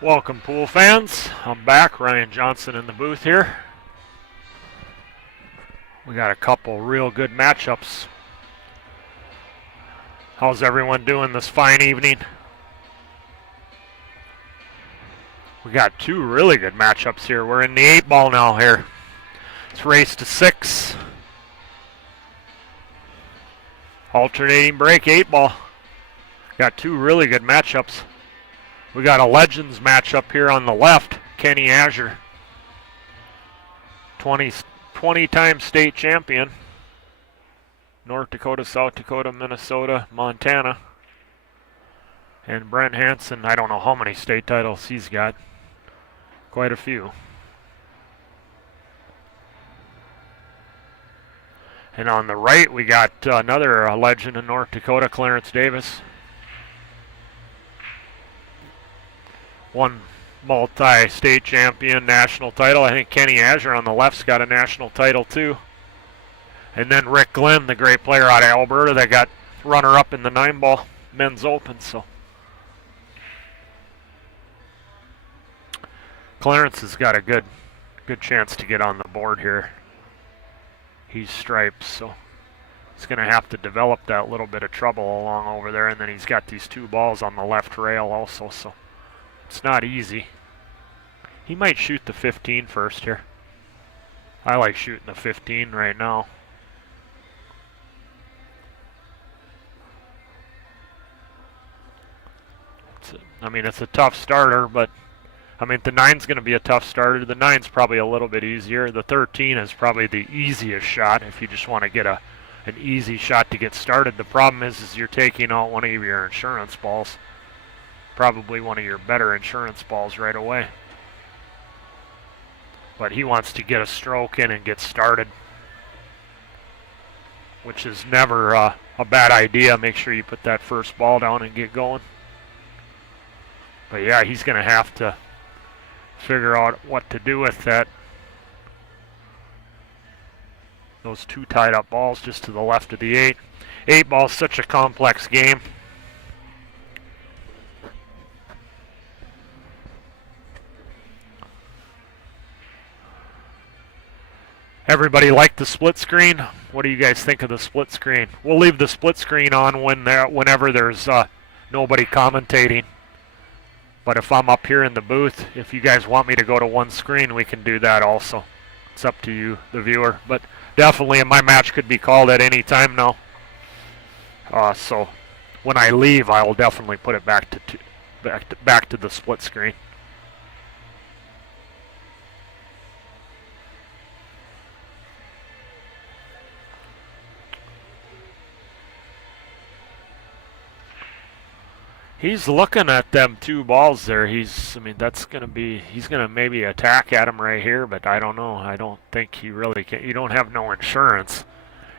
Welcome, pool fans. I'm back. Ryan Johnson in the booth here. We got a couple real good matchups. How's everyone doing this fine evening? We got two really good matchups here. We're in the 8-ball now here. It's race to 6. Alternating break 8-ball. Got two really good matchups. We got a Legends matchup here on the left. Trenton Azure, 20-time state champion. North Dakota, South Dakota, Minnesota, Montana. And Brent Hansen, I don't know how many state titles he's got. Quite a few. And on the right, we got another legend in North Dakota, Clarence Davis. One multi-state champion, national title. I think Trenton Azure on the left's got a national title too. And then Rick Glenn, the great player out of Alberta that got runner-up in the 9-ball men's open. So Clarence has got a good chance to get on the board here. He's stripes, so he's going to have to develop that little bit of trouble along over there. And then he's got these two balls on the left rail also, so it's not easy. He might shoot the 15 first here. I like shooting the 15 right now. It's a tough starter, but the 9's going to be a tough starter. The 9's probably a little bit easier. The 13 is probably the easiest shot if you just want to get an easy shot to get started. The problem is you're taking out one of your insurance balls. Probably one of your better insurance balls right away. But he wants to get a stroke in and get started, which is never a bad idea. Make sure you put that first ball down and get going. But yeah, he's going to have to figure out what to do with that. Those two tied up balls just to the left of the 8. 8-ball is such a complex game. Everybody like the split screen? What do you guys think of the split screen? We'll leave the split screen on whenever there's nobody commentating. But if I'm up here in the booth, if you guys want me to go to one screen, we can do that also. It's up to you, the viewer. But definitely, my match could be called at any time now. So when I leave, I will definitely put it back to the split screen. He's looking at them two balls there. He's gonna maybe attack at him right here, but I don't know. I don't think he really can. You don't have no insurance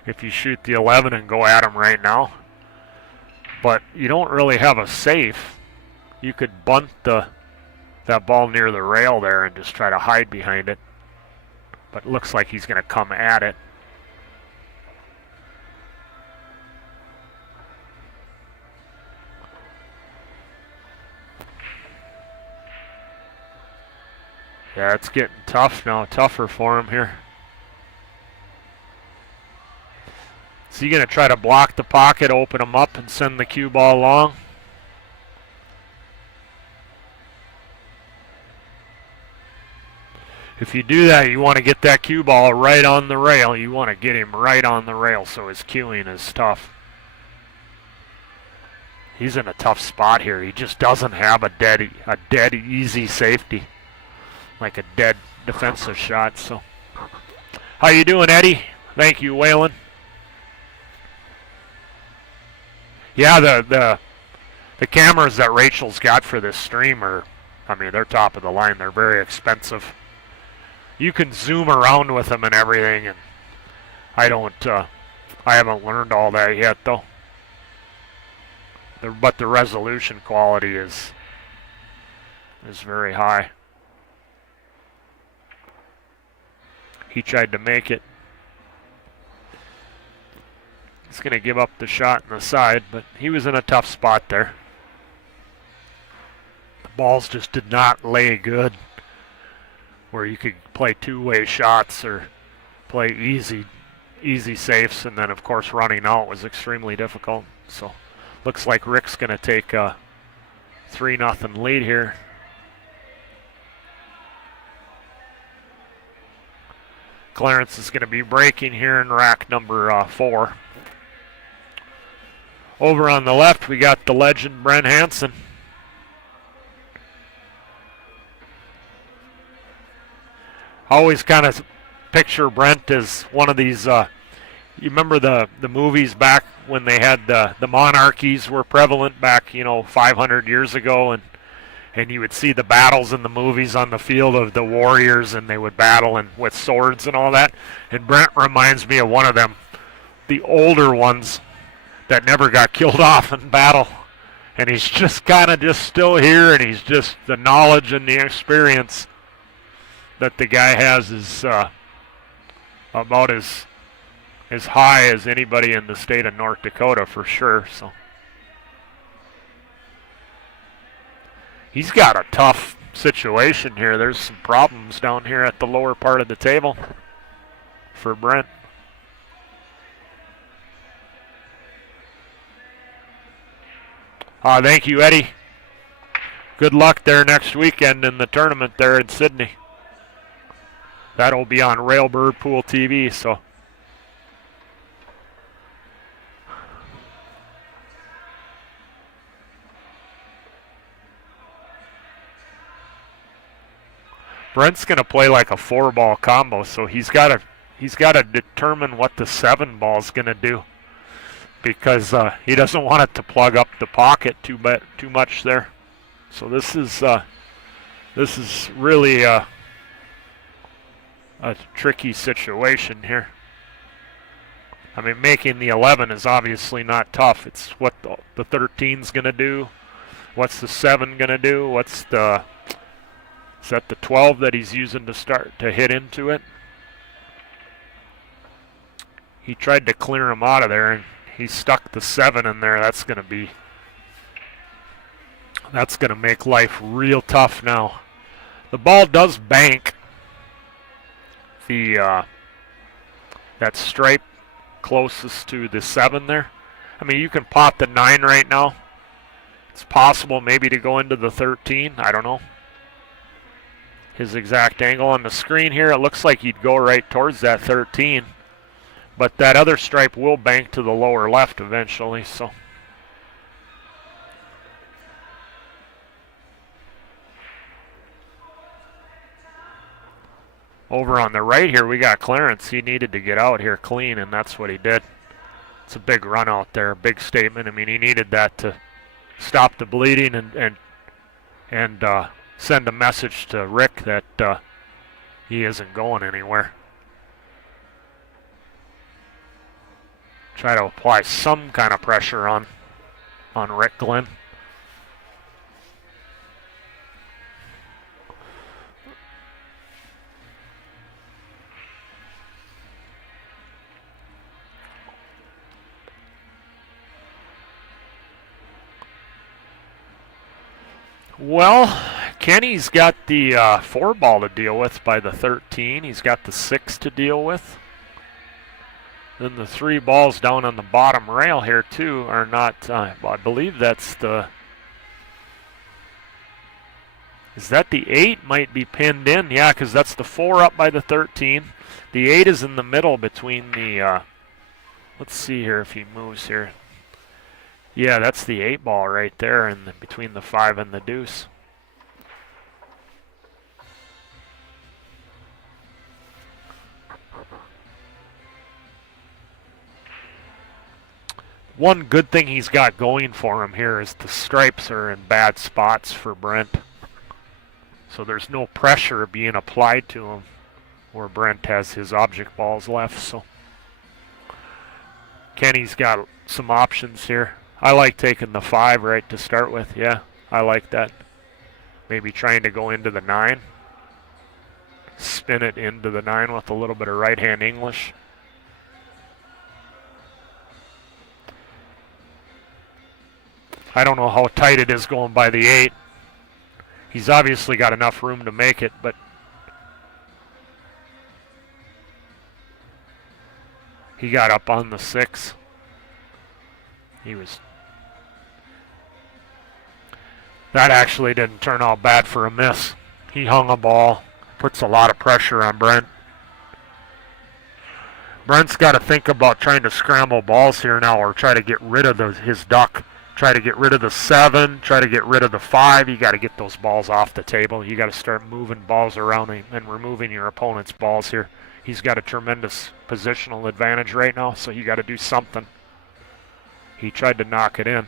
if you shoot the 11 and go at him right now. But you don't really have a safe. You could bunt that ball near the rail there and just try to hide behind it. But it looks like he's gonna come at it. Yeah, it's getting tough now, tougher for him here. Is he going to try to block the pocket, open him up, and send the cue ball long? If you do that, you want to get that cue ball right on the rail. You want to get him right on the rail so his cueing is tough. He's in a tough spot here. He just doesn't have a dead easy safety. Like a dead defensive shot. So, how you doing, Eddie? Thank you, Waylon. Yeah, the cameras that Rachel's got for this stream are, they're top of the line. They're very expensive. You can zoom around with them and everything, and I haven't learned all that yet though. But the resolution quality is very high. He tried to make it. He's going to give up the shot in the side, but he was in a tough spot there. balls just did not lay good, where you could play two-way shots or play easy safes, and then of course running out was extremely difficult. So looks like Rick's going to take a 3-0 lead here. Clarence is going to be breaking here in rack number 4. Over on the left, we got the legend Brent Hansen. I always kind of picture Brent as one of these, you remember the movies back when they had the monarchies were prevalent back, 500 years ago, and you would see the battles in the movies on the field of the warriors, and they would battle and with swords and all that. And Brent reminds me of one of them, the older ones that never got killed off in battle. And he's just kind of just still here, and he's just the knowledge and the experience that the guy has is about as high as anybody in the state of North Dakota for sure. So he's got a tough situation here. There's some problems down here at the lower part of the table for Brent. Thank you, Eddie. Good luck there next weekend in the tournament there in Sydney. That'll be on Railbird Pool TV, so. Brent's going to play like a 4-ball combo, so he's got to determine what the 7-ball's going to do, because he doesn't want it to plug up the pocket too much there. So this is really a tricky situation here. I mean, making the 11 is obviously not tough. It's what the 13's going to do. What's the 7 going to do? Is that the 12 that he's using to start to hit into it? He tried to clear him out of there, and he stuck the 7 in there. That's going to make life real tough now. The ball does bank that stripe closest to the 7 there. I mean, you can pot the 9 right now. It's possible maybe to go into the 13. I don't know. His exact angle on the screen here, it looks like he'd go right towards that 13. But that other stripe will bank to the lower left eventually, so. Over on the right here, we got Clarence. He needed to get out here clean, and that's what he did. It's a big run out there, a big statement. I mean, he needed that to stop the bleeding and send a message to Rick that he isn't going anywhere. Try to apply some kind of pressure on Rick Glenn. Well, Kenny's got the 4-ball to deal with by the 13. He's got the 6 to deal with. Then the 3 balls down on the bottom rail here too are not, I believe that's the, is that the 8 might be pinned in? Yeah, because that's the 4 up by the 13. The 8 is in the middle between the, let's see here if he moves here. Yeah, that's the 8-ball right there between the 5 and the deuce. One good thing he's got going for him here is the stripes are in bad spots for Brent. So there's no pressure being applied to him where Brent has his object balls left. So Kenny's got some options here. I like taking the 5 right to start with. Yeah, I like that. Maybe trying to go into the 9. Spin it into the 9 with a little bit of right-hand English. I don't know how tight it is going by the 8. He's obviously got enough room to make it, but he got up on the 6. That actually didn't turn out bad for a miss. He hung a ball, puts a lot of pressure on Brent. Brent's got to think about trying to scramble balls here now, or try to get rid of his duck. Try to get rid of the 7, try to get rid of the 5. You got to get those balls off the table. You got to start moving balls around and removing your opponent's balls here. He's got a tremendous positional advantage right now, so you got to do something. He tried to knock it in.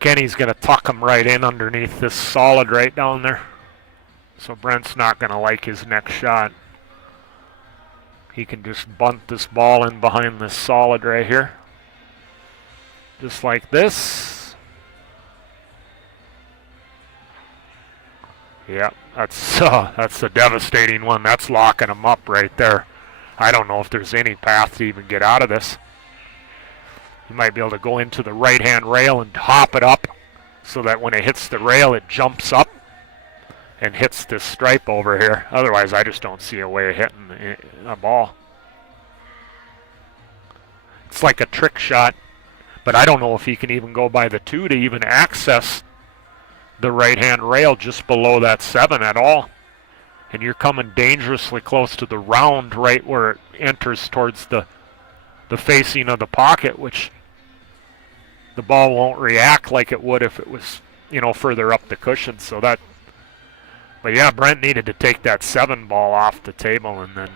Kenny's going to tuck him right in underneath this solid right down there. So Brent's not going to like his next shot. He can just bunt this ball in behind this solid right here. Just like this. Yeah, that's a devastating one. That's locking him up right there. I don't know if there's any path to even get out of this. You might be able to go into the right-hand rail and hop it up so that when it hits the rail, it jumps up and hits this stripe over here. Otherwise, I just don't see a way of hitting a ball. It's like a trick shot, but I don't know if he can even go by the 2 to even access the right-hand rail just below that 7 at all. And you're coming dangerously close to the round right where it enters towards the facing of the pocket, which the ball won't react like it would if it was, further up the cushion. So that, but yeah, Brent needed to take that 7 ball off the table, and then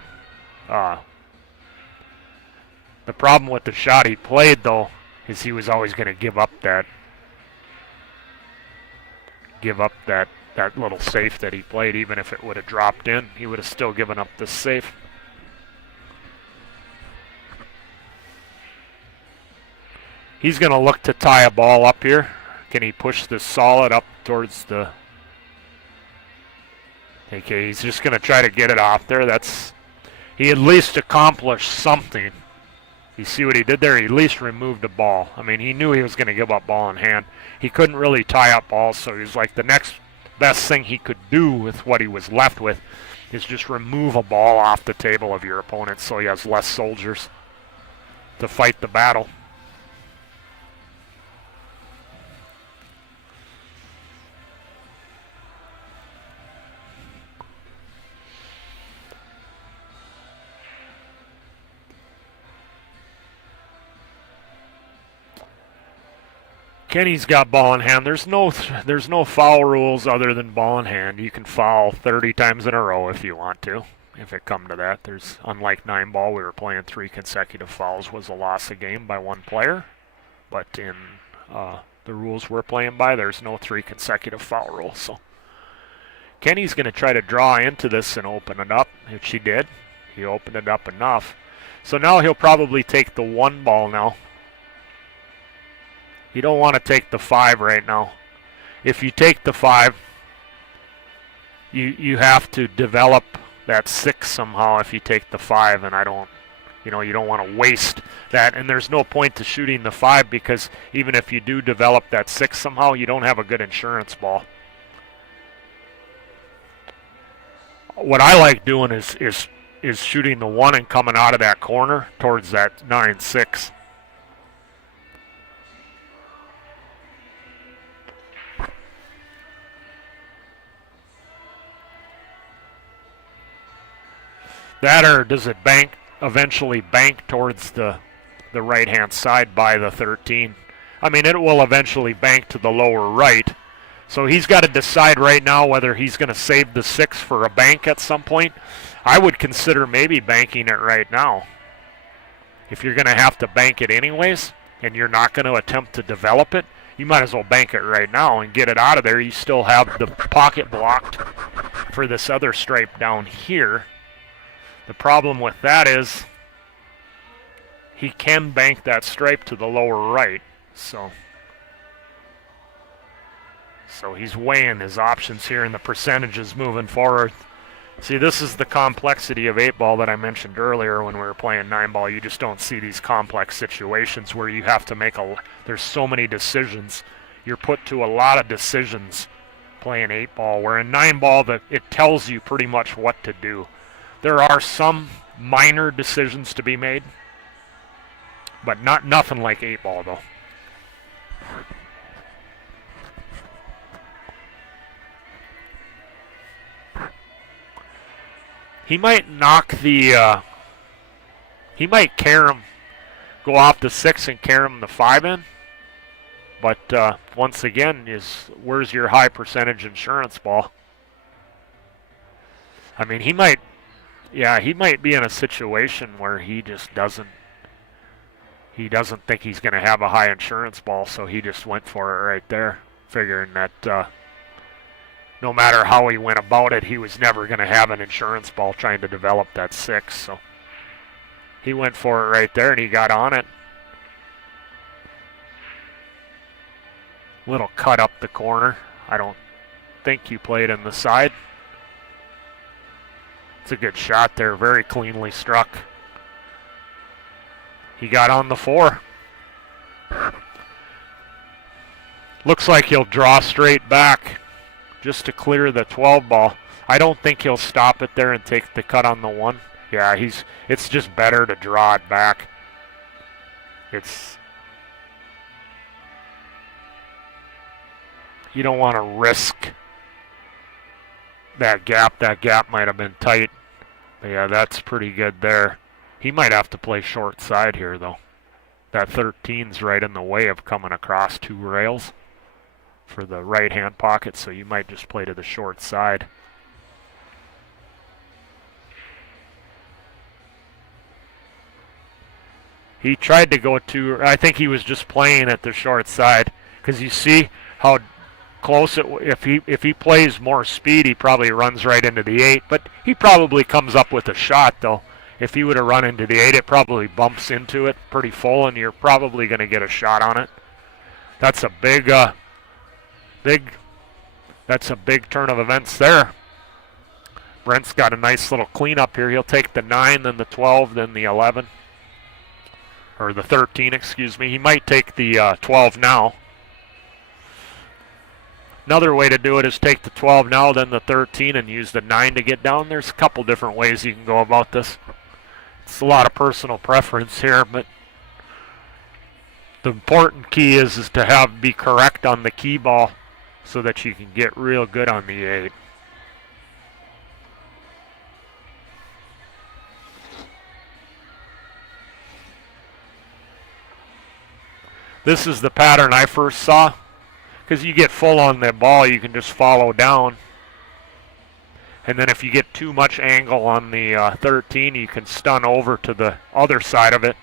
the problem with the shot he played though is he was always going to give up that little safe that he played. Even if it would have dropped in, he would have still given up this safe. He's going to look to tie a ball up here. Can he push this solid up towards the... Okay, he's just going to try to get it off there. He at least accomplished something. You see what he did there? He at least removed the ball. I mean, he knew he was going to give up ball in hand. He couldn't really tie up balls, so he was like, the next best thing he could do with what he was left with is just remove a ball off the table of your opponent so he has less soldiers to fight the battle. Kenny's got ball in hand. There's no foul rules other than ball in hand. You can foul 30 times in a row if you want to, if it come to that. There's, unlike 9-ball, we were playing 3 consecutive fouls was a loss of game by 1 player. But in the rules we're playing by, there's no 3 consecutive foul rule. So Kenny's going to try to draw into this and open it up, which he did. He opened it up enough. So now he'll probably take the 1 ball now. You don't want to take the 5 right now. If you take the 5, you have to develop that 6 somehow if you take the 5, and you don't want to waste that. And there's no point to shooting the 5 because even if you do develop that 6 somehow, you don't have a good insurance ball. What I like doing is shooting the 1 and coming out of that corner towards that 9-6. That, or does it eventually bank towards the right-hand side by the 13? I mean, it will eventually bank to the lower right. So he's got to decide right now whether he's going to save the 6 for a bank at some point. I would consider maybe banking it right now. If you're going to have to bank it anyways, and you're not going to attempt to develop it, you might as well bank it right now and get it out of there. You still have the pocket blocked for this other stripe down here. The problem with that is he can bank that stripe to the lower right. So he's weighing his options here and the percentages moving forward. See, this is the complexity of 8-ball that I mentioned earlier when we were playing 9-ball. You just don't see these complex situations where you have to make there's so many decisions you're put to a lot of decisions playing 8-ball, where in 9-ball it tells you pretty much what to do. There are some minor decisions to be made, but nothing like 8-ball though. He might knock the, he might carom, go off the 6 and carom the 5 in. But once again, where's your high percentage insurance ball? I mean, he might be in a situation where he just doesn't think he's going to have a high insurance ball, so he just went for it right there, figuring that no matter how he went about it, he was never going to have an insurance ball trying to develop that 6. So he went for it right there, and he got on it. Little cut up the corner. I don't think you played in the side. It's a good shot there, very cleanly struck. He got on the 4. Looks like he'll draw straight back just to clear the 12 ball. I don't think he'll stop it there and take the cut on the 1. Yeah, it's just better to draw it back. You don't want to risk that gap. That gap might have been tight. But yeah, that's pretty good there. He might have to play short side here, though. That 13's right in the way of coming across 2 rails for the right-hand pocket, so you might just play to the short side. He tried to go to, I think he was just playing at the short side, because you see how close if he plays more speed, he probably runs right into the 8, but he probably comes up with a shot, though. If he would have run into the 8, it probably bumps into it pretty full, and you're probably going to get a shot on it. That's a big turn of events there. Brent's got a nice little cleanup here. He'll take the 9, then the 12, then the 11. Or the 13, excuse me. He might take the 12 now. Another way to do it is take the 12 now, then the 13, and use the 9 to get down. There's a couple different ways you can go about this. It's a lot of personal preference here, but the important key is to be correct on the key ball so that you can get real good on the 8. This is the pattern I first saw, because you get full on the ball, you can just follow down. And then if you get too much angle on the 13, you can stun over to the other side of it.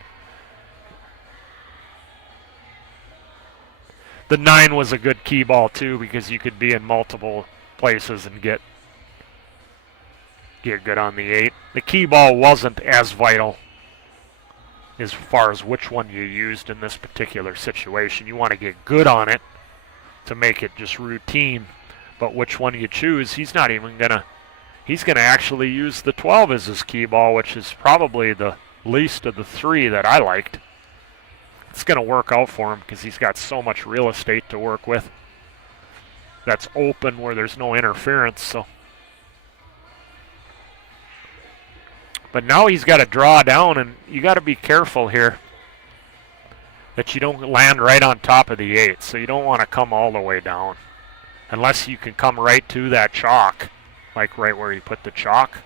The 9 was a good key ball too, because you could be in multiple places and get good on the 8. The key ball wasn't as vital as far as which one you used in this particular situation. You want to get good on it to make it just routine, but which one you choose, he's going to actually use the 12 as his key ball, which is probably the least of the 3 that I liked. It's going to work out for him because he's got so much real estate to work with that's open where there's no interference. So, but now he's got to draw down, and you got to be careful here that you don't land right on top of the 8. So you don't want to come all the way down unless you can come right to that chalk, like right where you put the chalk.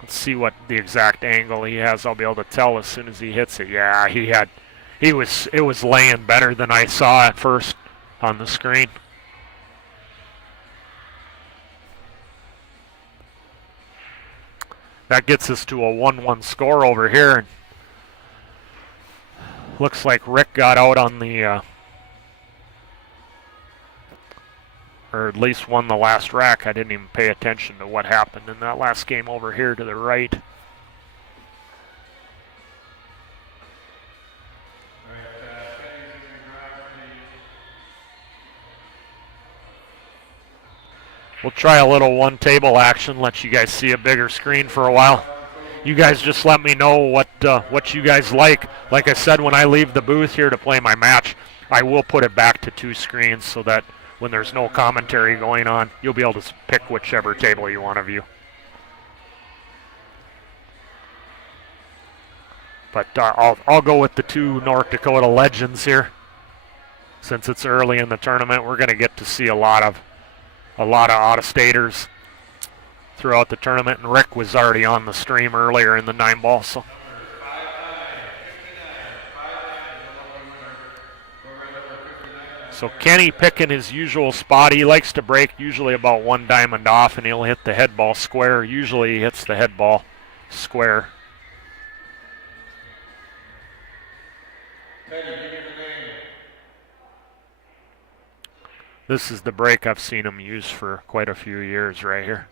Let's see what the exact angle he has. I'll be able to tell as soon as he hits it. Yeah, it was laying better than I saw at first on the screen. That gets us to a 1-1 score over here. Looks like Rick got out on the, or at least won the last rack. I didn't even pay attention to what happened in that last game over here to the right. We'll try a little one table action, let you guys see a bigger screen for a while. You guys just let me know what you guys like. Like I said, when I leave the booth here to play my match, I will put it back to 2 screens so that when there's no commentary going on, you'll be able to pick whichever table you want to view. But I'll go with the 2 North Dakota legends here. Since it's early in the tournament, we're going to get to see a lot of out-of-staters throughout the tournament. And Rick was already on the stream earlier in the 9-ball, so. So Kenny picking his usual spot. He likes to break usually about 1 diamond off, and he'll hit the head ball square. Usually he hits the head ball square. This is the break I've seen him use for quite a few years right here.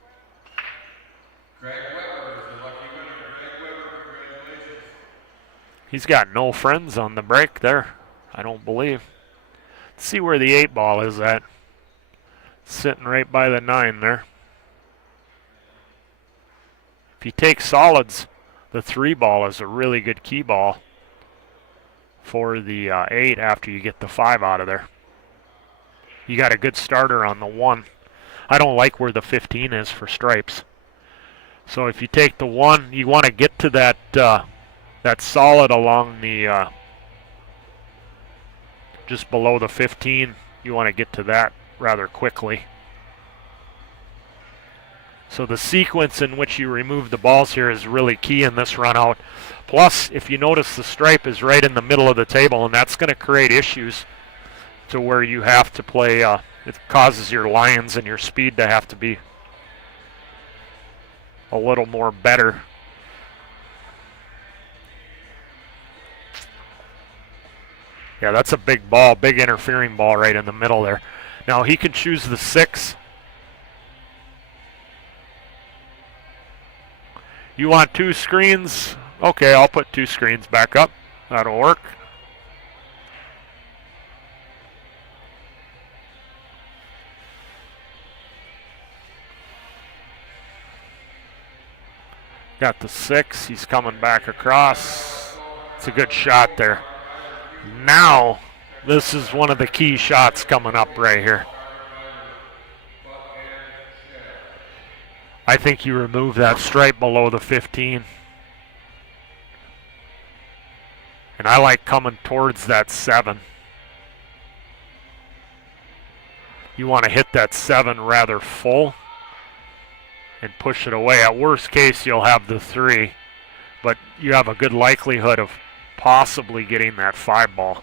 He's got no friends on the break there, I don't believe. Let's see where the 8-ball is at. Sitting right by the 9 there. If you take solids, the 3-ball is a really good key ball for the 8 after you get the 5 out of there. You got a good starter on the 1. I don't like where the 15 is for stripes. So if you take the 1, you want to get to that that solid along the just below the 15. You want to get to that rather quickly. So the sequence in which you remove the balls here is really key in this run out. Plus, if you notice, the stripe is right in the middle of the table, and that's going to create issues to where you have to play, it causes your lines and your speed to have to be a little more better. Yeah, that's a big ball, big interfering ball right in the middle there. Now he can choose the 6. You want 2 screens? Okay, I'll put 2 screens back up. That'll work. Got the 6. He's coming back across. It's a good shot there. Now, this is one of the key shots coming up right here. I think you remove that stripe below the 15. And I like coming towards that 7. You want to hit that 7 rather full and push it away. At worst case, you'll have the 3, but you have a good likelihood of possibly getting that 5 ball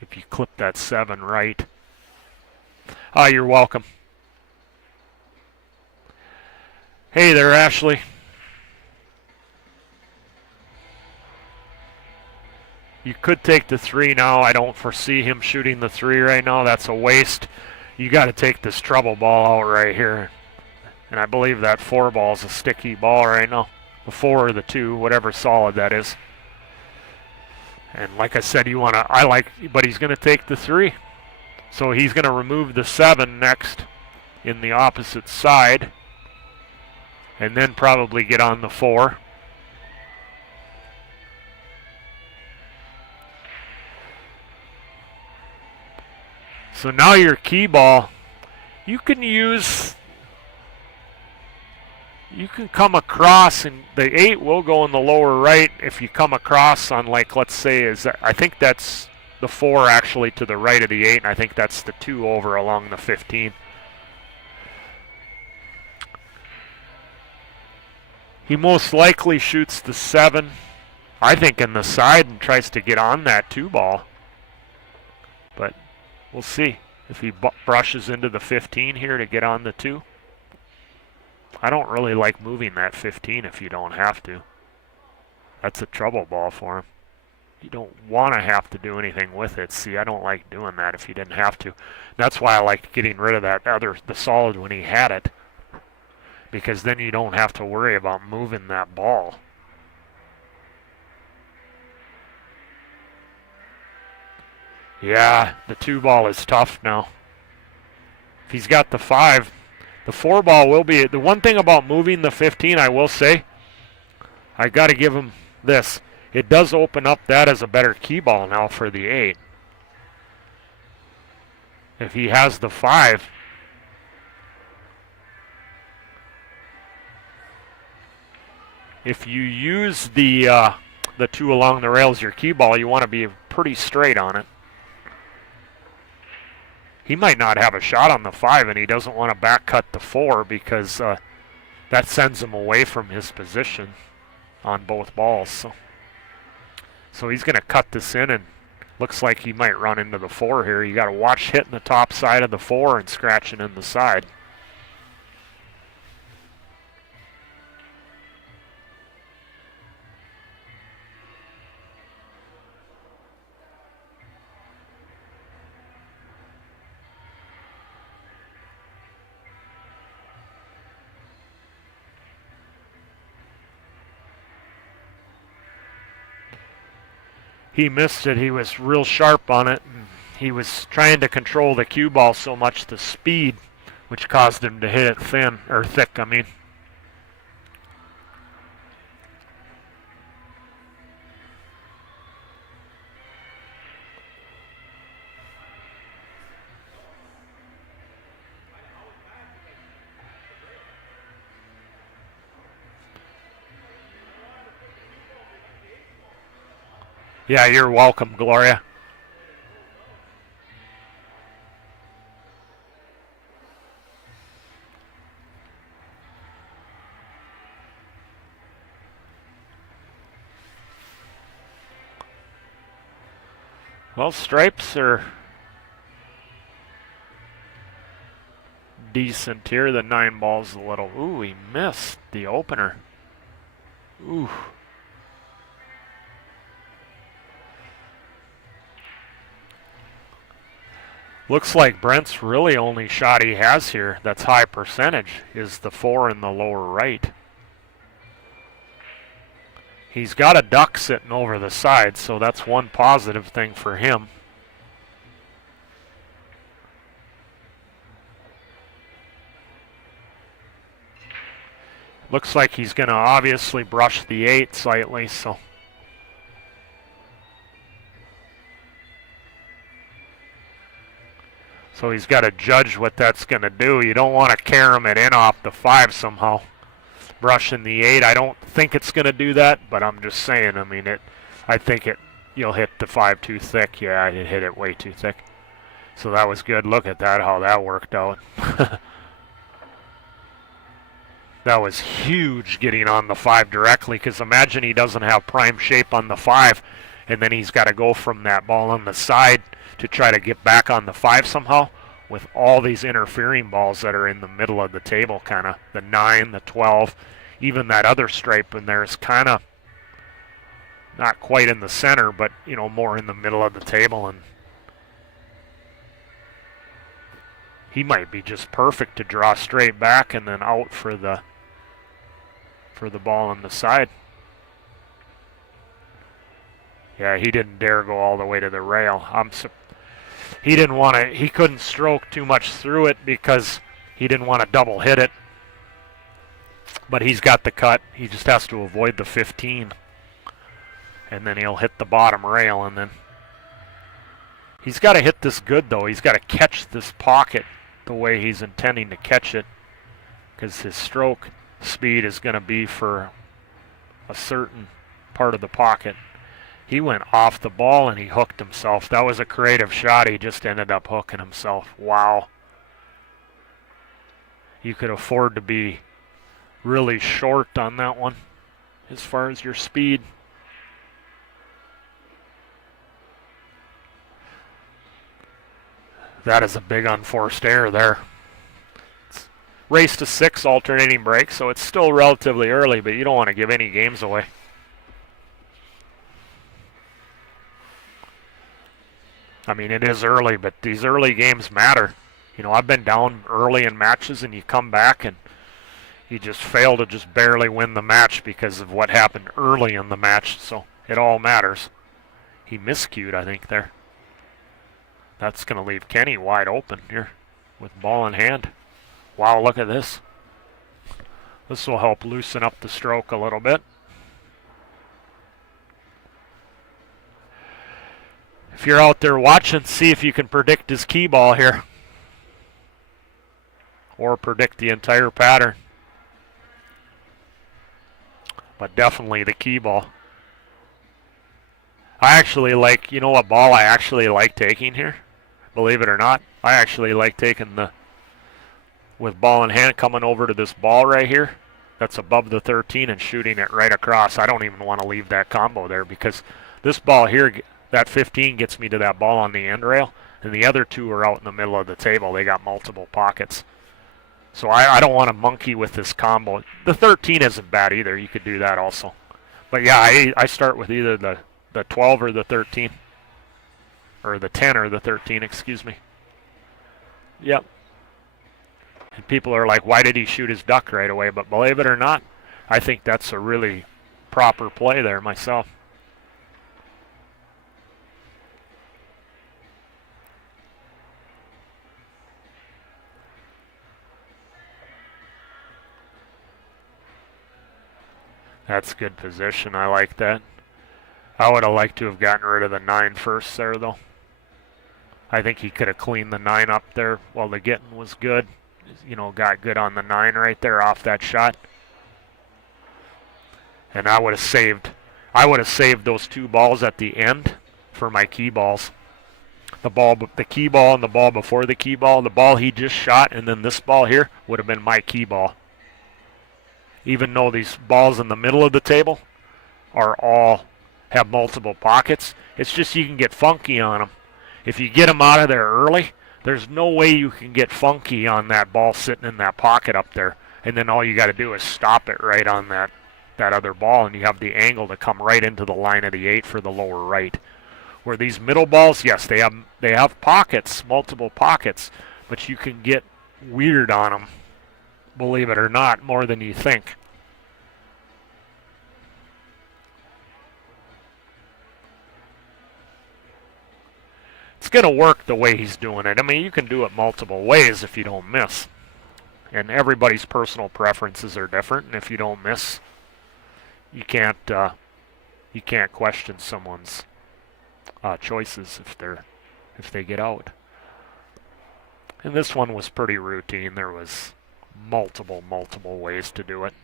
if you clip that 7 right. You're welcome. Hey there, Ashley. You could take the 3 now. I don't foresee him shooting the 3 right now. That's a waste. You got to take this trouble ball out right here. And I believe that 4 ball is a sticky ball right now. The 4 or the 2, whatever solid that is. And like I said, you want to, but he's going to take the 3. So he's going to remove the 7 next in the opposite side. And then probably get on the 4. So now your key ball, you can come across, and the 8 will go in the lower right if you come across on, like, let's say, I think that's the 4 actually to the right of the 8, and I think that's the 2 over along the 15. He most likely shoots the 7, I think, in the side and tries to get on that 2 ball. But we'll see if he brushes into the 15 here to get on the 2. I don't really like moving that 15 if you don't have to. That's a trouble ball for him. You don't want to have to do anything with it. See, I don't like doing that if you didn't have to. That's why I liked getting rid of the solid when he had it. Because then you don't have to worry about moving that ball. Yeah, the 2 ball is tough now. If he's got the 5, the 4 ball will be. The one thing about moving the 15, I will say, I got to give him this. It does open up that as a better key ball now for the 8. If he has the 5, if you use the 2 along the rails, your key ball, you want to be pretty straight on it. He might not have a shot on the 5, and he doesn't want to back cut the 4 because that sends him away from his position on both balls. So he's going to cut this in, and looks like he might run into the 4 here. You got to watch hitting the top side of the 4 and scratching in the side. He missed it. He was real sharp on it. And he was trying to control the cue ball so much, the speed, which caused him to hit it thin, or thick, I mean. Yeah, you're welcome, Gloria. Well, stripes are decent here. The 9 ball's a little. Ooh, he missed the opener. Ooh. Looks like Brent's really only shot he has here that's high percentage is the 4 in the lower right. He's got a duck sitting over the side, so that's one positive thing for him. Looks like he's going to obviously brush the 8 slightly, so. So he's got to judge what that's going to do. You don't want to carom it in off the 5 somehow. Brushing the 8, I don't think it's going to do that, but I'm just saying, I mean, I think you'll hit the 5 too thick. Yeah, it hit it way too thick. So that was good. Look at that, how that worked out. That was huge getting on the 5 directly, because imagine he doesn't have prime shape on the 5, and then he's got to go from that ball on the side to try to get back on the 5 somehow with all these interfering balls that are in the middle of the table, kind of the 9, the 12, even that other stripe in there is kind of not quite in the center, but you know, more in the middle of the table, and he might be just perfect to draw straight back and then out for the ball on the side. Yeah, he didn't dare go all the way to the rail. He didn't want to. He couldn't stroke too much through it because he didn't want to double hit it. But he's got the cut. He just has to avoid the 15, and then he'll hit the bottom rail. And then he's got to hit this good though. He's got to catch this pocket the way he's intending to catch it, because his stroke speed is going to be for a certain part of the pocket. He went off the ball and he hooked himself. That was a creative shot. He just ended up hooking himself. Wow. You could afford to be really short on that one as far as your speed. That is a big unforced error there. It's race to 6 alternating break, so it's still relatively early, but you don't want to give any games away. I mean, it is early, but these early games matter. You know, I've been down early in matches, and you come back and you just fail to just barely win the match because of what happened early in the match. So it all matters. He miscued, I think, there. That's going to leave Kenny wide open here with ball in hand. Wow, look at this. This will help loosen up the stroke a little bit. If you're out there watching, see if you can predict his key ball here. Or predict the entire pattern. But definitely the key ball. I actually like, you know what ball I actually like taking here? Believe it or not, I actually like taking the, with ball in hand, coming over to this ball right here that's above the 13 and shooting it right across. I don't even want to leave that combo there because this ball here, that 15 gets me to that ball on the end rail, and the other two are out in the middle of the table. They got multiple pockets. So I don't want to monkey with this combo. The 13 isn't bad either. You could do that also. But yeah, I start with either the 12 or the 13. Or the 10 or the 13, excuse me. Yep. And people are like, why did he shoot his duck right away? But believe it or not, I think that's a really proper play there myself. That's good position. I like that. I would have liked to have gotten rid of the 9 first there, though. I think he could have cleaned the 9 up there while the getting was good. You know, got good on the 9 right there off that shot. And I would have saved those 2 balls at the end for my key balls. The key ball and the ball before the key ball. The ball he just shot and then this ball here would have been my key ball. Even though these balls in the middle of the table are all have multiple pockets, it's just you can get funky on them. If you get them out of there early, there's no way you can get funky on that ball sitting in that pocket up there. And then all you got to do is stop it right on that other ball, and you have the angle to come right into the line of the 8 for the lower right. Where these middle balls, yes, they have pockets, multiple pockets, but you can get weird on them. Believe it or not, more than you think. It's going to work the way he's doing it. I mean, you can do it multiple ways if you don't miss. And everybody's personal preferences are different, and if you don't miss, you can't question someone's choices if they get out. And this one was pretty routine. There was multiple ways to do it.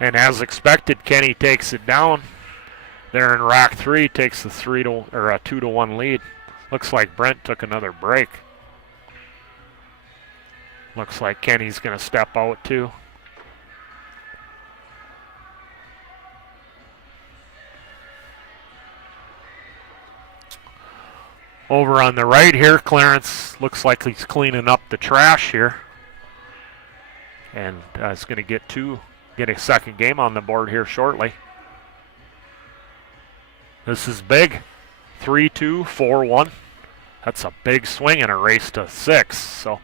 And as expected, Kenny takes it down. There in rack 3, takes the 2-1 lead. Looks like Brent took another break. Looks like Kenny's going to step out too. Over on the right here, Clarence looks like he's cleaning up the trash here. And is going to get a second game on the board here shortly. This is big. 3-2, 4-1. That's a big swing in a race to 6. So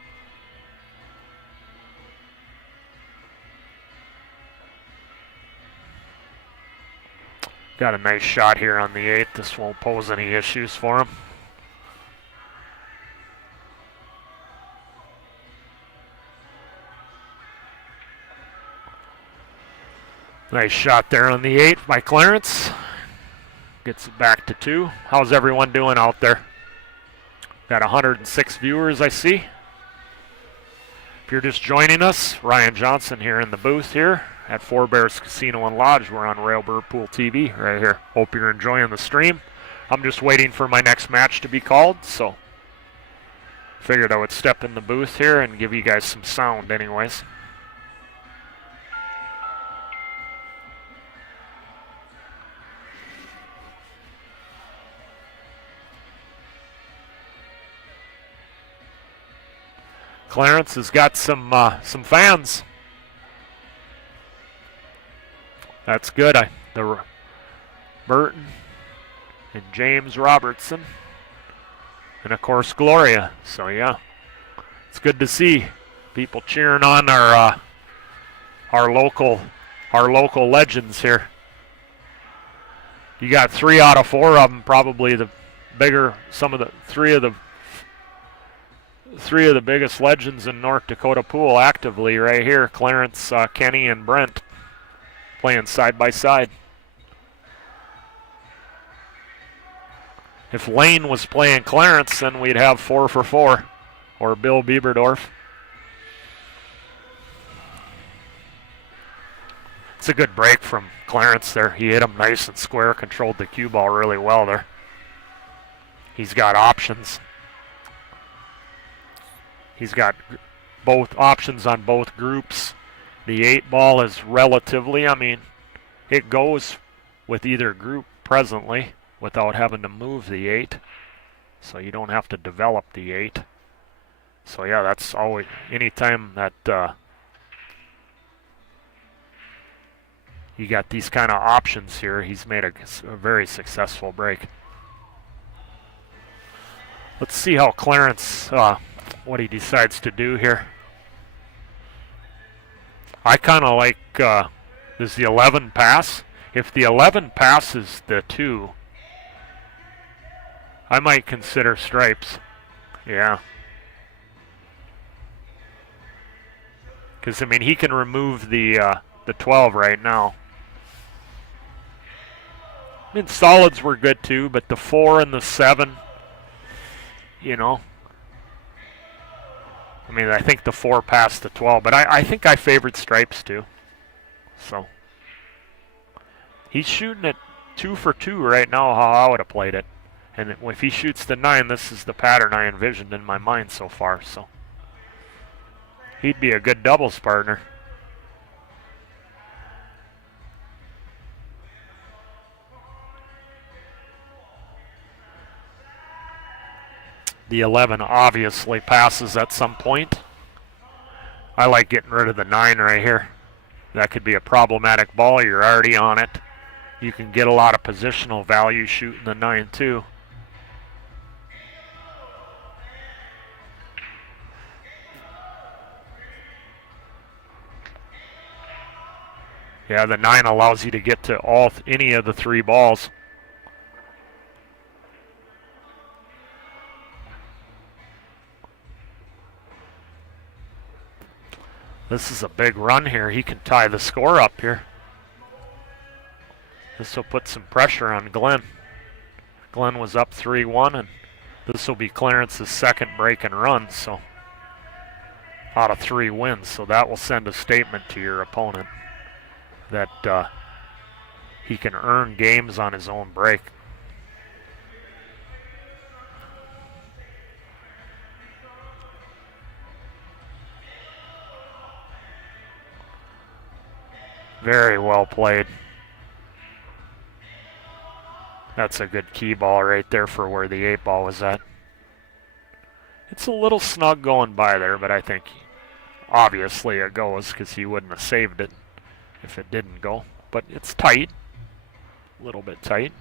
got a nice shot here on the 8. This won't pose any issues for him. Nice shot there on the 8 by Clarence. Gets it back to 2. How's everyone doing out there? Got 106 viewers, I see. If you're just joining us, Ryan Johnson here in the booth here at Four Bears Casino and Lodge. We're on Railbird Pool TV right here. Hope you're enjoying the stream. I'm just waiting for my next match to be called, so figured I would step in the booth here and give you guys some sound anyways. Clarence has got some fans. That's good. The Burton and James Robertson, and of course Gloria. So yeah, it's good to see People cheering on our local legends here. You got 3 out of 4 of them, probably the bigger, three of the biggest legends in North Dakota pool actively right here. Clarence, Kenny, and Brent playing side by side. If Lane was playing Clarence, then we'd have 4 for 4, or Bill Bieberdorf. It's a good break from Clarence there. He hit him nice and square, controlled the cue ball really well there. He's got options. He's got both options on both groups. The 8 ball is relatively, it goes with either group presently without having to move the 8. So you don't have to develop the 8. So yeah, that's always, anytime that you got these kind of options here, he's made a very successful break. Let's see how Clarence, what he decides to do here. I kind of like, does the 11 pass? If the 11 passes the 2, I might consider stripes. Yeah. Because, he can remove the 12 right now. Solids were good too, but the 4 and the 7, I think the 4 passed the 12, but I think I favored stripes too. So he's shooting at 2 for 2 right now, how I would have played it. And if he shoots the 9, this is the pattern I envisioned in my mind so far. So he'd be a good doubles partner. The 11 obviously passes at some point. I like getting rid of the 9 right here. That could be a problematic ball. You're already on it. You can get a lot of positional value shooting the 9 too. Yeah, the 9 allows you to get to any of the 3 balls. This is a big run here. He can tie the score up here. This will put some pressure on Glenn. Glenn was up 3-1, and this will be Clarence's second break and run, so out of 3 wins. So that will send a statement to your opponent that he can earn games on his own break. Very well played. That's a good key ball right there for where the 8 ball was at. It's a little snug going by there, but I think obviously it goes because he wouldn't have saved it if it didn't go. But it's tight, a little bit tight.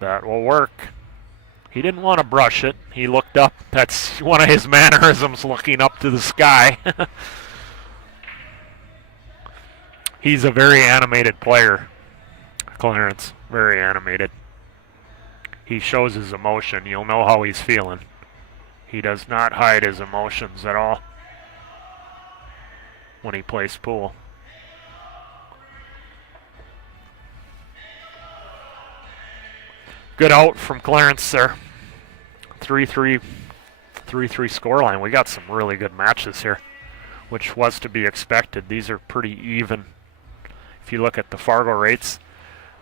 That will work. He didn't want to brush it. He looked up. That's one of his mannerisms, looking up to the sky. He's a very animated player, Clarence. Very animated. He shows his emotion. You'll know how he's feeling. He does not hide his emotions at all when he plays pool. Good out from Clarence there. 3-3 scoreline. We got some really good matches here, which was to be expected. These are pretty even. If you look at the Fargo rates,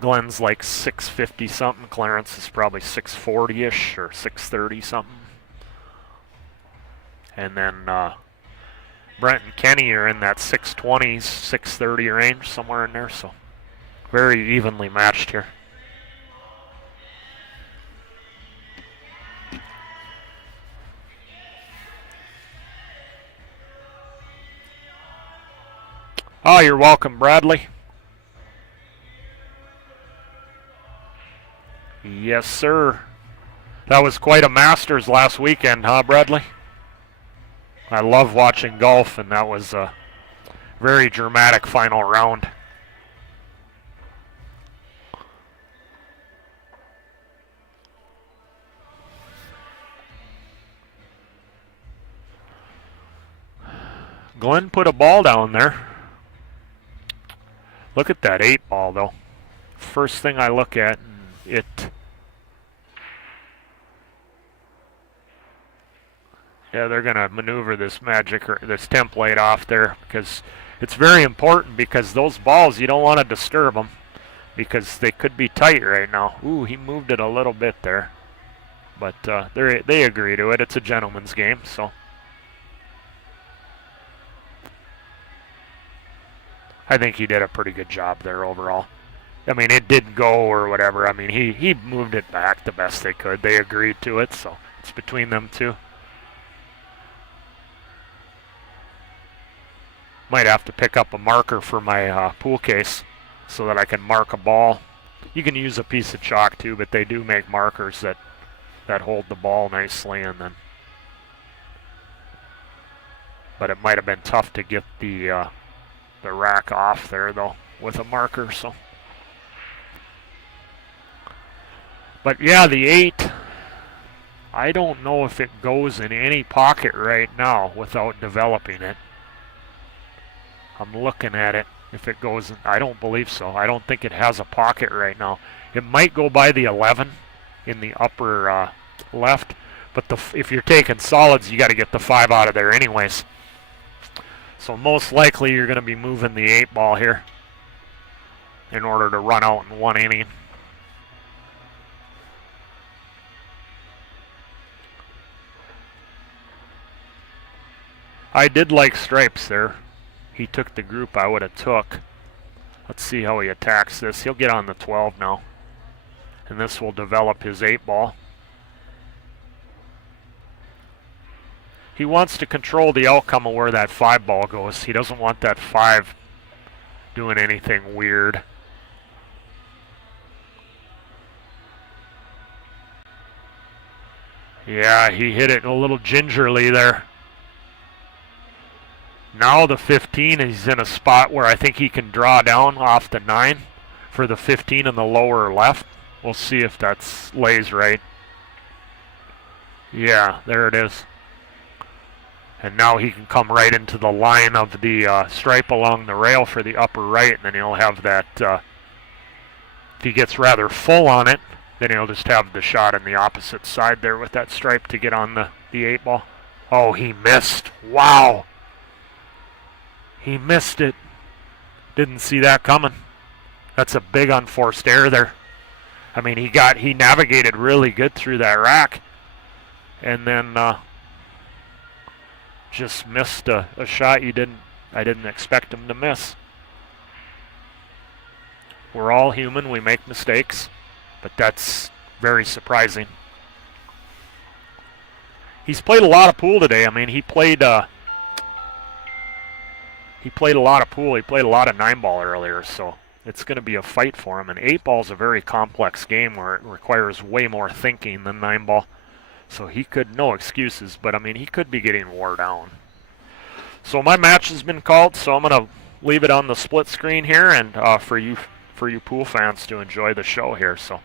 Glenn's like 650 something. Clarence is probably 640-ish or 630 something. And then Brent and Kenny are in that 620s, 630 range, somewhere in there. So very evenly matched here. Oh, you're welcome, Bradley. Yes, sir. That was quite a Masters last weekend, huh, Bradley? I love watching golf, and that was a very dramatic final round. Glenn put a ball down there. Look at that 8-ball, though. First thing I look at, it... Yeah, they're going to maneuver this magic or this template off there because it's very important because those balls, you don't want to disturb them because they could be tight right now. Ooh, he moved it a little bit there. But they agree to it. It's a gentleman's game, so... I think he did a pretty good job there overall. I mean, it didn't go or whatever. I mean, he moved it back the best they could. They agreed to it, so it's between them two. Might have to pick up a marker for my pool case so that I can mark a ball. You can use a piece of chalk too, but they do make markers that hold the ball nicely, and then. But it might have been tough to get the rack off there though with a marker. So. But yeah, the 8. I don't know if it goes in any pocket right now without developing it. I'm looking at it. If it goes, I don't believe so. I don't think it has a pocket right now. It might go by the 11 in the upper left, but if you're taking solids, you got to get the 5 out of there anyways. So most likely you're going to be moving the 8-ball here in order to run out in one inning. I did like Stripes there. He took the group I would have took. Let's see how he attacks this. He'll get on the 12 now. And this will develop his 8-ball. He wants to control the outcome of where that 5-ball goes. He doesn't want that 5 doing anything weird. Yeah, he hit it a little gingerly there. Now the 15, he's in a spot where I think he can draw down off the 9 for the 15 in the lower left. We'll see if that lays right. Yeah, there it is. And now he can come right into the line of the stripe along the rail for the upper right, and then he'll have that, if he gets rather full on it, then he'll just have the shot on the opposite side there with that stripe to get on the 8-ball. Oh, he missed. Wow. He missed it. Didn't see that coming. That's a big unforced error there. I mean, he navigated really good through that rack, and then just missed a shot I didn't expect him to miss. We're all human. We make mistakes, but that's very surprising. He's played a lot of pool today. I mean, he played a lot of pool. He played a lot of 9-ball earlier, so it's going to be a fight for him. And 8-ball is a very complex game where it requires way more thinking than 9-ball. So he could, no excuses, but I mean, he could be getting wore down. So my match has been called, so I'm going to leave it on the split screen here, and for you pool fans to enjoy the show here. So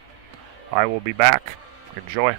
I will be back. Enjoy.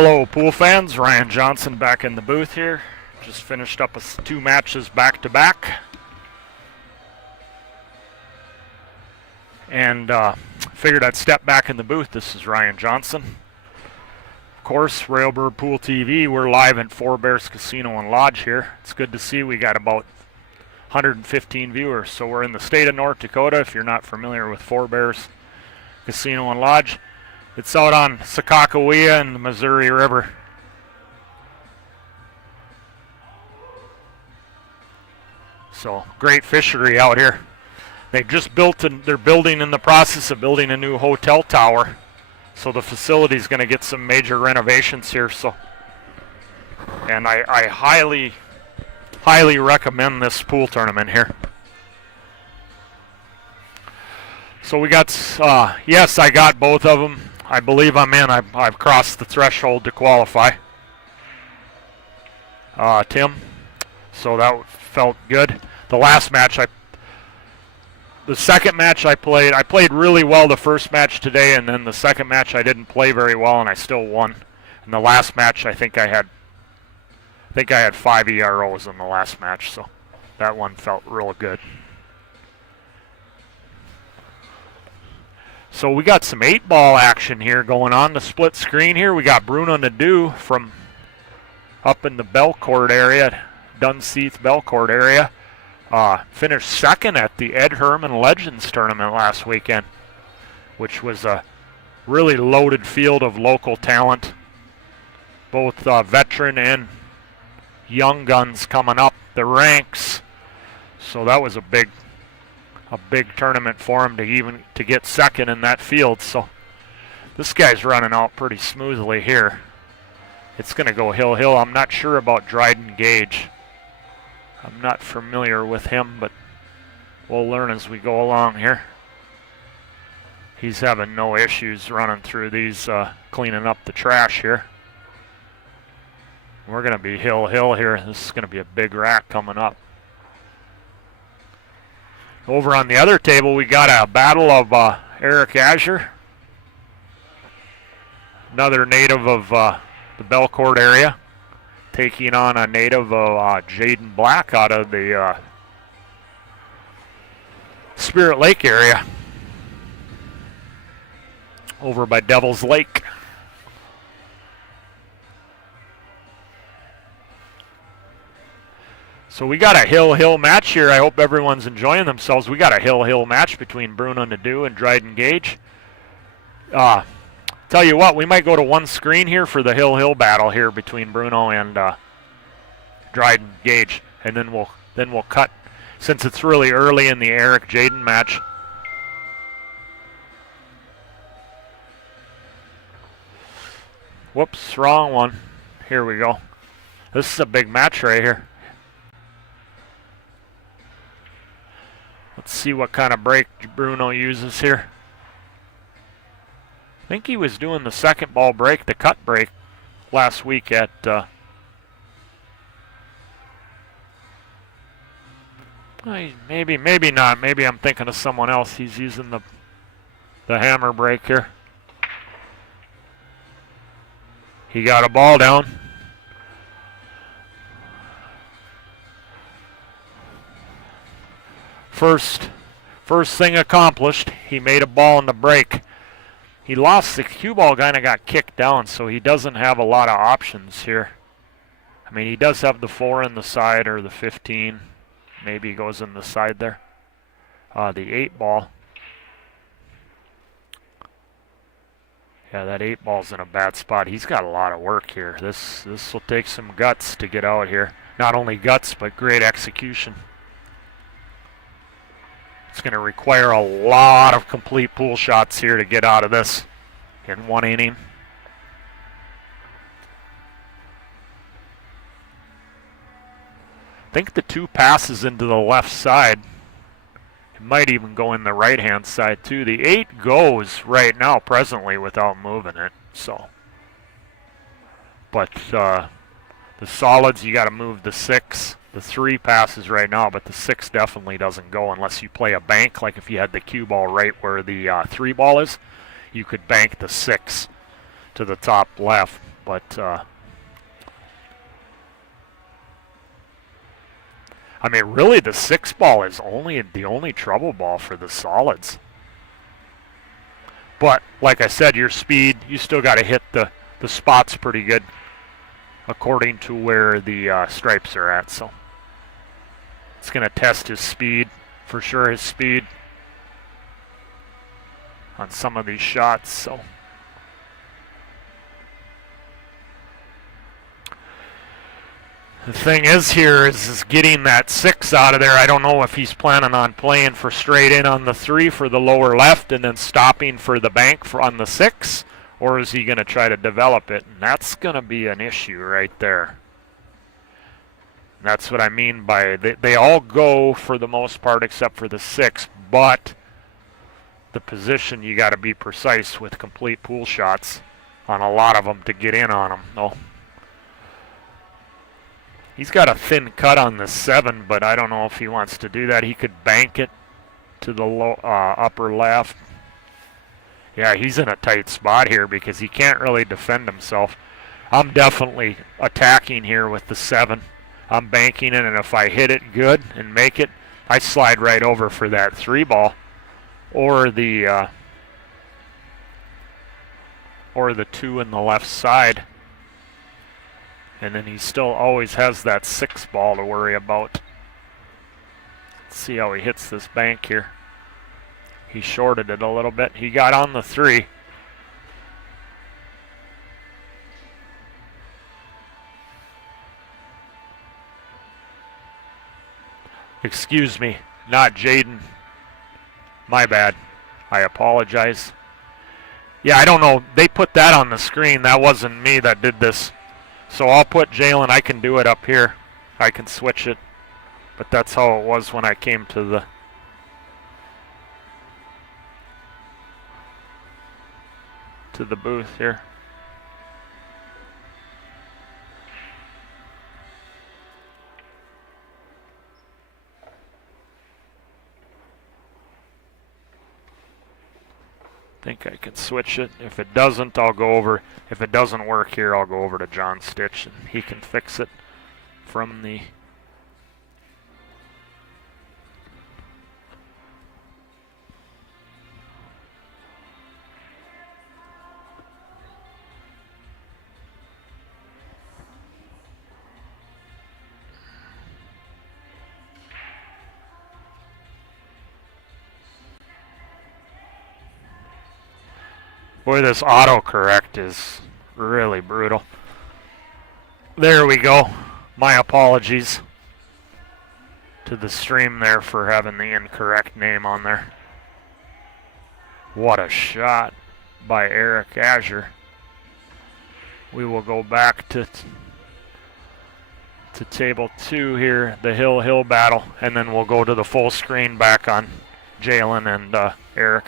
Hello, pool fans. Ryan Johnson back in the booth here. Just finished up 2 matches back to back. And figured I'd step back in the booth. This is Ryan Johnson. Of course, Railbird Pool TV. We're live at Four Bears Casino and Lodge here. It's good to see we got about 115 viewers. So we're in the state of North Dakota. If you're not familiar with Four Bears Casino and Lodge, it's out on Sakakawea and the Missouri River. So great fishery out here. They just built, they're building in the process of building a new hotel tower. So the facility's going to get some major renovations here. So, and I highly recommend this pool tournament here. So we got, yes, I got both of them. I believe I'm in. I've crossed the threshold to qualify. Tim. So that felt good. The second match I played really well the first match today, and then the second match I didn't play very well, and I still won. And the last match I think I had 5 EROs in the last match, so that one felt real good. So we got some 8-ball action here going on. The split screen here. We got Bruno Nadeau from up in the Belcourt area, Dunseith Belcourt area. Finished second at the Ed Herman Legends tournament last weekend, which was a really loaded field of local talent, both veteran and young guns coming up the ranks. So that was a big tournament for him to get second in that field. So this guy's running out pretty smoothly here. It's going to go hill. I'm not sure about Dryden Gage. I'm not familiar with him, but we'll learn as we go along here. He's having no issues running through these, cleaning up the trash here. We're going to be hill here. This is going to be a big rack coming up. Over on the other table, we got a battle of Eric Azure, another native of the Belcourt area, taking on a native of Jaden Black out of the Spirit Lake area, over by Devil's Lake. So we got a hill match here. I hope everyone's enjoying themselves. We got a hill match between Bruno Nadeau and Dryden Gage. Tell you what, we might go to one screen here for the hill battle here between Bruno and Dryden Gage, and then we'll cut, since it's really early in the Eric Jaden match. Whoops, wrong one. Here we go. This is a big match right here. Let's see what kind of break Bruno uses here. I think he was doing the second ball break, the cut break, last week at maybe not. Maybe I'm thinking of someone else. He's using the hammer break here. He got a ball down. First thing accomplished. He made a ball in the break. He lost the cue ball, kind of got kicked down, so he doesn't have a lot of options here. I mean, he does have the 4 in the side or the 15. Maybe he goes in the side there. The 8 ball. Yeah, that 8 ball's in a bad spot. He's got a lot of work here. This will take some guts to get out here. Not only guts, but great execution. It's going to require a lot of complete pool shots here to get out of this in one inning. I think the 2 passes into the left side. It might even go in the right-hand side too. The 8 goes right now presently without moving it. So, but the solids, you got to move the 6. The 3 passes right now, but the 6 definitely doesn't go unless you play a bank. Like if you had the cue ball right where the 3 ball is, you could bank the 6 to the top left. But I mean, really, the 6 ball is the only trouble ball for the solids. But like I said, your speed, you still got to hit the spots pretty good according to where the stripes are at. So it's going to test his speed, for sure, his speed on some of these shots. So the thing is here is getting that 6 out of there. I don't know if he's planning on playing for straight in on the 3 for the lower left and then stopping for the bank on the 6, or is he going to try to develop it? And that's going to be an issue right there. And that's what I mean by they all go for the most part except for the 6, but the position, you got to be precise with complete pool shots on a lot of them to get in on them. No. He's got a thin cut on the 7, but I don't know if he wants to do that. He could bank it to the upper left. Yeah, he's in a tight spot here because he can't really defend himself. I'm definitely attacking here with the 7. I'm banking it, and if I hit it good and make it, I slide right over for that 3 ball or the 2 in the left side. And then he still always has that 6 ball to worry about. Let's see how he hits this bank here. He shorted it a little bit. He got on the 3. Excuse me, not Jaden. My bad. I apologize. Yeah, I don't know. They put that on the screen. That wasn't me that did this. So I'll put Jalen. I can do it up here. I can switch it. But that's how it was when I came to the booth here. I think I can switch it. If it doesn't, I'll go over. If it doesn't work here, I'll go over to John Stitch and he can fix it from the... Boy, this autocorrect is really brutal. There we go. My apologies to the stream there for having the incorrect name on there. What a shot by Eric Azure. We will go back to table 2 here, the hill battle, and then we'll go to the full screen back on Jalen and Eric.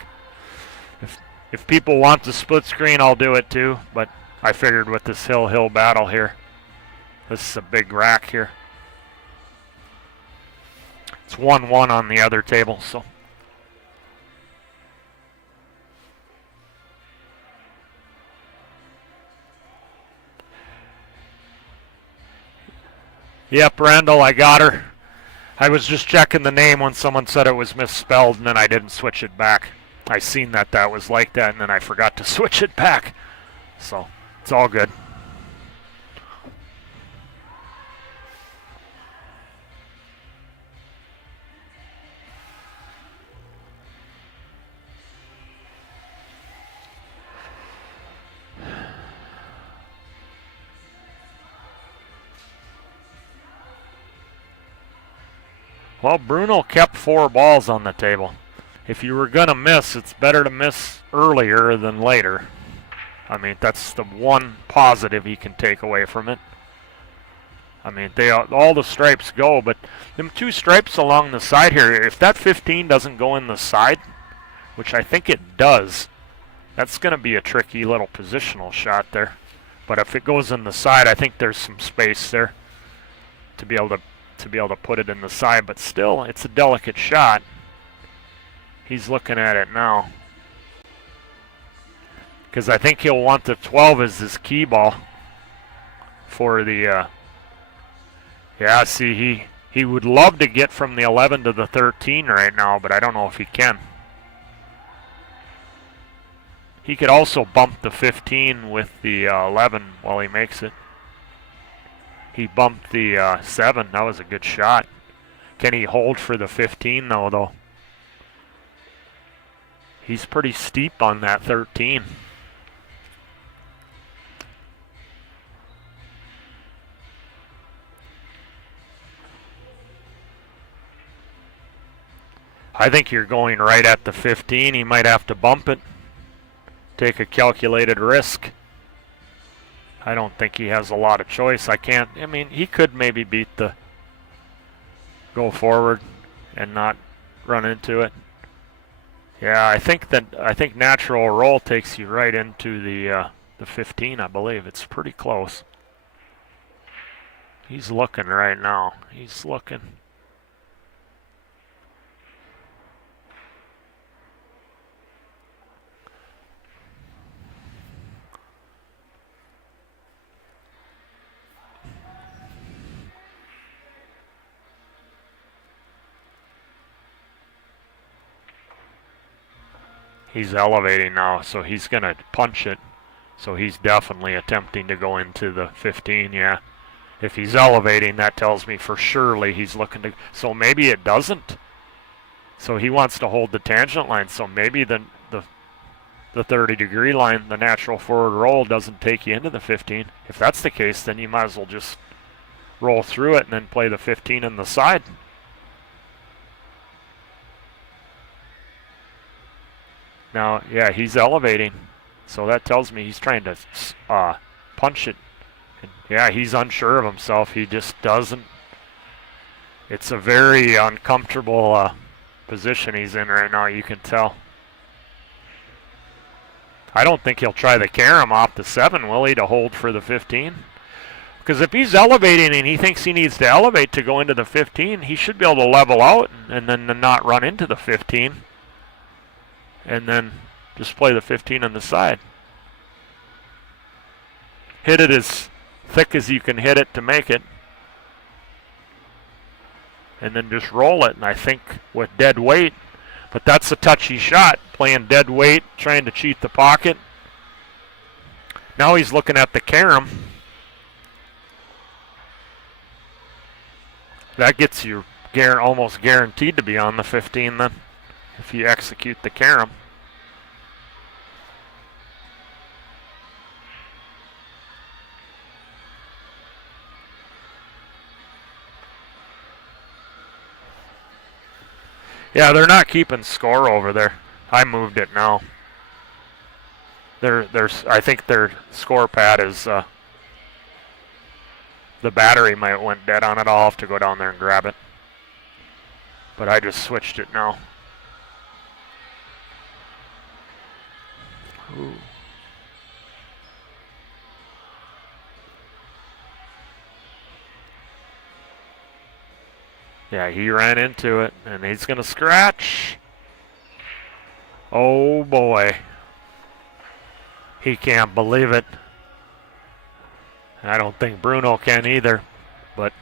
If people want the split screen, I'll do it too, but I figured with this hill battle here, this is a big rack here. It's 1-1 on the other table, so. Yep, Randall, I got her. I was just checking the name when someone said it was misspelled, and then I didn't switch it back. I seen that was like that, and then I forgot to switch it back. So, it's all good. Well, Bruno kept 4 balls on the table. If you were going to miss, it's better to miss earlier than later. I mean, that's the one positive he can take away from it. I mean, all the stripes go, but them 2 stripes along the side here, if that 15 doesn't go in the side, which I think it does, that's going to be a tricky little positional shot there. But if it goes in the side, I think there's some space there to be able to put it in the side, but still, it's a delicate shot. He's looking at it now. Because I think he'll want the 12 as his key ball. for the, yeah, see, he would love to get from the 11 to the 13 right now, but I don't know if he can. He could also bump the 15 with the 11 while he makes it. He bumped the 7. That was a good shot. Can he hold for the 15 though? He's pretty steep on that 13. I think you're going right at the 15. He might have to bump it. Take a calculated risk. I don't think he has a lot of choice. I mean, he could maybe beat the go forward and not run into it. Yeah, I think natural roll takes you right into the 15, I believe. It's pretty close. He's looking right now. He's looking. He's elevating now, so he's going to punch it. So he's definitely attempting to go into the 15, yeah. If he's elevating, that tells me for surely he's looking to... So maybe it doesn't. So he wants to hold the tangent line, so maybe the 30-degree line, the natural forward roll, doesn't take you into the 15. If that's the case, then you might as well just roll through it and then play the 15 in the side. Now, yeah, he's elevating, so that tells me he's trying to punch it. And yeah, he's unsure of himself. He just doesn't. It's a very uncomfortable position he's in right now, you can tell. I don't think he'll try the carom off the 7, will he, to hold for the 15? Because if he's elevating and he thinks he needs to elevate to go into the 15, he should be able to level out and then not run into the 15. And then just play the 15 on the side. Hit it as thick as you can hit it to make it. And then just roll it, and I think with dead weight. But that's a touchy shot, playing dead weight, trying to cheat the pocket. Now he's looking at the carom. That gets you almost guaranteed to be on the 15 then, if you execute the carom. Yeah, they're not keeping score over there. I moved it now. I think their score pad is, the battery might went dead on it. I'll have to go down there and grab it. But I just switched it now. Ooh. Yeah, he ran into it, and he's going to scratch. Oh, boy. He can't believe it. I don't think Bruno can either, but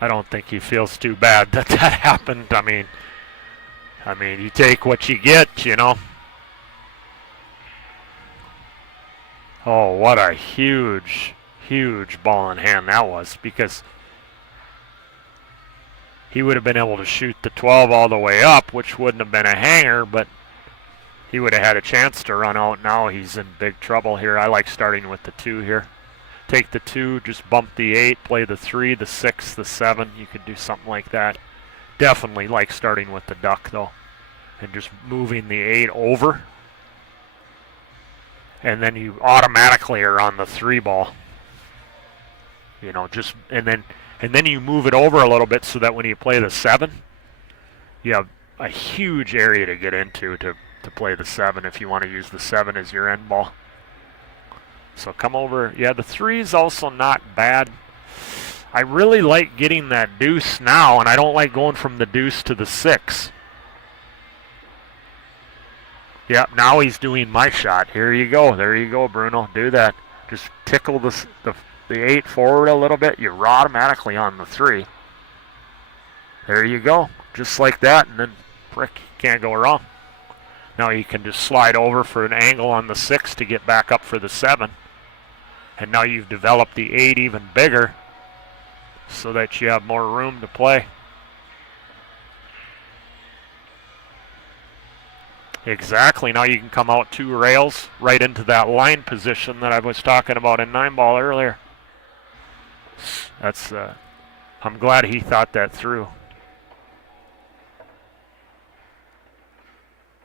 I don't think he feels too bad that happened. I mean, you take what you get, you know. Oh, what a huge ball in hand that was, because he would have been able to shoot the 12 all the way up, which wouldn't have been a hanger, but he would have had a chance to run out. Now he's in big trouble here. I like starting with the 2 here. Take the 2, just bump the 8, play the 3, the 6, the 7. You could do something like that. Definitely like starting with the duck though, and just moving the 8 over, and then you automatically are on the 3 ball. You know, just and then you move it over a little bit so that when you play the 7, you have a huge area to get into to play the 7 if you want to use the 7 as your end ball. So come over. Yeah, the 3 is also not bad. I really like getting that deuce now, and I don't like going from the deuce to the 6. Yep, now he's doing my shot. Here you go. There you go, Bruno. Do that. Just tickle the 8 forward a little bit. You're automatically on the 3. There you go. Just like that, and then, frick, you can't go wrong. Now you can just slide over for an angle on the 6 to get back up for the 7. And now you've developed the 8 even bigger so that you have more room to play. Exactly. Now you can come out 2 rails right into that line position that I was talking about in 9-ball earlier. That's I'm glad he thought that through.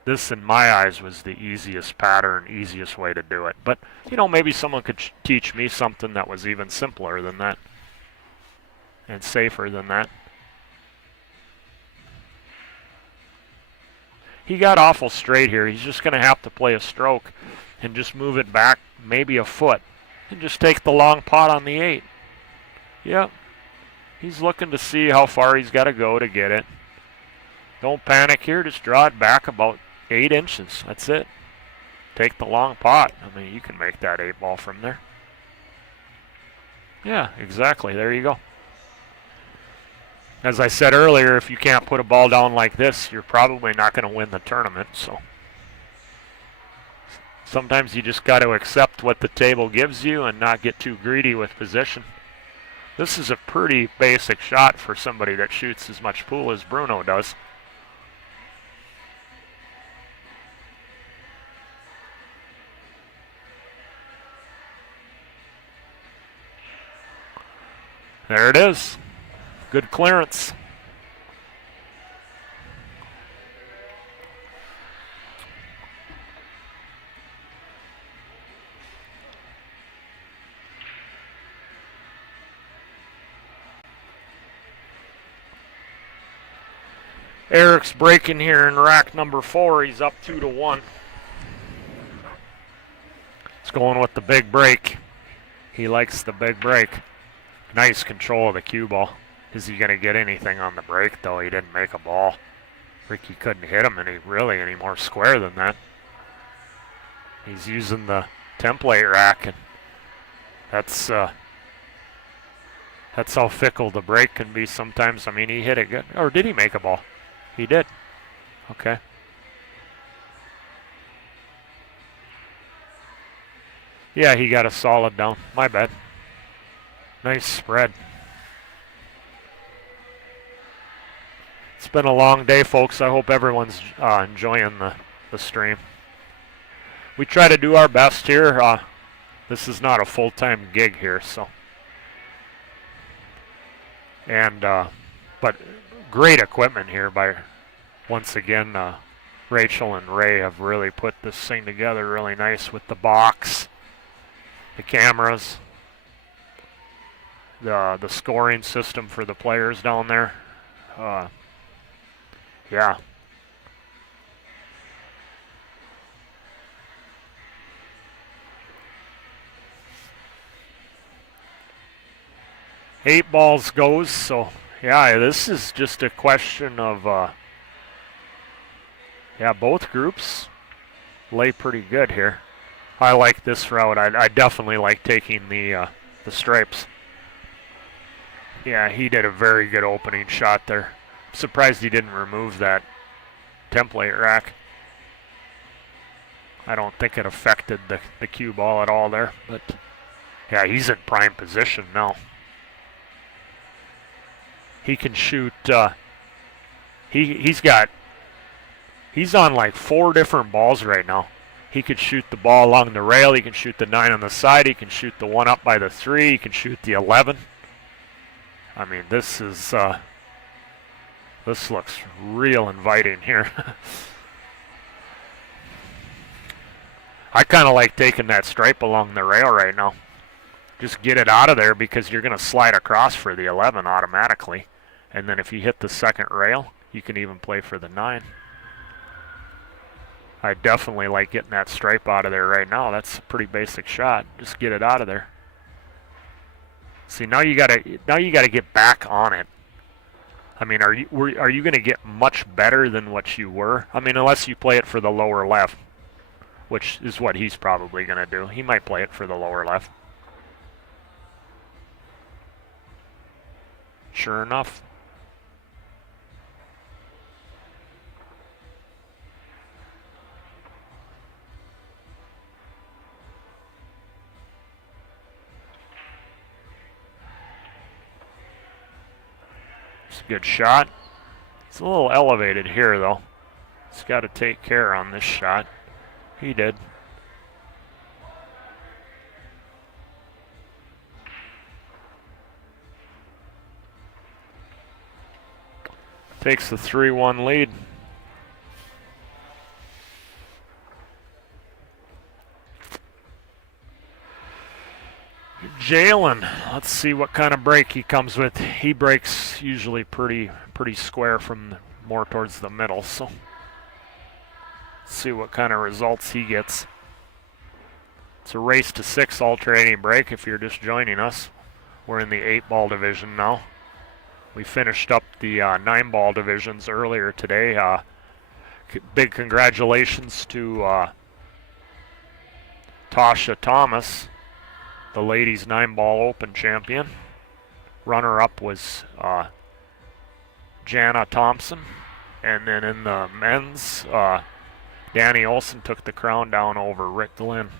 This, in my eyes, was the easiest pattern, easiest way to do it. But, you know, maybe someone could teach me something that was even simpler than that and safer than that. He got awful straight here. He's just going to have to play a stroke and just move it back maybe a foot and just take the long pot on the 8. Yep. He's looking to see how far he's got to go to get it. Don't panic here. Just draw it back about 8 inches. That's it. Take the long pot. I mean, you can make that 8-ball from there. Yeah, exactly. There you go. As I said earlier, if you can't put a ball down like this, you're probably not going to win the tournament. So sometimes you just got to accept what the table gives you and not get too greedy with position. This is a pretty basic shot for somebody that shoots as much pool as Bruno does. There it is. Good clearance. Eric's breaking here in rack number 4. He's up 2-1. He's going with the big break. He likes the big break. Nice control of the cue ball. Is he going to get anything on the break, though? He didn't make a ball. Ricky couldn't hit him any more square than that. He's using the template rack, and that's how fickle the break can be sometimes. I mean, he hit it good. Or did he make a ball? He did. Okay. Yeah, he got a solid down. My bad. Nice spread. It's been a long day, folks. I hope everyone's enjoying the stream. We try to do our best here. This is not a full-time gig here, so. And but great equipment here by, once again, Rachel and Ray have really put this thing together really nice with the box, the cameras, the scoring system for the players down there. Yeah. Eight balls goes, so yeah, this is just a question of yeah, both groups lay pretty good here. I like this route. I definitely like taking the stripes. Yeah, he did a very good opening shot there. I'm surprised he didn't remove that template rack. I don't think it affected the cue ball at all there, but yeah, he's in prime position now. He can shoot, he's on like 4 different balls right now. He could shoot the ball along the rail, he can shoot the 9 on the side, he can shoot the 1 up by the 3, he can shoot the 11. I mean, this looks real inviting here. I kind of like taking that stripe along the rail right now. Just get it out of there because you're going to slide across for the 11 automatically. And then if you hit the second rail, you can even play for the 9. I definitely like getting that stripe out of there right now. That's a pretty basic shot. Just get it out of there. See, now you gotta get back on it. I mean, are you going to get much better than what you were? I mean, unless you play it for the lower left. which is what he's probably going to do. He might play it for the lower left. Sure enough. It's a good shot. It's a little elevated here, though. He's got to take care on this shot. He did. Takes the 3-1 lead. Jalen, let's see what kind of break he comes with. He breaks usually pretty square from more towards the middle, so let's see what kind of results he gets. It's a race to 6 alternating break if you're just joining us. We're in the 8-ball division now. We finished up the 9-ball divisions earlier today. Big congratulations to Tasha Thomas, the ladies 9-ball open champion. Runner-up was Jana Thompson. And then in the men's, Danny Olson took the crown down over Rick Glenn.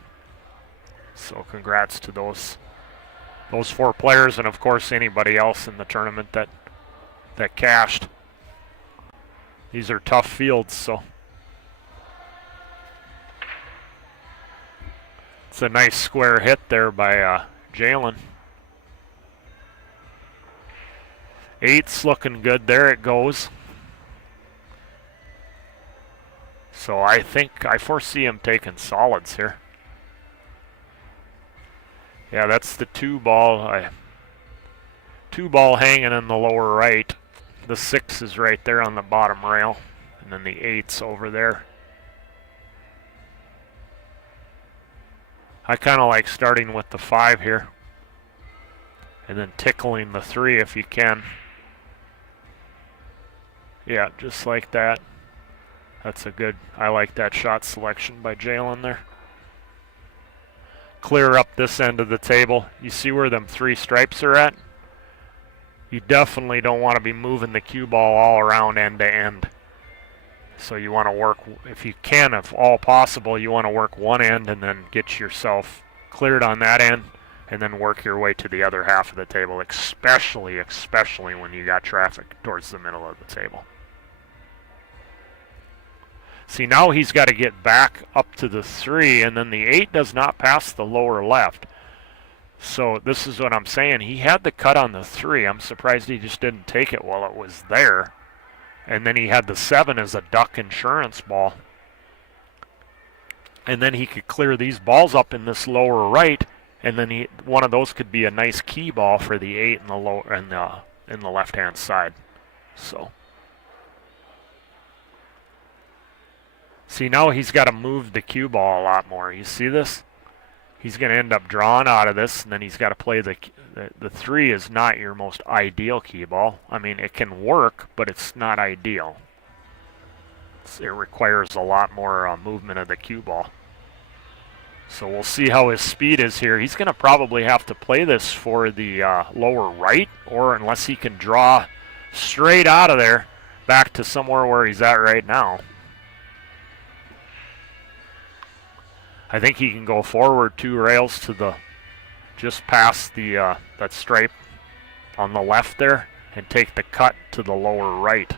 So congrats to those 4 players, and of course anybody else in the tournament that cashed. These are tough fields, so it's a nice square hit there by Jalen. 8's looking good. There it goes. So I foresee him taking solids here. Yeah, that's the 2-ball. 2-ball hanging in the lower right. The 6 is right there on the bottom rail, and then the 8's over there. I kind of like starting with the 5 here, and then tickling the 3 if you can. Yeah, just like that. That's a good, I like that shot selection by Jalen there. Clear up this end of the table. You see where them 3 stripes are at? You definitely don't want to be moving the cue ball all around end to end. So you want to work, if you can, if all possible, you want to work one end and then get yourself cleared on that end and then work your way to the other half of the table, especially when you got traffic towards the middle of the table. See, now he's got to get back up to the 3, and then the 8 does not pass the lower left. So this is what I'm saying. He had the cut on the 3. I'm surprised he just didn't take it while it was there. And then he had the 7 as a duck insurance ball. And then he could clear these balls up in this lower right, and then one of those could be a nice key ball for the 8 in the lower in the left-hand side. So see, now he's got to move the cue ball a lot more. You see this? He's going to end up drawing out of this, and then he's got to play the 3 is not your most ideal key ball. I mean, it can work, but it's not ideal. It requires a lot more movement of the cue ball. So we'll see how his speed is here. He's going to probably have to play this for the lower right, or unless he can draw straight out of there back to somewhere where he's at right now. I think he can go forward 2 rails to the, just past the that stripe on the left there, and take the cut to the lower right.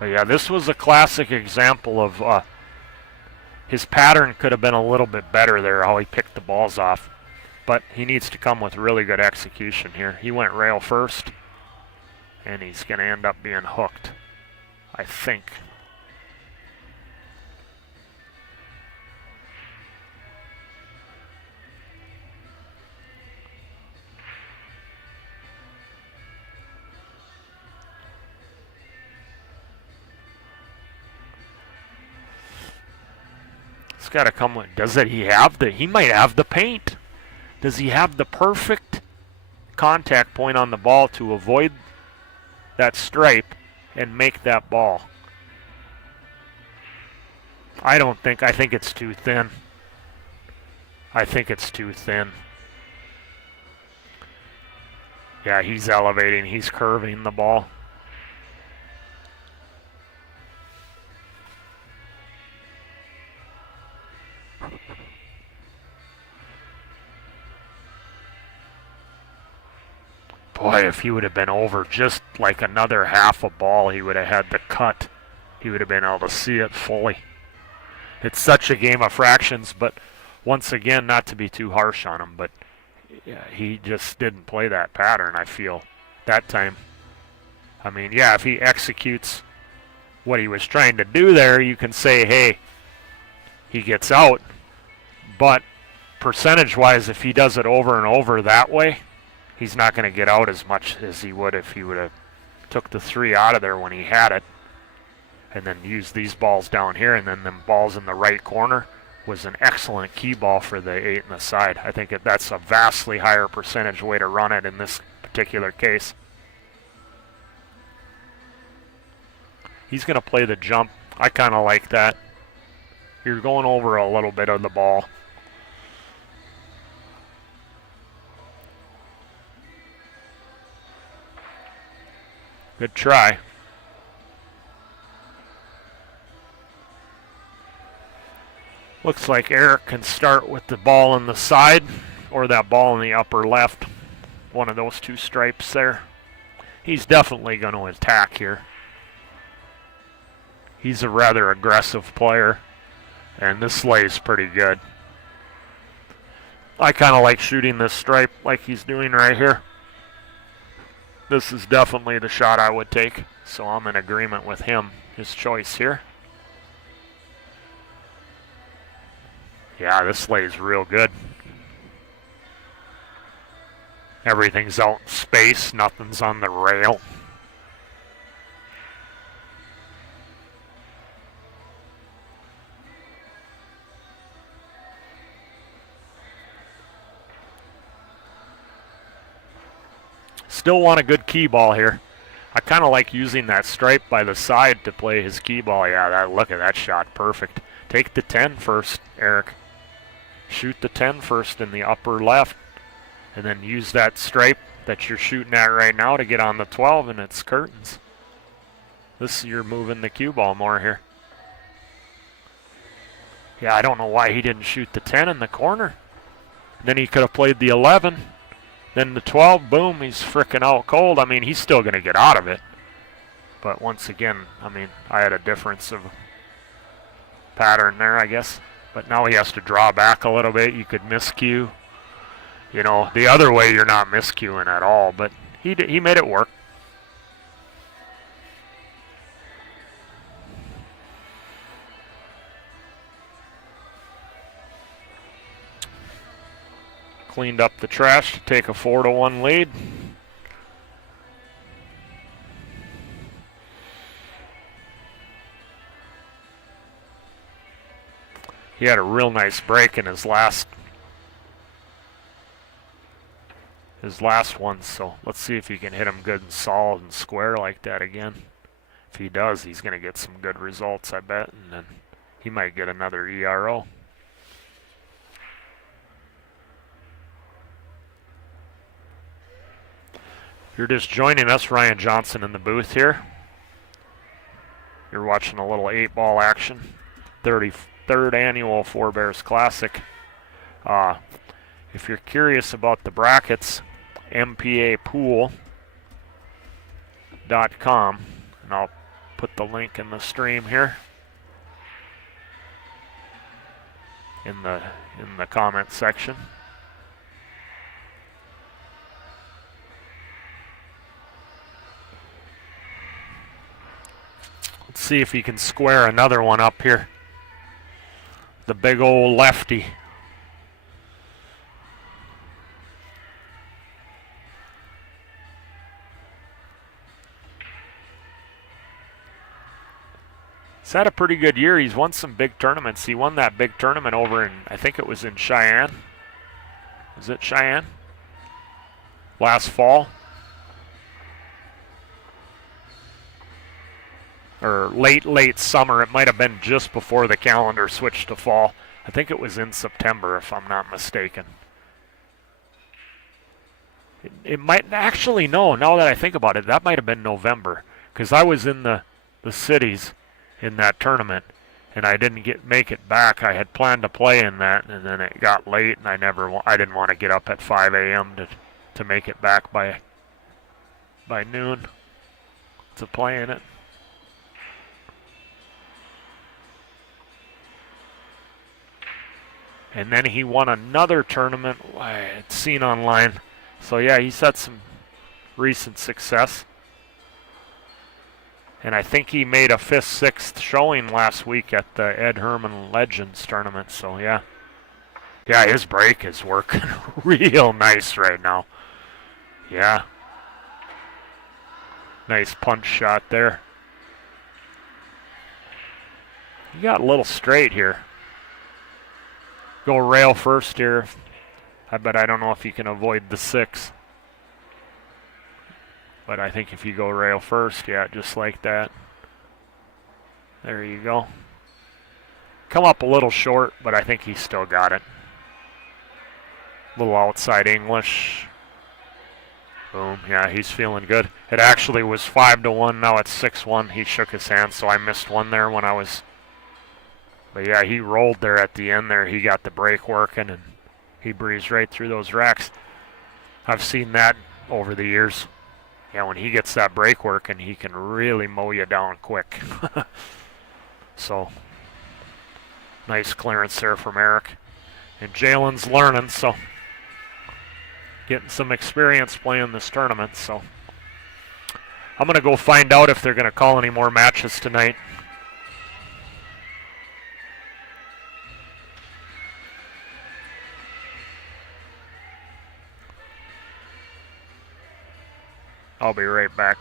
But yeah, this was a classic example of his pattern could have been a little bit better there, how he picked the balls off. But he needs to come with really good execution here. He went rail first, and he's going to end up being hooked, I think. It's got to come with, he might have the paint. Does he have the perfect contact point on the ball to avoid that stripe and make that ball. I think it's too thin. I think it's too thin. Yeah, he's elevating, he's curving the ball. Boy, if he would have been over just like another half a ball, he would have had the cut. He would have been able to see it fully. It's such a game of fractions, but once again, not to be too harsh on him, but yeah, he just didn't play that pattern, I feel, that time. I mean, yeah, if he executes what he was trying to do there, you can say, hey, he gets out. But percentage-wise, if he does it over and over that way, he's not going to get out as much as he would if he would have took the 3 out of there when he had it and then used these balls down here, and then them balls in the right corner was an excellent key ball for the 8 in the side. I think that's a vastly higher percentage way to run it in this particular case. He's going to play the jump. I kind of like that. You're going over a little bit of the ball. Good try. Looks like Eric can start with the ball in the side or that ball in the upper left. One of those 2 stripes there. He's definitely going to attack here. He's a rather aggressive player, and this lay's pretty good. I kind of like shooting this stripe like he's doing right here. This is definitely the shot I would take, so I'm in agreement with him, his choice here. Yeah, this lays real good. Everything's out in space, nothing's on the rail. Still want a good key ball here. I kind of like using that stripe by the side to play his key ball. Yeah, look at that shot. Perfect. Take the 10 first, Eric. Shoot the 10 first in the upper left, and then use that stripe that you're shooting at right now to get on the 12, and it's curtains. You're moving the cue ball more here. Yeah, I don't know why he didn't shoot the 10 in the corner. Then he could have played the 11. Then the 12, boom, he's frickin' out cold. I mean, he's still going to get out of it. But once again, I mean, I had a difference of pattern there, I guess. But now he has to draw back a little bit. You could miscue. You know, the other way you're not miscuing at all. But he made it work. Cleaned up the trash to take a 4-1 lead. He had a real nice break in his last one, so let's see if he can hit him good and solid and square like that again. If he does, he's going to get some good results, I bet, and then he might get another ERO. If you're just joining us, Ryan Johnson in the booth here. You're watching a little 8-ball action. 33rd annual Four Bears Classic. If you're curious about the brackets, mpapool.com, and I'll put the link in the stream here in the comment section. Let's see if he can square another one up here. The big old lefty. He's had a pretty good year. He's won some big tournaments. He won that big tournament over in, I think it was in Cheyenne. Is it Cheyenne? Last fall. or late summer. It might have been just before the calendar switched to fall. I think it was in September, if I'm not mistaken. It might actually, no, now that I think about it, that might have been November, because I was in the cities in that tournament, and I didn't make it back. I had planned to play in that, and then it got late, and I didn't want to get up at 5 a.m. to make it back by noon to play in it. And then he won another tournament I had seen online. So yeah, he's had some recent success. And I think he made a 5th, 6th showing last week at the Ed Herman Legends tournament. So yeah. Yeah, his break is working real nice right now. Yeah. Nice punch shot there. He got a little straight here. Go rail first here. I don't know if you can avoid the 6. But I think if you go rail first, yeah, just like that. There you go. Come up a little short, but I think he still got it. A little outside English. Boom. Yeah, he's feeling good. It actually was 5-1. Now it's 6-1. He shook his hand, so I missed one there when I was. But yeah, he rolled there at the end there. He got the break working, and he breezed right through those racks. I've seen that over the years. Yeah, when he gets that break working, he can really mow you down quick. So, nice clearance there from Eric. And Jalen's learning, so getting some experience playing this tournament. So, I'm going to go find out if they're going to call any more matches tonight. I'll be right back.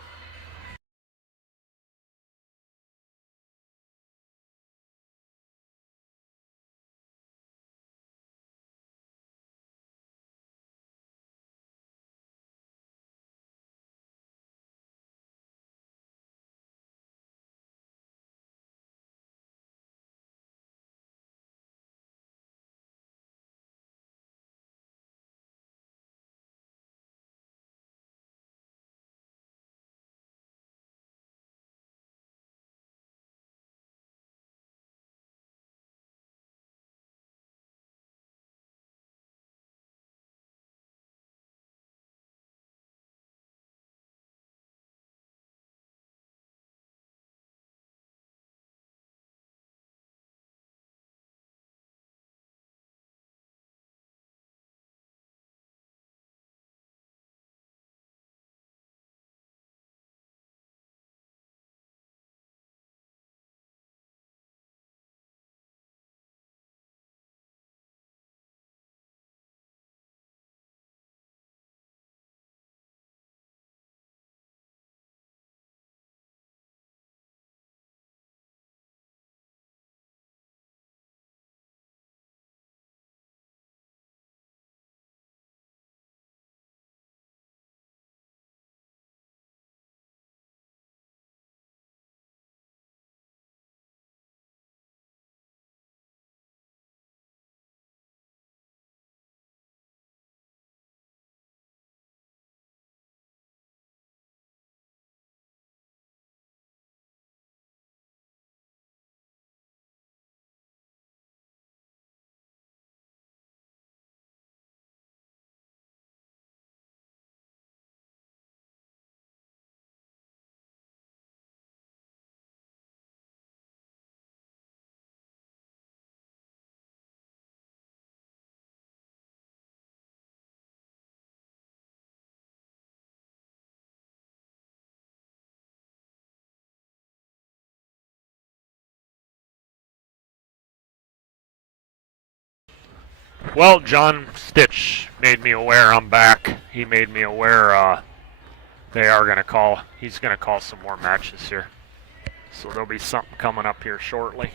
Well, John Stitch made me aware I'm back. He made me aware he's going to call some more matches here. So there'll be something coming up here shortly.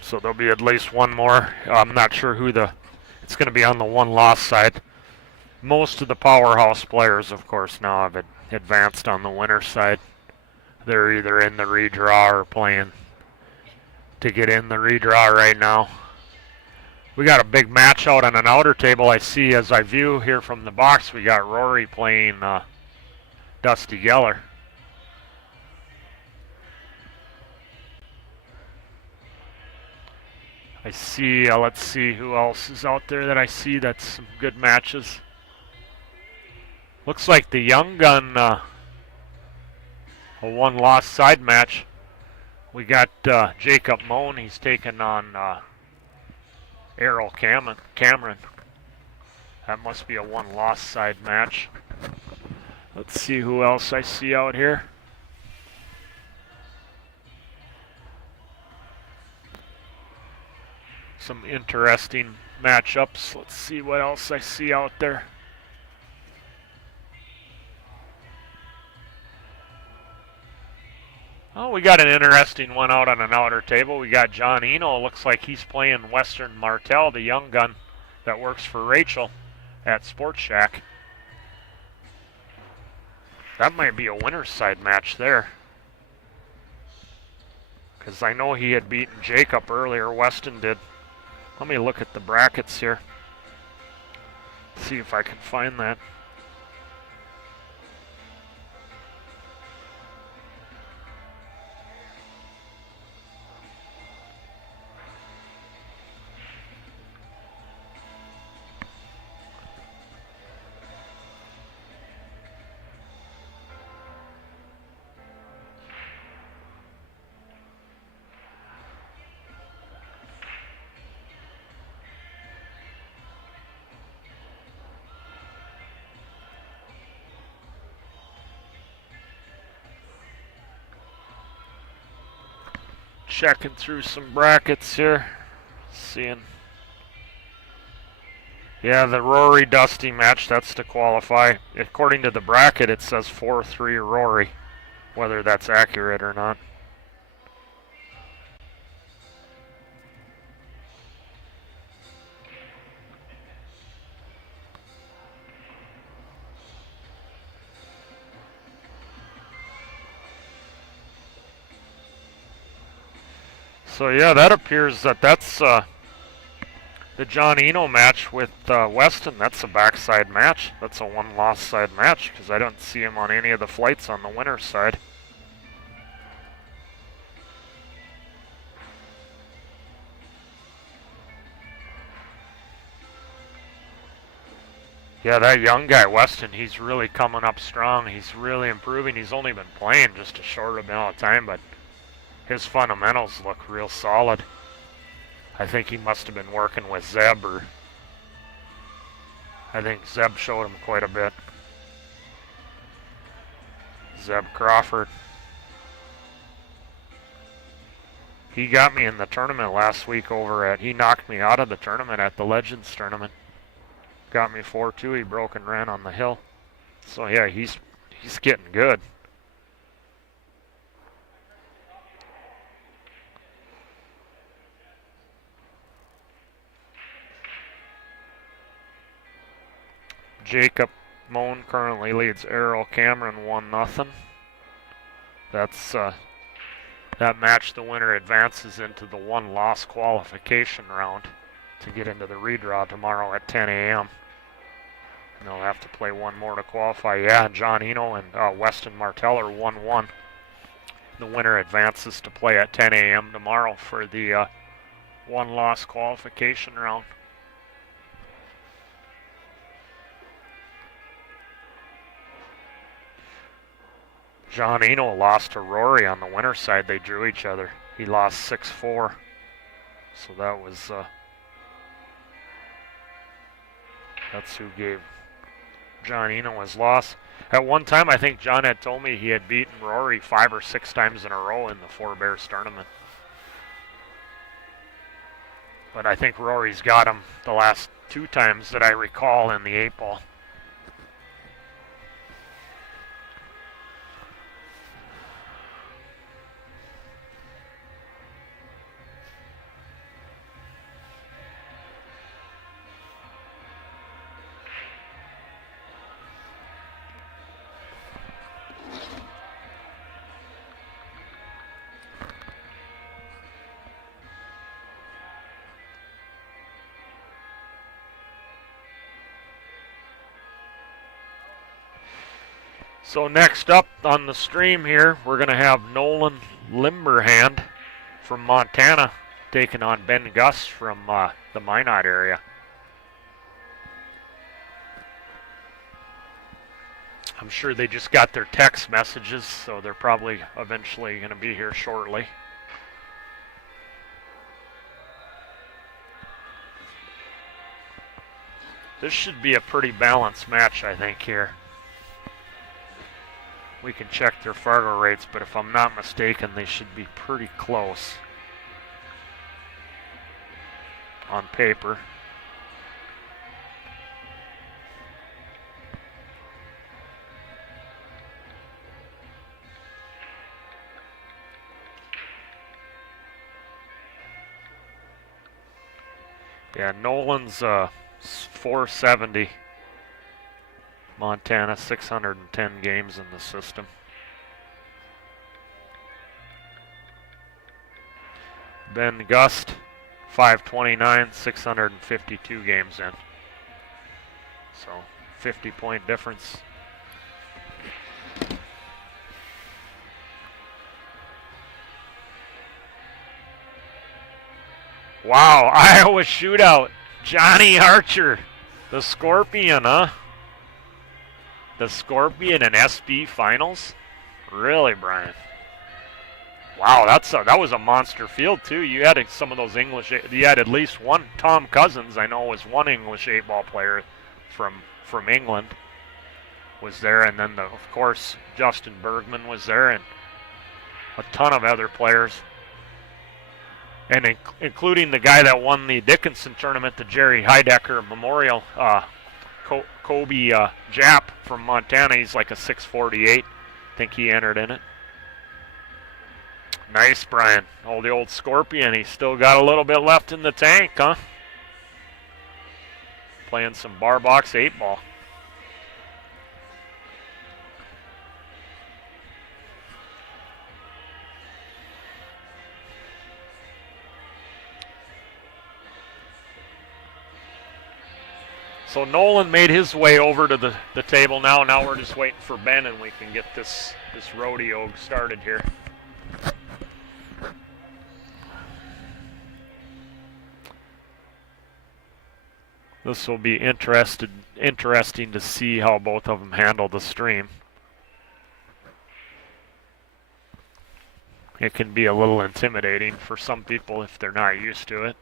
So there'll be at least one more. I'm not sure who it's going to be on the one loss side. Most of the powerhouse players, of course, now have advanced on the winner side. They're either in the redraw or playing to get in the redraw right now. We got a big match out on an outer table. I see as I view here from the box, we got Rory playing Dusty Geller. I see, let's see who else is out there that I see that's some good matches. Looks like the young gun, a one-loss side match. We got Jacob Moan, he's taking on Errol Cameron. That must be a one-loss side match. Let's see who else I see out here. Some interesting matchups. Let's see what else I see out there. Oh, we got an interesting one out on an outer table. We got John Eno. Looks like he's playing Western Martell, the young gun that works for Rachel at Sports Shack. That might be a winner's side match there. Because I know he had beaten Jacob earlier, Weston did. Let me look at the brackets here. See if I can find that. Checking through some brackets here, seeing. Yeah, the Rory Dusty match, that's to qualify. According to the bracket, it says 4-3 Rory, whether that's accurate or not. So yeah, that appears that that's the John Eno match with Weston. That's a backside match. That's a one-loss side match because I don't see him on any of the flights on the winner's side. Yeah, that young guy, Weston, he's really coming up strong. He's really improving. He's only been playing just a short amount of time, but his fundamentals look real solid. I think he must have been working with Zeb, or I think Zeb showed him quite a bit. Zeb Crawford. He got me in the tournament last week he knocked me out of the tournament at the Legends tournament. Got me 4-2, he broke and ran on the hill. So yeah, he's getting good. Jacob Moan currently leads Errol Cameron 1-0. That's that match. The winner advances into the one-loss qualification round to get into the redraw tomorrow at 10 a.m. And they'll have to play one more to qualify. Yeah, John Eno and Weston Martell are 1-1. The winner advances to play at 10 a.m. tomorrow for the one-loss qualification round. John Eno lost to Rory on the winner's side. They drew each other. He lost 6-4. So that was, that's who gave John Eno his loss. At one time, I think John had told me he had beaten Rory 5 or 6 times in a row in the Four Bears tournament. But I think Rory's got him the last 2 times that I recall in the 8-ball. So next up on the stream here, we're going to have Nolan Limberhand from Montana taking on Ben Gus from the Minot area. I'm sure they just got their text messages, so they're probably eventually going to be here shortly. This should be a pretty balanced match, I think, here. We can check their Fargo rates, but if I'm not mistaken, they should be pretty close on paper. Yeah, Nolan's 470. Montana, 610 games in the system. Ben Gust, 529, 652 games in. So, 50-point difference. Wow, Iowa shootout. Johnny Archer, the Scorpion, huh? The Scorpion and SB finals? Really, Brian? Wow, that was a monster field too. You had some of those English. You had at least one. Tom Cousins, I know, was one English 8-ball player from England. Was there, and then of course Justin Bergman was there, and a ton of other players, and including the guy that won the Dickinson tournament, the Jerry Heidecker Memorial. Kobe Jap from Montana, he's like a 648. I think he entered in it. Nice, Brian. Oh, the old Scorpion. He's still got a little bit left in the tank, huh? Playing some bar box 8-ball. So Nolan made his way over to the table now. Now we're just waiting for Ben, and we can get this rodeo started here. This will be interesting to see how both of them handle the stream. It can be a little intimidating for some people if they're not used to it.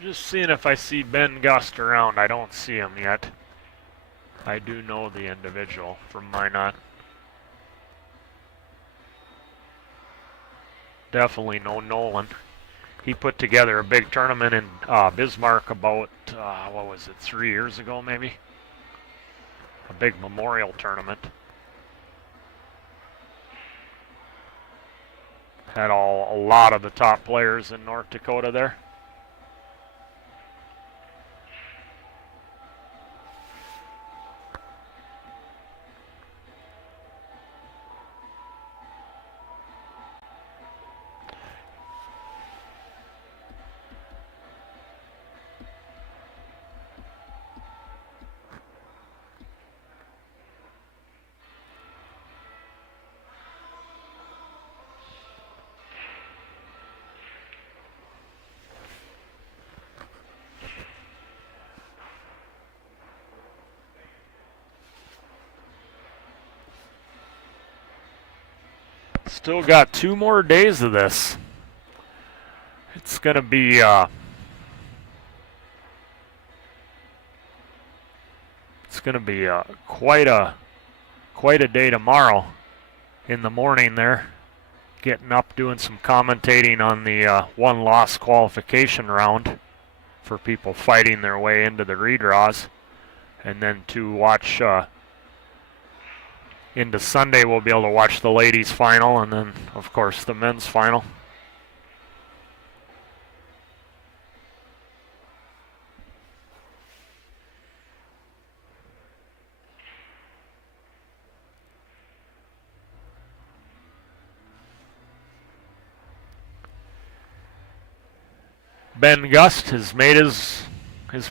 Just seeing if I see Ben Gust around. I don't see him yet. I do know the individual from Minot. Definitely know Nolan. He put together a big tournament in Bismarck about, 3 years ago maybe? A big memorial tournament. Had a lot of the top players in North Dakota there. Still got 2 more days of this. It's going to be quite a day tomorrow. in the morning there, getting up, doing some commentating on the one-loss qualification round for people fighting their way into the redraws. And then to watch into Sunday, we'll be able to watch the ladies' final and then, of course, the men's final. Ben Gust has made his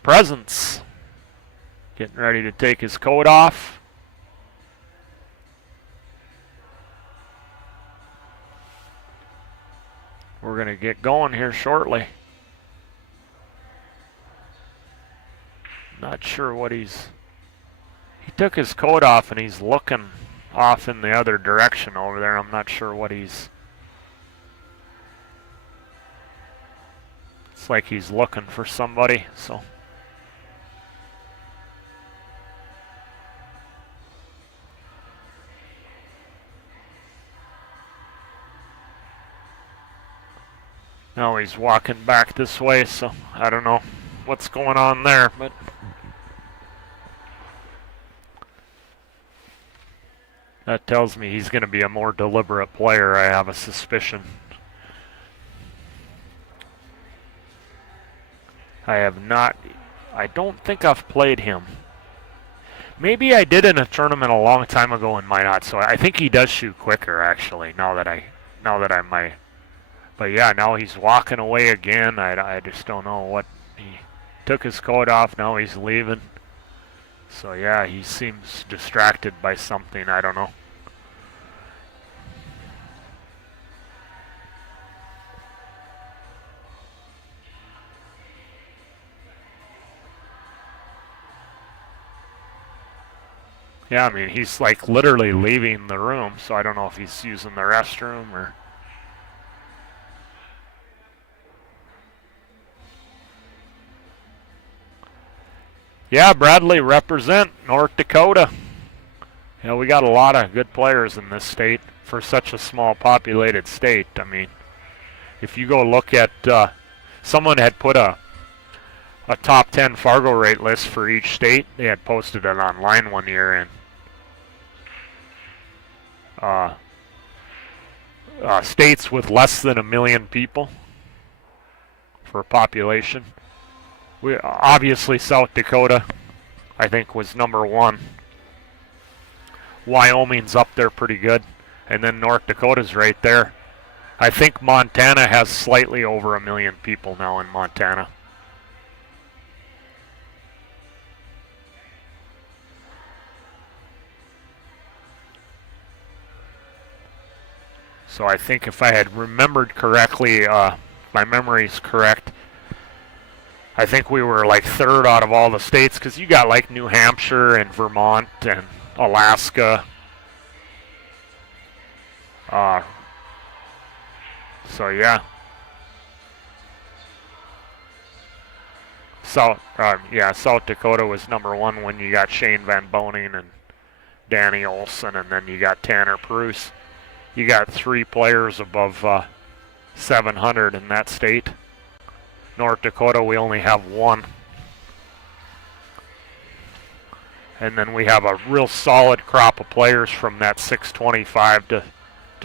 presence. Getting ready to take his coat off. We're going to get going here shortly. Not sure what he took his coat off and he's looking off in the other direction over there. I'm not sure what it's like he's looking for somebody, so. Now he's walking back this way, so I don't know what's going on there, but that tells me he's going to be a more deliberate player, I have a suspicion. I don't think I've played him. Maybe I did in a tournament a long time ago in Minot, so I think he does shoot quicker actually, now that I might. But yeah, now he's walking away again. I just don't know what. He took his coat off, now he's leaving. So yeah, he seems distracted by something, I don't know. Yeah, I mean, he's like literally leaving the room, so I don't know if he's using the restroom or. Yeah, Bradley, represent North Dakota. You know, we got a lot of good players in this state for such a small populated state. I mean, if you go look at, someone had put a top 10 Fargo rate list for each state. They had posted it online one year, and states with less than 1 million people for population. We obviously South Dakota, I think, was number 1. Wyoming's up there pretty good, and then North Dakota's right there. I think Montana has slightly over 1 million people now in Montana. So I think if I had remembered correctly, my memory's correct, I think we were like 3rd out of all the states, because you got like New Hampshire and Vermont and Alaska. So yeah. South Dakota was number 1 when you got Shane Van Boning and Danny Olson, and then you got Tanner Pruce. You got 3 players above 700 in that state. North Dakota, we only have 1. And then we have a real solid crop of players from that 625 to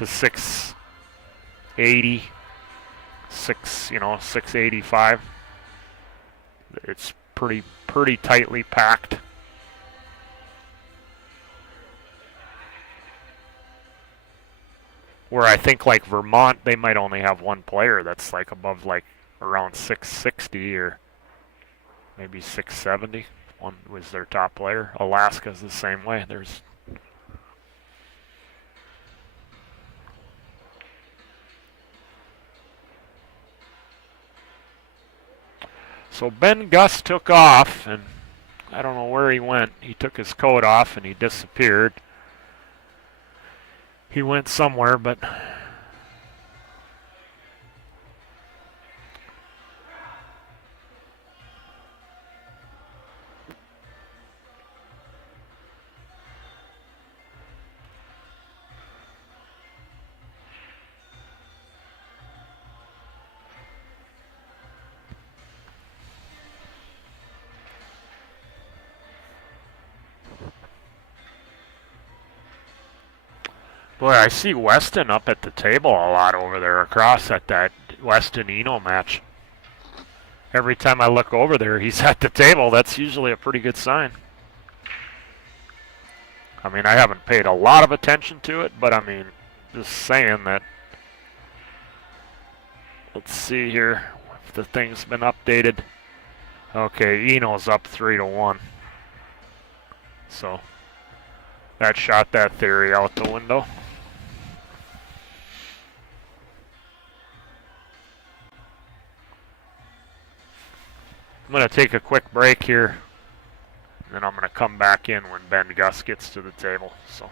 680, 685. It's pretty tightly packed. Where I think like Vermont, they might only have 1 player that's like above like around 660 or maybe 670. 1 was their top player. Alaska's the same way. So Ben Gus took off, and I don't know where he went. He took his coat off and he disappeared. He went somewhere, but Boy, I see Weston up at the table a lot over there across at that Weston-Eno match. Every time I look over there, he's at the table. That's usually a pretty good sign. I mean, I haven't paid a lot of attention to it, but I mean, just saying that. Let's see here if the thing's been updated. Okay, Eno's up 3-1. So that shot that theory out the window. I'm going to take a quick break here, and then I'm going to come back in when Ben Gus gets to the table. So.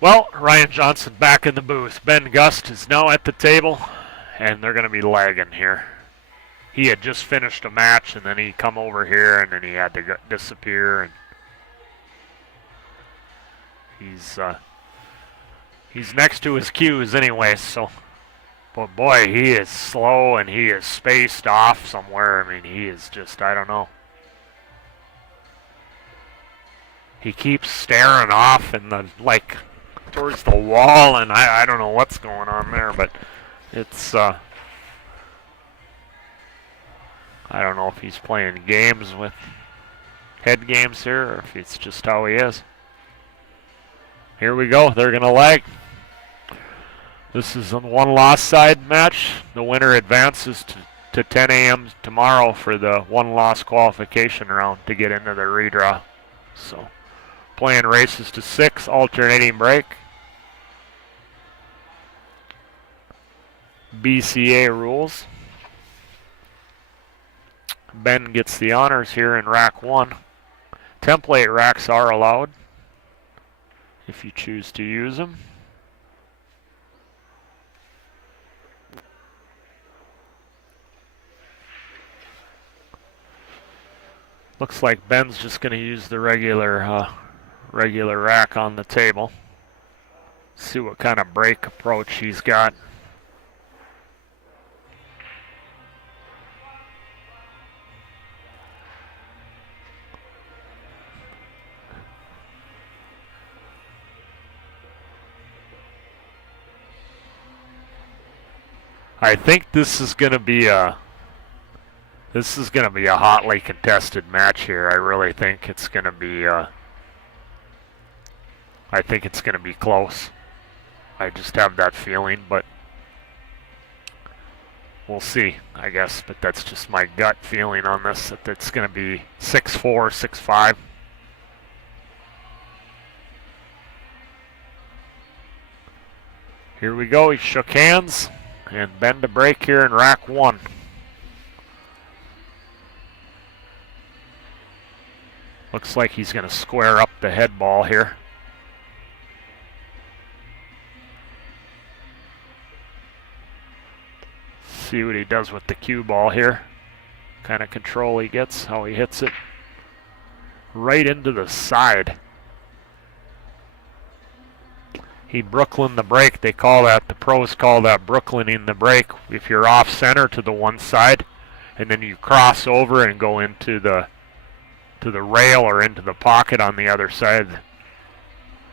Well, Ryan Johnson back in the booth. Ben Gust is now at the table, and they're going to be lagging here. He had just finished a match, and then he come over here, and then he had to disappear. And he's next to his cues anyway. So, but boy, he is slow and he is spaced off somewhere. I mean, he is just, I don't know. He keeps staring off in the towards the wall, and I don't know what's going on there, but it's I don't know if he's playing games with head games here or if it's just how he is. Here we go. They're going to lag. This is on one loss side match. The winner advances to 10 a.m. tomorrow for the one loss qualification round to get into the redraw. So playing races to 6, alternating break. BCA rules. Ben gets the honors here in rack 1. Template racks are allowed if you choose to use them. Looks like Ben's just going to use the regular regular rack on the table. See what kind of break approach he's got. I think this is going to be a hotly contested match here. I really think it's going to be close. I just have that feeling, but we'll see, I guess. But that's just my gut feeling on this, that it's going to be 6-4, 6-5. Here we go. He shook hands and bend a break here in rack 1. Looks like he's going to square up the head ball here. See what he does with the cue ball here. Kind of control he gets, how he hits it. Right into the side. He Brooklyn the break. They call that, the pros call that Brooklyning the break. If you're off center to the one side, and then you cross over and go into the rail or into the pocket on the other side.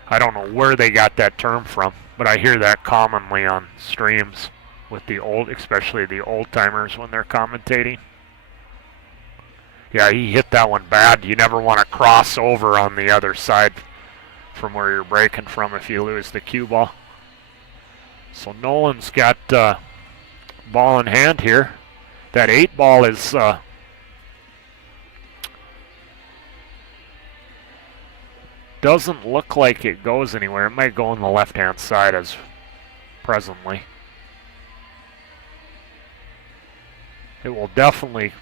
I don't know where they got that term from, but I hear that commonly on streams with the old, especially the old timers when they're commentating. Yeah, he hit that one bad. You never want to cross over on the other side from where you're breaking from if you lose the cue ball. So Nolan's got ball in hand here. That 8 ball is doesn't look like it goes anywhere. It might go on the left-hand side as presently. It will definitely,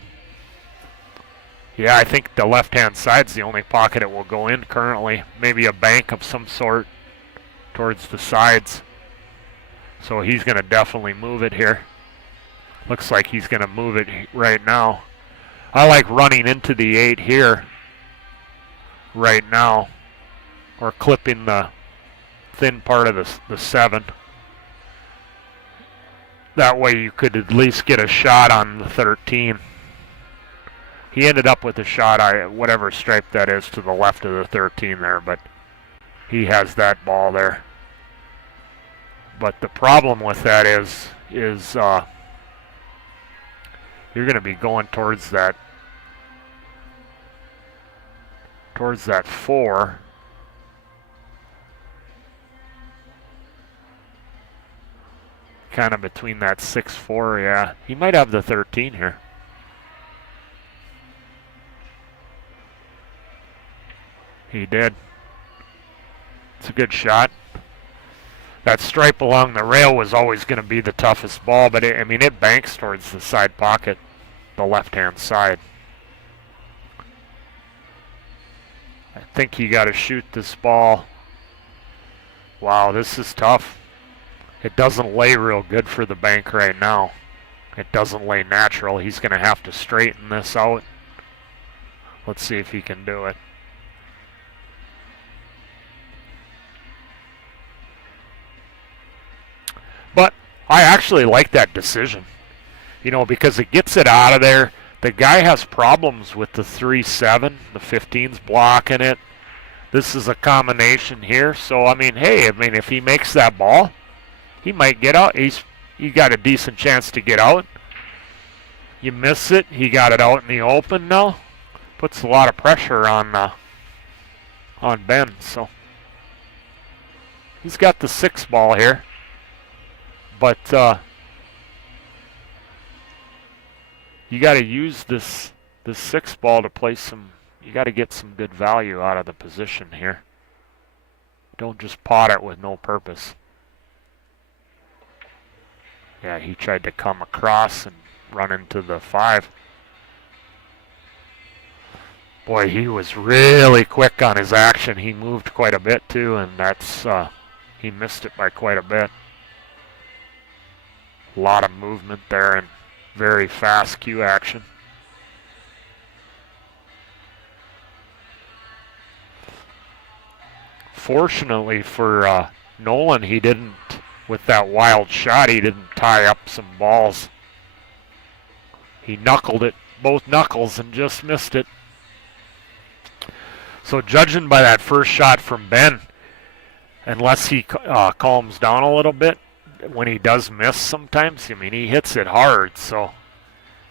yeah, I think the left-hand side's the only pocket it will go in currently. Maybe a bank of some sort towards the sides. So he's going to definitely move it here. Looks like he's going to move it right now. I like running into the 8 here right now, or clipping the thin part of the 7. That way you could at least get a shot on the 13. He ended up with a shot, whatever stripe that is, to the left of the 13 there, but he has that ball there. But the problem with that is you're going to be going towards that 4. Kind of between that 6-4, yeah. He might have the 13 here. He did. It's a good shot. That stripe along the rail was always going to be the toughest ball, but it banks towards the side pocket, the left-hand side. I think you got to shoot this ball. Wow, this is tough. It doesn't lay real good for the bank right now. It doesn't lay natural. He's going to have to straighten this out. Let's see if he can do it. But I actually like that decision, because it gets it out of there. The guy has problems with the 3-7. The 15's blocking it. This is a combination here. So, if he makes that ball, he might get out. He got a decent chance to get out. You miss it. He got it out in the open now. Puts a lot of pressure on Ben. So he's got the 6 ball here. But you got to use this 6 ball to play some. You got to get some good value out of the position here. Don't just pot it with no purpose. Yeah, he tried to come across and run into the 5. Boy, he was really quick on his action. He moved quite a bit too, and that's he missed it by quite a bit. A lot of movement there and very fast cue action. Fortunately for Nolan, he didn't, with that wild shot, he didn't tie up some balls. He knuckled it, both knuckles, and just missed it. So judging by that first shot from Ben, unless he calms down a little bit, when he does miss sometimes, I mean, he hits it hard, so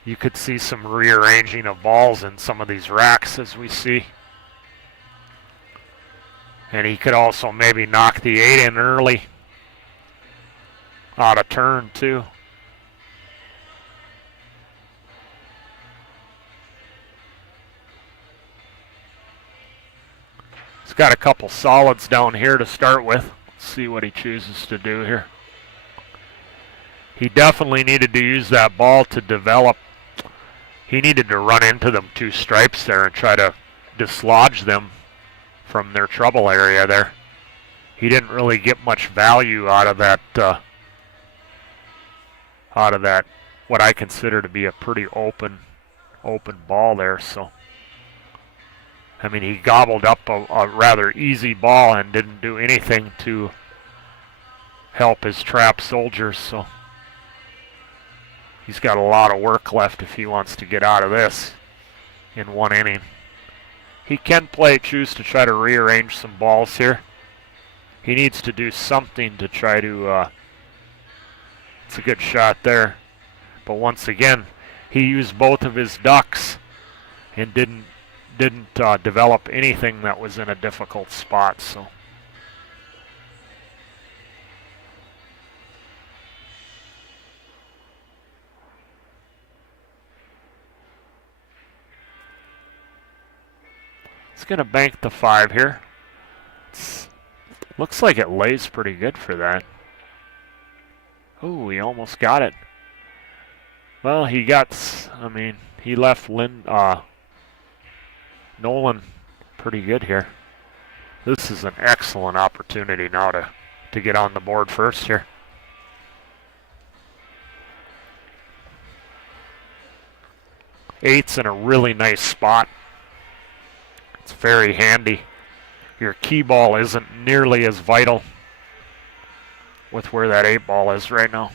you could see some rearranging of balls in some of these racks as we see. And he could also maybe knock the 8 in early, out of turn too. He's got a couple solids down here to start with. Let's see what he chooses to do here. He definitely needed to use that ball to develop. He needed to run into them 2 stripes there and try to dislodge them from their trouble area there. He didn't really get much value out of that, what I consider to be a pretty open ball there. So, I mean, he gobbled up a rather easy ball and didn't do anything to help his trap soldiers. So he's got a lot of work left if he wants to get out of this in 1 inning. He can choose to try to rearrange some balls here. He needs to do something to try to, it's a good shot there. But once again, he used both of his ducks and didn't develop anything that was in a difficult spot. So it's going to bank the 5 here. Looks like it lays pretty good for that. Oh, he almost got it. Well, he left Nolan pretty good here. This is an excellent opportunity now to get on the board first here. Eight's in a really nice spot. It's very handy. Your key ball isn't nearly as vital with where that 8 ball is right now,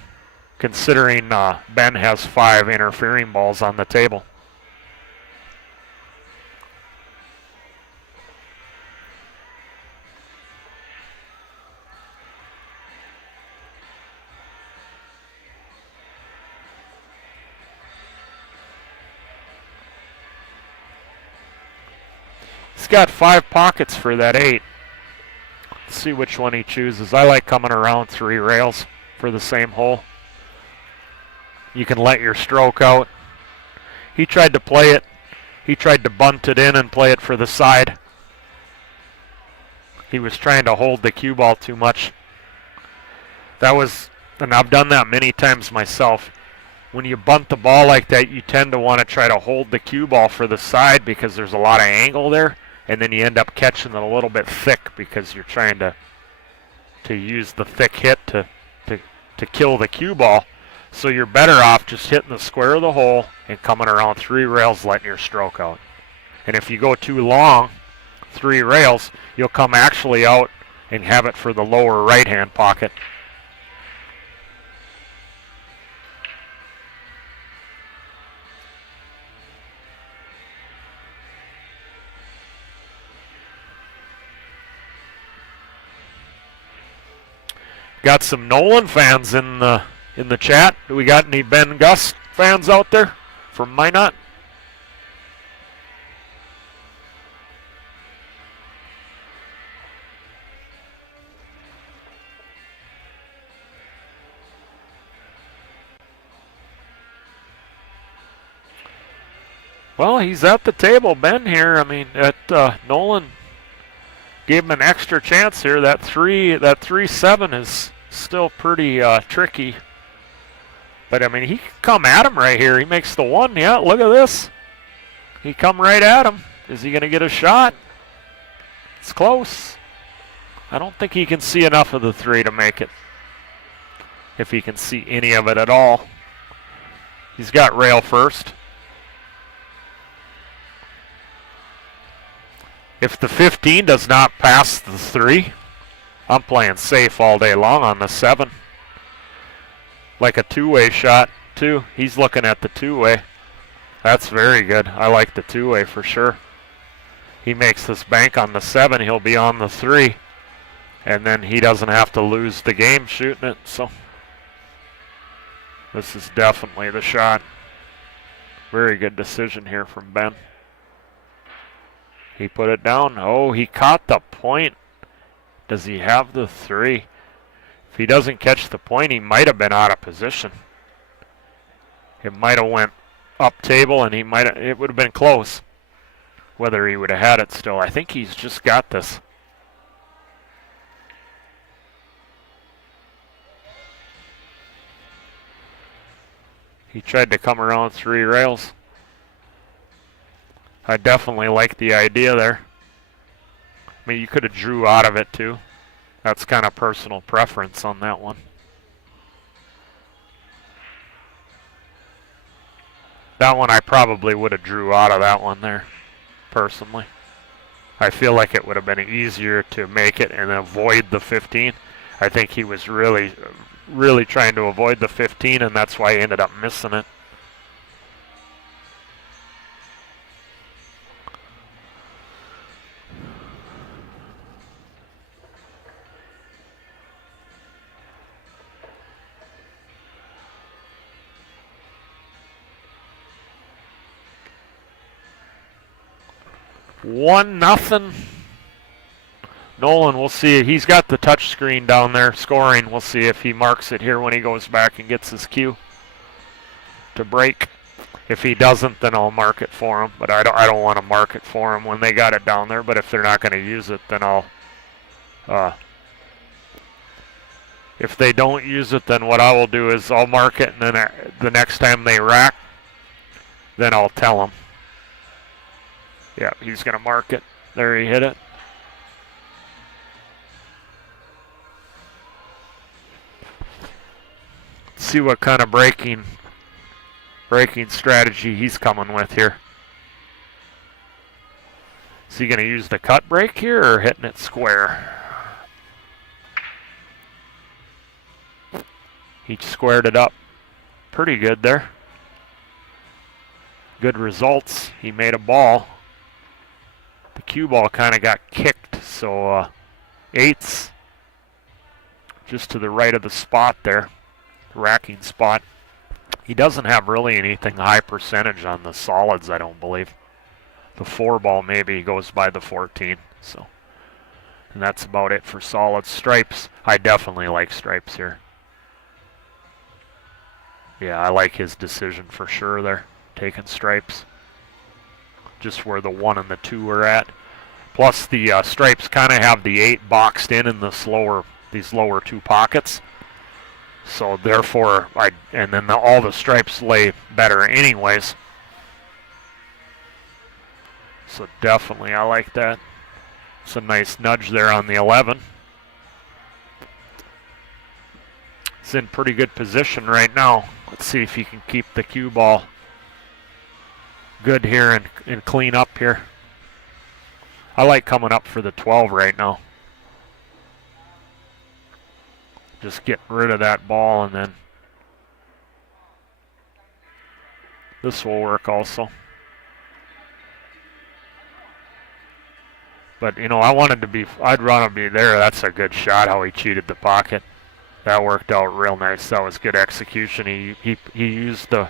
considering Ben has 5 interfering balls on the table. He's got 5 pockets for that 8. Let's see which one he chooses. I like coming around 3 rails for the same hole. You can let your stroke out. He tried to play it. He tried to bunt it in and play it for the side. He was trying to hold the cue ball too much. And I've done that many times myself. When you bunt the ball like that, you tend to want to try to hold the cue ball for the side because there's a lot of angle there. And then you end up catching it a little bit thick because you're trying to use the thick hit to kill the cue ball. So you're better off just hitting the square of the hole and coming around 3 rails, letting your stroke out. And if you go too long, 3 rails, you'll come actually out and have it for the lower right-hand pocket. Got some Nolan fans in the chat. Do we got any Ben Gus fans out there from Minot? Well, he's at the table, Ben, here. I mean, Nolan gave him an extra chance here. That 3-7 is still pretty tricky. But, I mean, he can come at him right here. He makes the 1. Yeah, look at this. He come right at him. Is he going to get a shot? It's close. I don't think he can see enough of the 3 to make it. If he can see any of it at all. He's got rail first. If the 15 does not pass the 3, I'm playing safe all day long on the 7. Like a two-way shot, too. He's looking at the two-way. That's very good. I like the two-way for sure. He makes this bank on the 7, he'll be on the 3. And then he doesn't have to lose the game shooting it, so this is definitely the shot. Very good decision here from Ben. He put it down. Oh, he caught the point. Does he have the 3? If he doesn't catch the point, he might have been out of position. It might have went up table, and it would have been close. Whether he would have had it still. I think he's just got this. He tried to come around 3 rails. I definitely like the idea there. I mean, you could have drew out of it too. That's kind of personal preference on that one. That one I probably would have drew out of that one there, personally. I feel like it would have been easier to make it and avoid the 15. I think he was really trying to avoid the 15, and that's why he ended up missing it. One nothing. Nolan, we'll see. He's got the touch screen down there scoring. We'll see if he marks it here when he goes back and gets his cue to break. If he doesn't, then I'll mark it for him. But I don't want to mark it for him when they got it down there. But if they're not going to use it, then I'll. If they don't use it, then what I will do is I'll mark it, and then the next time they rack, then I'll tell them. Yeah, he's going to mark it. There, he hit it. Let's see what kind of breaking strategy he's coming with here. Is he going to use the cut break here or hitting it square? He squared it up pretty good there. Good results. He made a ball. The cue ball kind of got kicked, so 8s just to the right of the spot there, the racking spot. He doesn't have really anything high percentage on the solids, I don't believe. The 4 ball maybe goes by the 14, so. And that's about it for solid stripes. I definitely like stripes here. Yeah, I like his decision for sure there, taking stripes. Just where the 1 and the 2 are at. Plus the stripes kind of have the 8 boxed in these lower 2 pockets. So therefore, and then all the stripes lay better anyways. So definitely I like that. It's a nice nudge there on the 11. It's in pretty good position right now. Let's see if he can keep the cue ball good here and clean up here. I like coming up for the 12 right now. Just getting rid of that ball, and then this will work also. But you know, I'd want to be there. That's a good shot how he cheated the pocket. That worked out real nice. That was good execution. He used the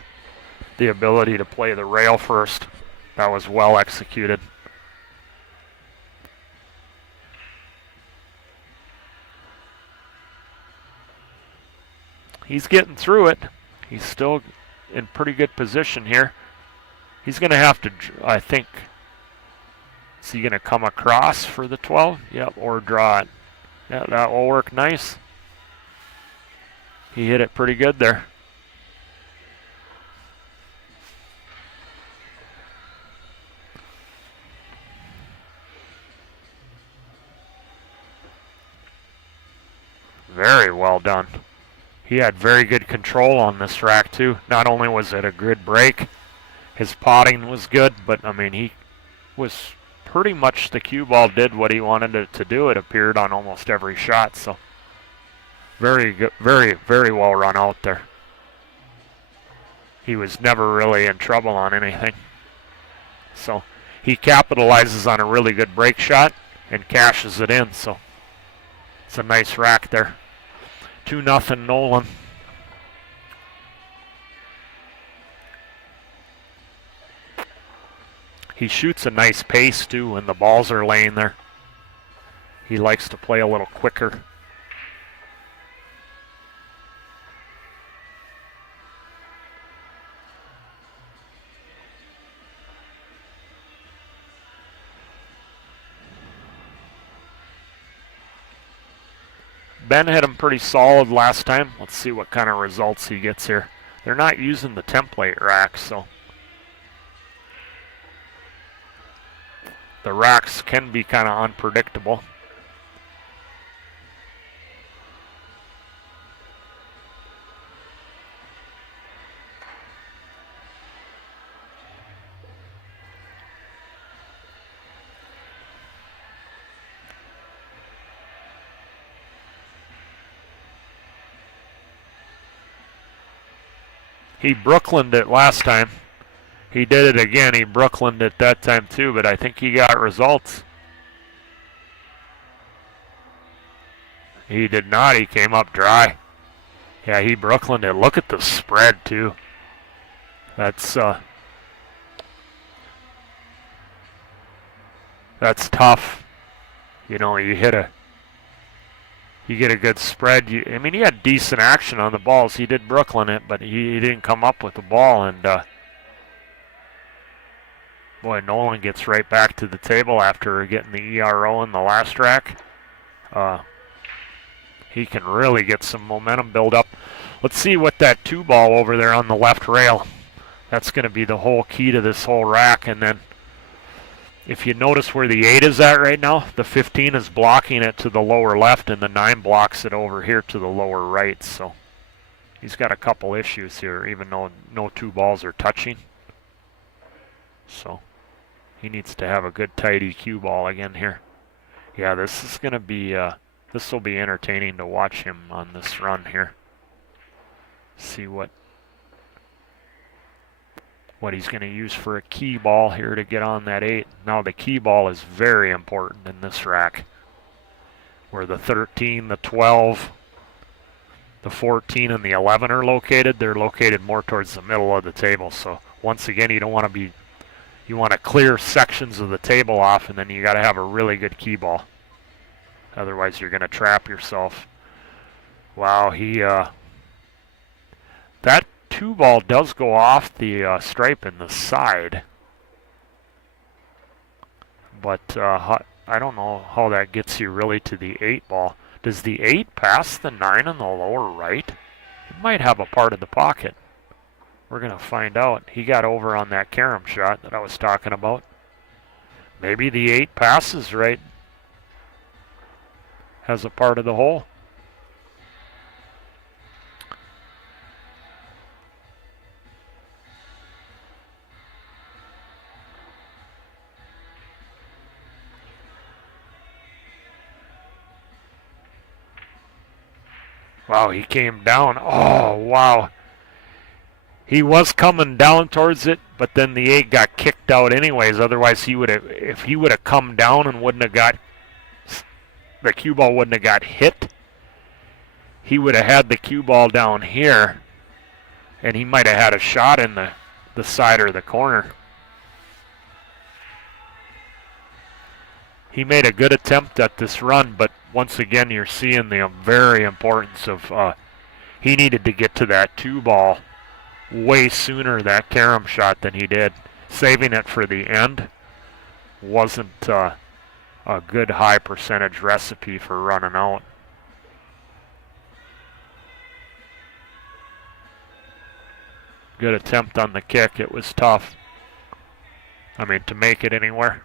ability to play the rail first. That was well executed. He's getting through it. He's still in pretty good position here. He's going to have to, I think, is he going to come across for the 12? Yep, or draw it. Yeah, that will work nice. He hit it pretty good there. Very well done. He had very good control on this rack too. Not only was it a good break, his potting was good, but I mean he was pretty much the cue ball did what he wanted it to do. It appeared on almost every shot, so very good, very well run out there. He was never really in trouble on anything. So he capitalizes on a really good break shot and cashes it in, so it's a nice rack there. 2-0 Nolan. He shoots a nice pace too when the balls are laying there. He likes to play a little quicker. Ben hit him pretty solid last time. Let's see what kind of results he gets here. They're not using the template rack, so the racks can be kind of unpredictable. He Brooklyned it last time. He did it again. He Brooklyned it that time too, but I think he got results. He did not. He came up dry. Yeah, he Brooklyned it. Look at the spread too. That's tough. You know, you get a good spread. I mean, he had decent action on the balls. He did Brooklyn it, but he didn't come up with the ball. And boy, Nolan gets right back to the table after getting the ERO in the last rack. He can really get some momentum build up. Let's see what that 2-ball over there on the left rail. That's going to be the whole key to this whole rack. And then if you notice where the 8 is at right now, the 15 is blocking it to the lower left, and the 9 blocks it over here to the lower right. So he's got a couple issues here, even though no 2 balls are touching. So he needs to have a good tight EQ ball again here. Yeah, this is going to be, this will be entertaining to watch him on this run here. See what he's going to use for a key ball here to get on that 8. Now the key ball is very important in this rack, where the 13, the 12, the 14, and the 11 are located. They're located more towards the middle of the table. So once again, you don't want to you want to clear sections of the table off, and then you got to have a really good key ball. Otherwise, you're going to trap yourself. Wow, that 2-ball does go off the stripe in the side, but I don't know how that gets you really to the 8-ball. Does the 8 pass the 9 in the lower right? It might have a part of the pocket. We're going to find out. He got over on that carom shot that I was talking about. Maybe the 8 passes right, has a part of the hole. Wow, he came down. Oh, wow. He was coming down towards it, but then the 8 got kicked out anyways. Otherwise, if he would have come down and wouldn't have got, the cue ball wouldn't have got hit, he would have had the cue ball down here, and he might have had a shot in the side or the corner. He made a good attempt at this run, but once again, you're seeing the very importance of he needed to get to that 2-ball way sooner, that carom shot, than he did. Saving it for the end wasn't a good high percentage recipe for running out. Good attempt on the kick. It was tough. I mean, to make it anywhere.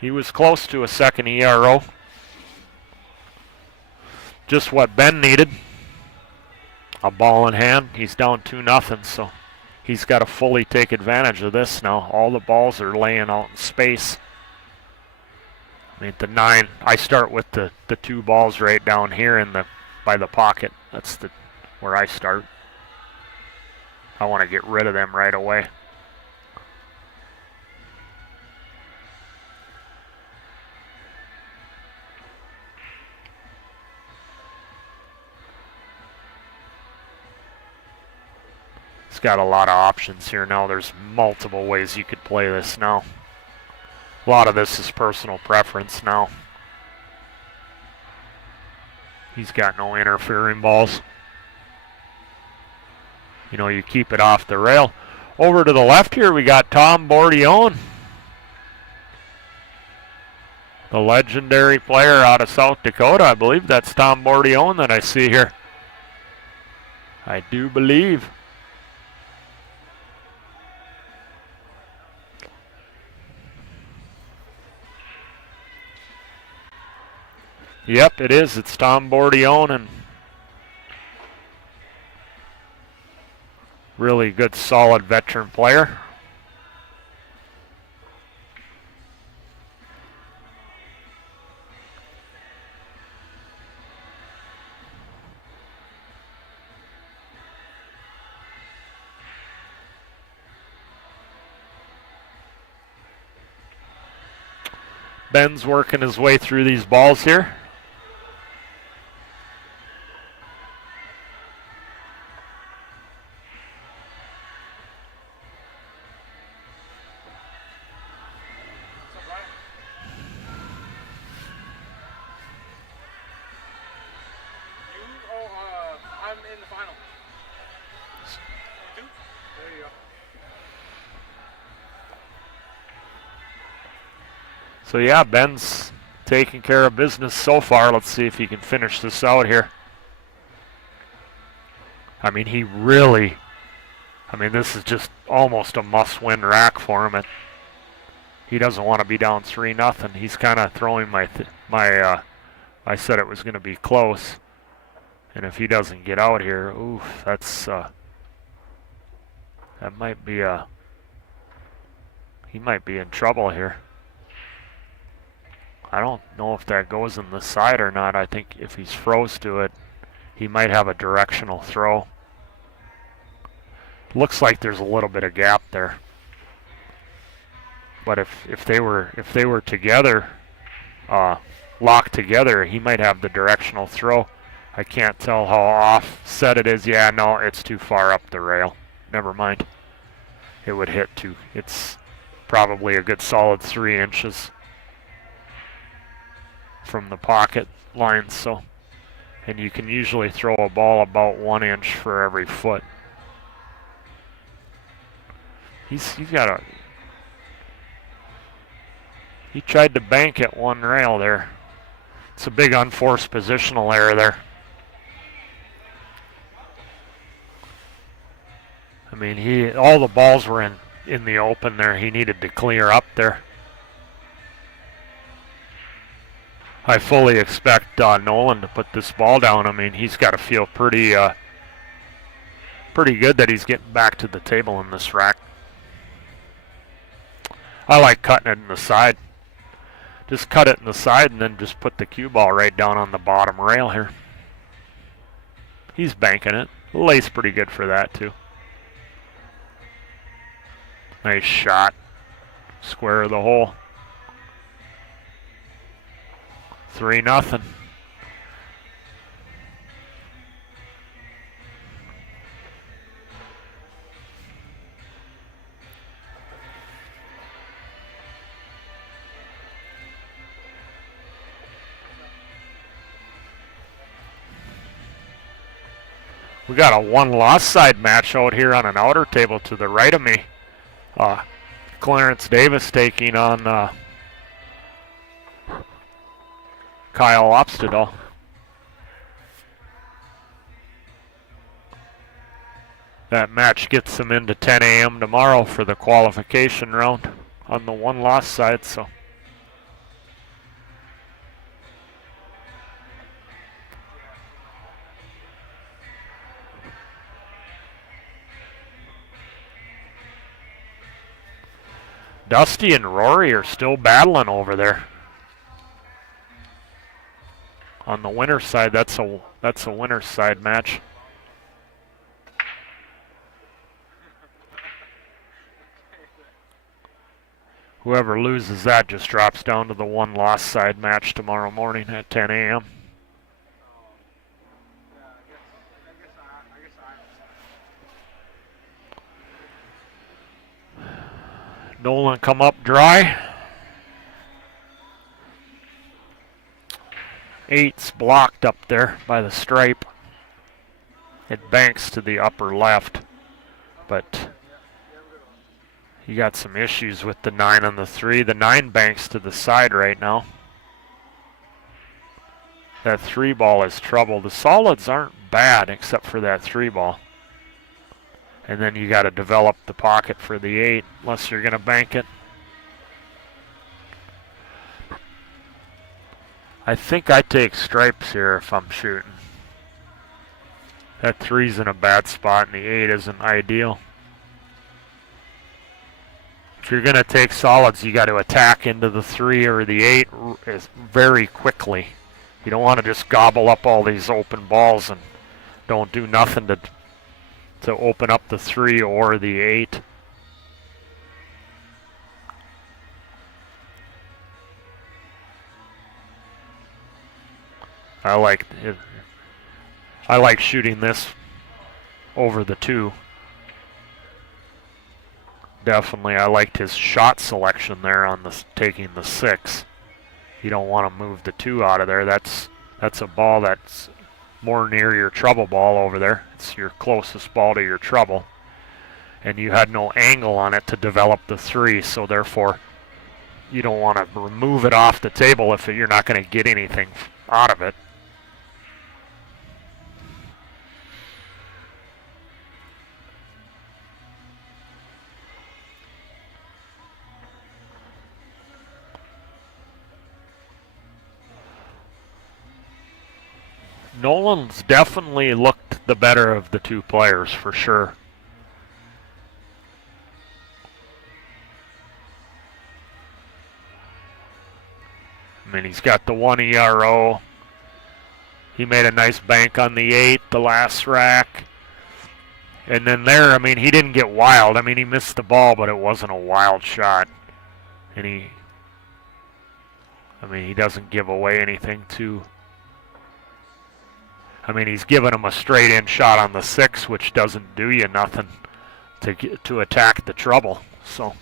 He was close to a second ERO. Just what Ben needed. A ball in hand. He's down 2-0, so he's got to fully take advantage of this now. All the balls are laying out in space. I mean, the 9, I start with the 2 balls right down here by the pocket. That's where I start. I want to get rid of them right away. It's got a lot of options here now. There's multiple ways you could play this now. A lot of this is personal preference now. He's got no interfering balls. You know, you keep it off the rail. Over to the left here, we got Tom Bordione, the legendary player out of South Dakota. I believe that's Tom Bordione that I see here. I do believe. Yep, it is. It's Tom Bordione, and really good, solid veteran player. Ben's working his way through these balls here. So yeah, Ben's taking care of business so far. Let's see if he can finish this out here. I mean, this is just almost a must-win rack for him. He doesn't want to be down 3-0. He's kind of throwing I said it was going to be close. And if he doesn't get out here, oof, that might be he might be in trouble here. I don't know if that goes in the side or not. I think if he's froze to it, he might have a directional throw. Looks like there's a little bit of gap there. But if they were together, locked together, he might have the directional throw. I can't tell how offset it is. Yeah, no, it's too far up the rail. Never mind. It would hit it's probably a good solid 3 inches from the pocket line, and you can usually throw a ball about 1 inch for every foot. He tried to bank at 1 rail there. It's a big unforced positional error there. I mean, all the balls were in the open there. He needed to clear up there. I fully expect Nolan to put this ball down. I mean, he's got to feel pretty good that he's getting back to the table in this rack. I like cutting it in the side. Just cut it in the side and then just put the cue ball right down on the bottom rail here. He's banking it. Lays pretty good for that too. Nice shot. Square of the hole. 3-0. We got a 1-loss side match out here on an outer table to the right of me. Clarence Davis taking on Kyle Opstedal. That match gets them into 10 a.m. tomorrow for the qualification round on the 1-loss side. So Dusty and Rory are still battling over there. On the winner's side, that's a winner's side match. Whoever loses that just drops down to the one-loss side match tomorrow morning at 10 a.m. Nolan come up dry. 8's blocked up there by the stripe. It banks to the upper left, but you got some issues with the 9 and the 3. The 9 banks to the side right now. That 3 ball is trouble. The solids aren't bad except for that 3 ball. And then you got to develop the pocket for the 8 unless you're going to bank it. I think I take stripes here if I'm shooting. That 3's in a bad spot and the 8 isn't ideal. If you're going to take solids, you got to attack into the 3 or the 8 very quickly. You don't want to just gobble up all these open balls and don't do nothing to open up the 3 or the 8. I like shooting this over the 2. Definitely, I liked his shot selection there on taking the 6. You don't want to move the 2 out of there. That's a ball that's more near your trouble ball over there. It's your closest ball to your trouble. And you had no angle on it to develop the 3, so therefore you don't want to remove it off the table if you're not going to get anything out of it. Nolan's definitely looked the better of the 2 players for sure. I mean, he's got the 1 ERO. He made a nice bank on the 8, the last rack. And then there, I mean, he didn't get wild. I mean, he missed the ball, but it wasn't a wild shot. And he doesn't give away anything too. I mean, he's giving him a straight-in shot on the 6, which doesn't do you nothing to attack the trouble. So,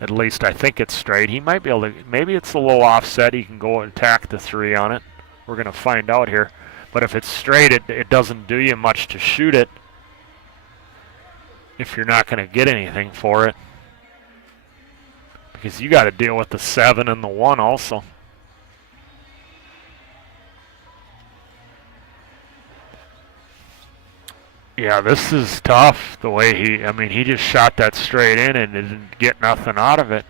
at least I think it's straight. He might be able to, maybe it's a little offset. He can go and attack the 3 on it. We're going to find out here. But if it's straight, it doesn't do you much to shoot it if you're not going to get anything for it. Because you got to deal with the 7 and the 1 also. Yeah, this is tough, the way he just shot that straight in and didn't get nothing out of it.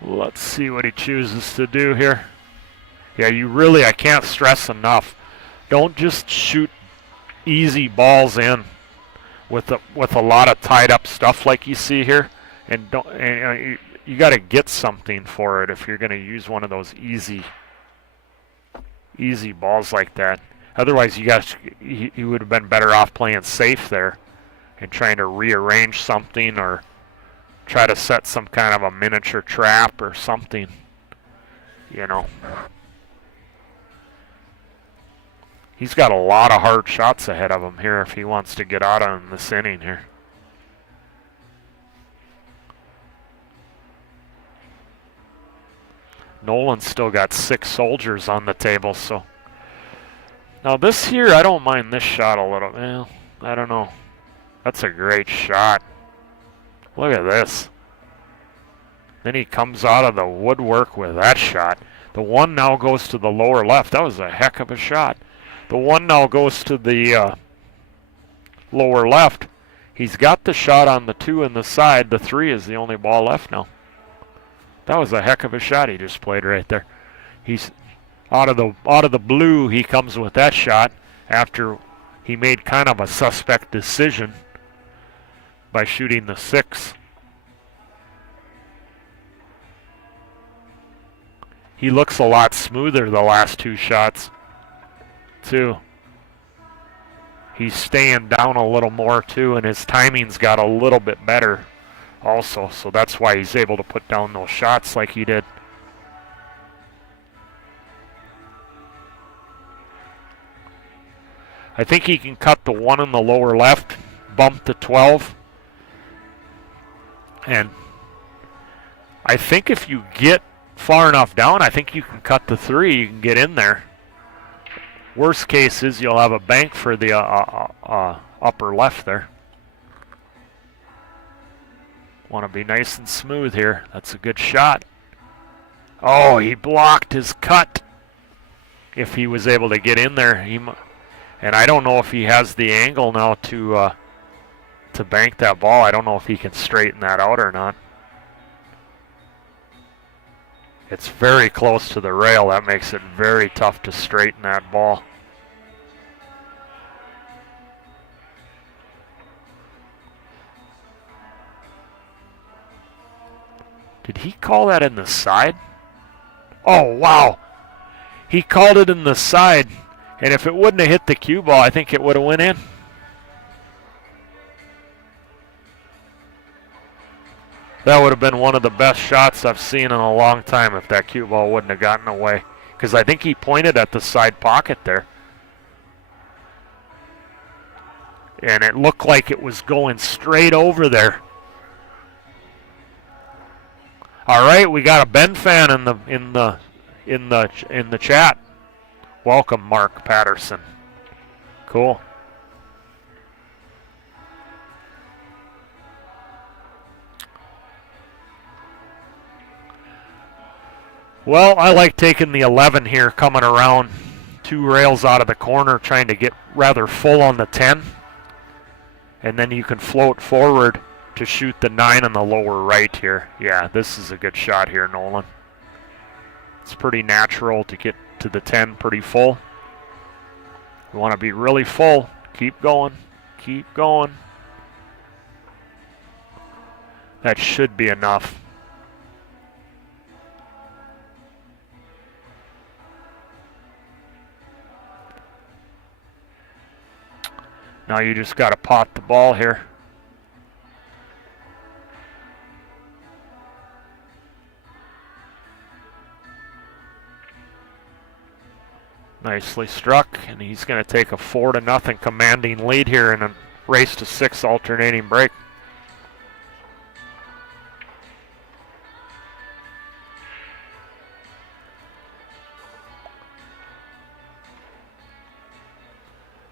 Let's see what he chooses to do here. Yeah, I can't stress enough, don't just shoot easy balls in with a lot of tied up stuff like you see here, and you got to get something for it if you're going to use one of those easy balls like that. Otherwise, you would have been better off playing safe there and trying to rearrange something or try to set some kind of a miniature trap or something, you know. He's got a lot of hard shots ahead of him here if he wants to get out on this inning here. Nolan's still got 6 soldiers on the table, so. Now this here, I don't mind this shot a little. Well, I don't know. That's a great shot. Look at this. Then he comes out of the woodwork with that shot. The 1 now goes to the lower left. That was a heck of a shot. The 1 now goes to the lower left. He's got the shot on the 2 in the side. The 3 is the only ball left now. That was a heck of a shot he just played right there. He's out of the blue. He comes with that shot after he made kind of a suspect decision by shooting the 6. He looks a lot smoother the last 2 shots, too. He's staying down a little more, too, and his timing's got a little bit better also, so that's why he's able to put down those shots like he did. I think he can cut the 1 in the lower left, bump to 12, and I think if you get far enough down, I think you can cut the 3, you can get in there. Worst case is you'll have a bank for the upper left there. Want to be nice and smooth here. That's a good shot. Oh, he blocked his cut. If he was able to get in there, and I don't know if he has the angle now to bank that ball. I don't know if he can straighten that out or not. It's very close to the rail. That makes it very tough to straighten that ball. Did he call that in the side? Oh, wow. He called it in the side, and if it wouldn't have hit the cue ball, I think it would have went in. That would have been one of the best shots I've seen in a long time if that cue ball wouldn't have gotten away. Because I think he pointed at the side pocket there. And it looked like it was going straight over there. All right, we got a Ben fan in the chat. Welcome, Mark Patterson. Cool. Well, I like taking the 11 here, coming around 2 rails out of the corner, trying to get rather full on the 10. And then you can float forward to shoot the 9 on the lower right here. Yeah, this is a good shot here, Nolan. It's pretty natural to get to the 10 pretty full. You want to be really full. Keep going. Keep going. That should be enough. Now you just got to pot the ball here. Nicely struck, and he's going to take a 4-0 commanding lead here in a race to 6 alternating break.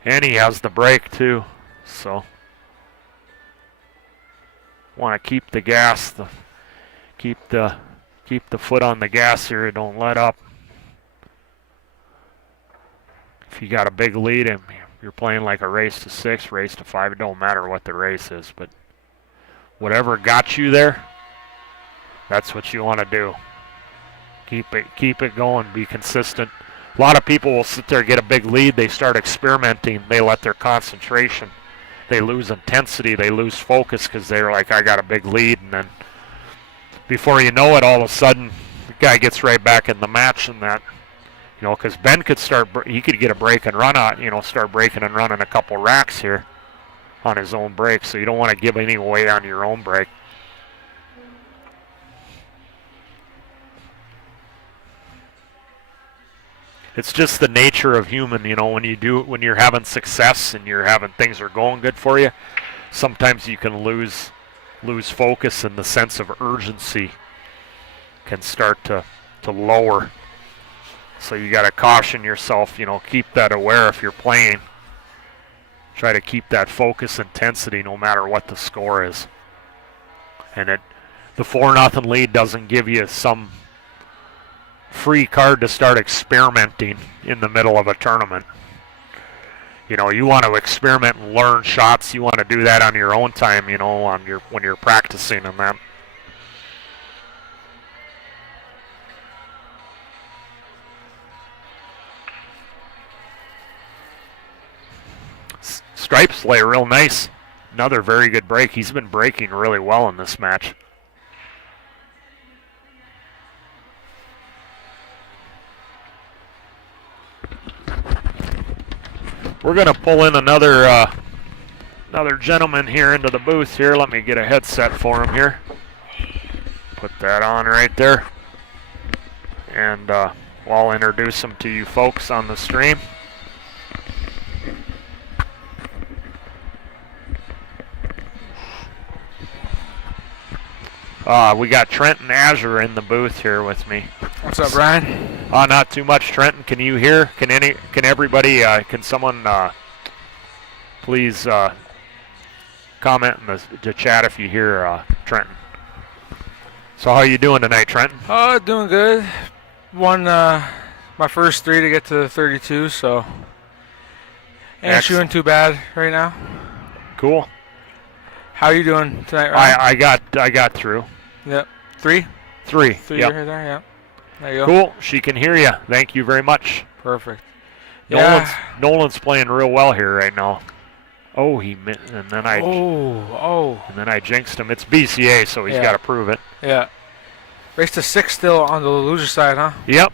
And he has the break too, so want to keep the gas, keep the foot on the gas here. Don't let up. If you got a big lead and you're playing like a race to 6, race to 5, it don't matter what the race is, but whatever got you there, that's what you want to do. Keep it going, be consistent. A lot of people will sit there, get a big lead, they start experimenting, they let their concentration, they lose intensity, they lose focus because they're like, I got a big lead, and then before you know it, all of a sudden, the guy gets right back in the match, and that, you know, because Ben could he could get a break and run out, you know, start breaking and running a couple racks here on his own break, so you don't want to give any away on your own break. It's just the nature of human, you know, when you're having success and you're having things are going good for you, sometimes you can lose focus, and the sense of urgency can start to lower. So you got to caution yourself, you know, keep that aware if you're playing. Try to keep that focus intensity no matter what the score is. And the 4-0 lead doesn't give you some free card to start experimenting in the middle of a tournament. You know, you want to experiment and learn shots. You want to do that on your own time, you know, when you're practicing and that. stripes lay real nice. Another very good break. He's been breaking really well in this match. We're going to pull in another gentleman here into the booth here. Let me get a headset for him here. Put that on right there. And I'll introduce him to you folks on the stream. We got Trenton Azure in the booth here with me. What's up, Brian? Not too much, Trenton. Can you hear? Can everybody? Can someone please comment in the chat if you hear Trenton? So how are you doing tonight, Trenton? Doing good. Won my first 3 to get to 32, so ain't shooting too bad right now. Cool. How are you doing tonight, Ryan? I got through. Yep. 3? 3. 3 yep. right there, yeah. There you go. Cool. She can hear you. Thank you very much. Perfect. Nolan's playing real well here right now. Oh, and then I jinxed him. It's BCA, so he's got to prove it. Yeah. Race to 6 still on the loser side, huh? Yep.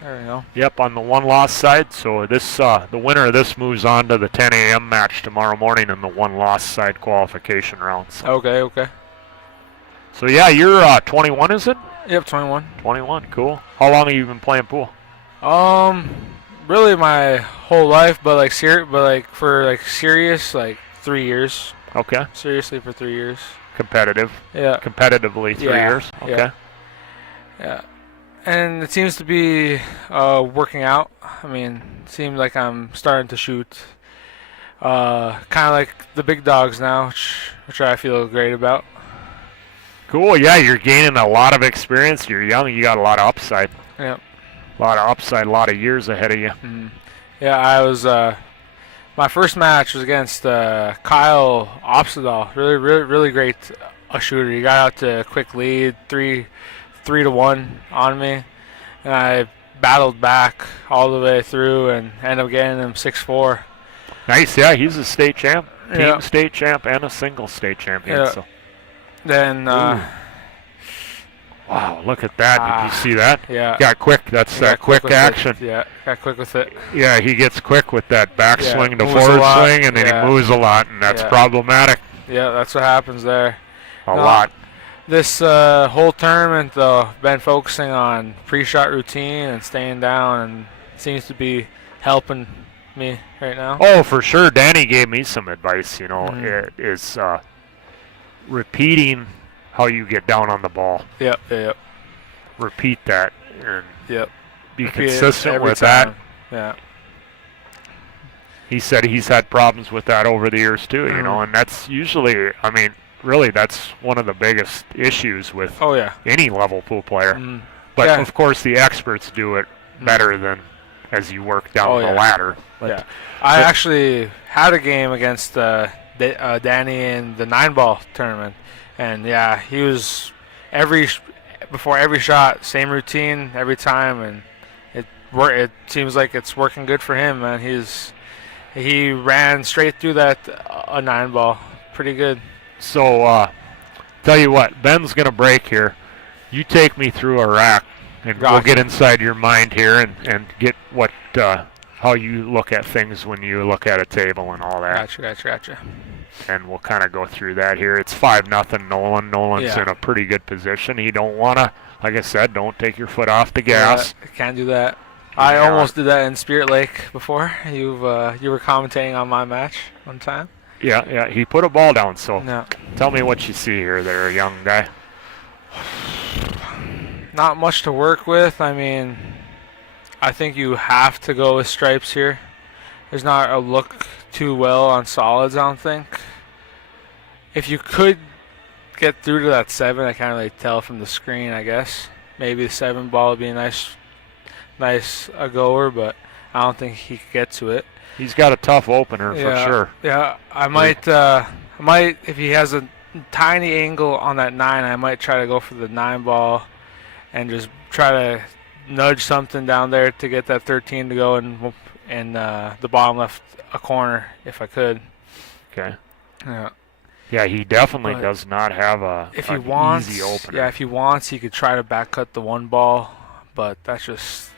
There we go. Yep, on the one-loss side. So this, the winner of this moves on to the 10 a.m. match tomorrow morning in the one-loss side qualification rounds. Okay. So yeah, you're 21, is it? Yep, 21. 21, cool. How long have you been playing pool? Really my whole life, but for serious, 3 years. Okay. Seriously for 3 years. Competitive. Yeah. Competitively 3 years. Okay. Yeah. And it seems to be working out. I mean, it seems like I'm starting to shoot kind of like the big dogs now, which I feel great about. Cool. Yeah, you're gaining a lot of experience. You're young. You got a lot of upside. Yeah. A lot of upside. A lot of years ahead of you. Mm-hmm. Yeah, I was. My first match was against Kyle Opsadal. Really great shooter. He got out to a quick lead, 3-1 on me, and I battled back all the way through and ended up getting him 6-4. Nice. Yeah, he's a state champ, team state champ, and a single state champion. Yeah. So. Then. Wow, look at that. Did you see that? Yeah. Got quick. That's that quick action. Yeah, got quick with it. Yeah, he gets quick with that backswing to forward swing, and then he moves a lot, and that's problematic. Yeah, that's what happens there. A lot. This whole tournament, though, been focusing on pre-shot routine and staying down, and seems to be helping me right now. Oh, for sure. Danny gave me some advice. It is repeating how you get down on the ball. Yep. Repeat that and be Repeat consistent with time. that. Yeah. He said he's had problems with that over the years too, and that's usually, really that's one of the biggest issues with any level pool player. But of course the experts do it better than as you work down the ladder. But, I actually had a game against Danny in the 9-ball tournament. And he was before every shot, same routine every time, and it seems like it's working good for him. Man, he ran straight through that a 9-ball, pretty good. So, tell you what, Ben's gonna break here. You take me through a rack, and we'll get inside your mind here and get what how you look at things when you look at a table and all that. Gotcha. And we'll kind of go through that here. It's 5-0 Nolan. Nolan's in a pretty good position. He don't want to, like I said, don't take your foot off the gas. Can't do that. I almost did that in Spirit Lake before. You were commentating on my match one time. Yeah. He put a ball down. So tell me what you see here there, young guy. Not much to work with. I mean, I think you have to go with stripes here. There's not a look too well on solids, I don't think. If you could get through to that 7, I can't really tell from the screen, I guess. Maybe the 7-ball would be a nice goer, but I don't think he could get to it. He's got a tough opener for sure. Yeah, I might, if he has a tiny angle on that 9, I might try to go for the 9-ball and just try to nudge something down there to get that 13 to go in the bottom left a corner if I could. Okay. Yeah. Yeah, he definitely But does not have if he an wants, easy opener. yeah, if he wants, he could try to back cut the 1 ball, but that's just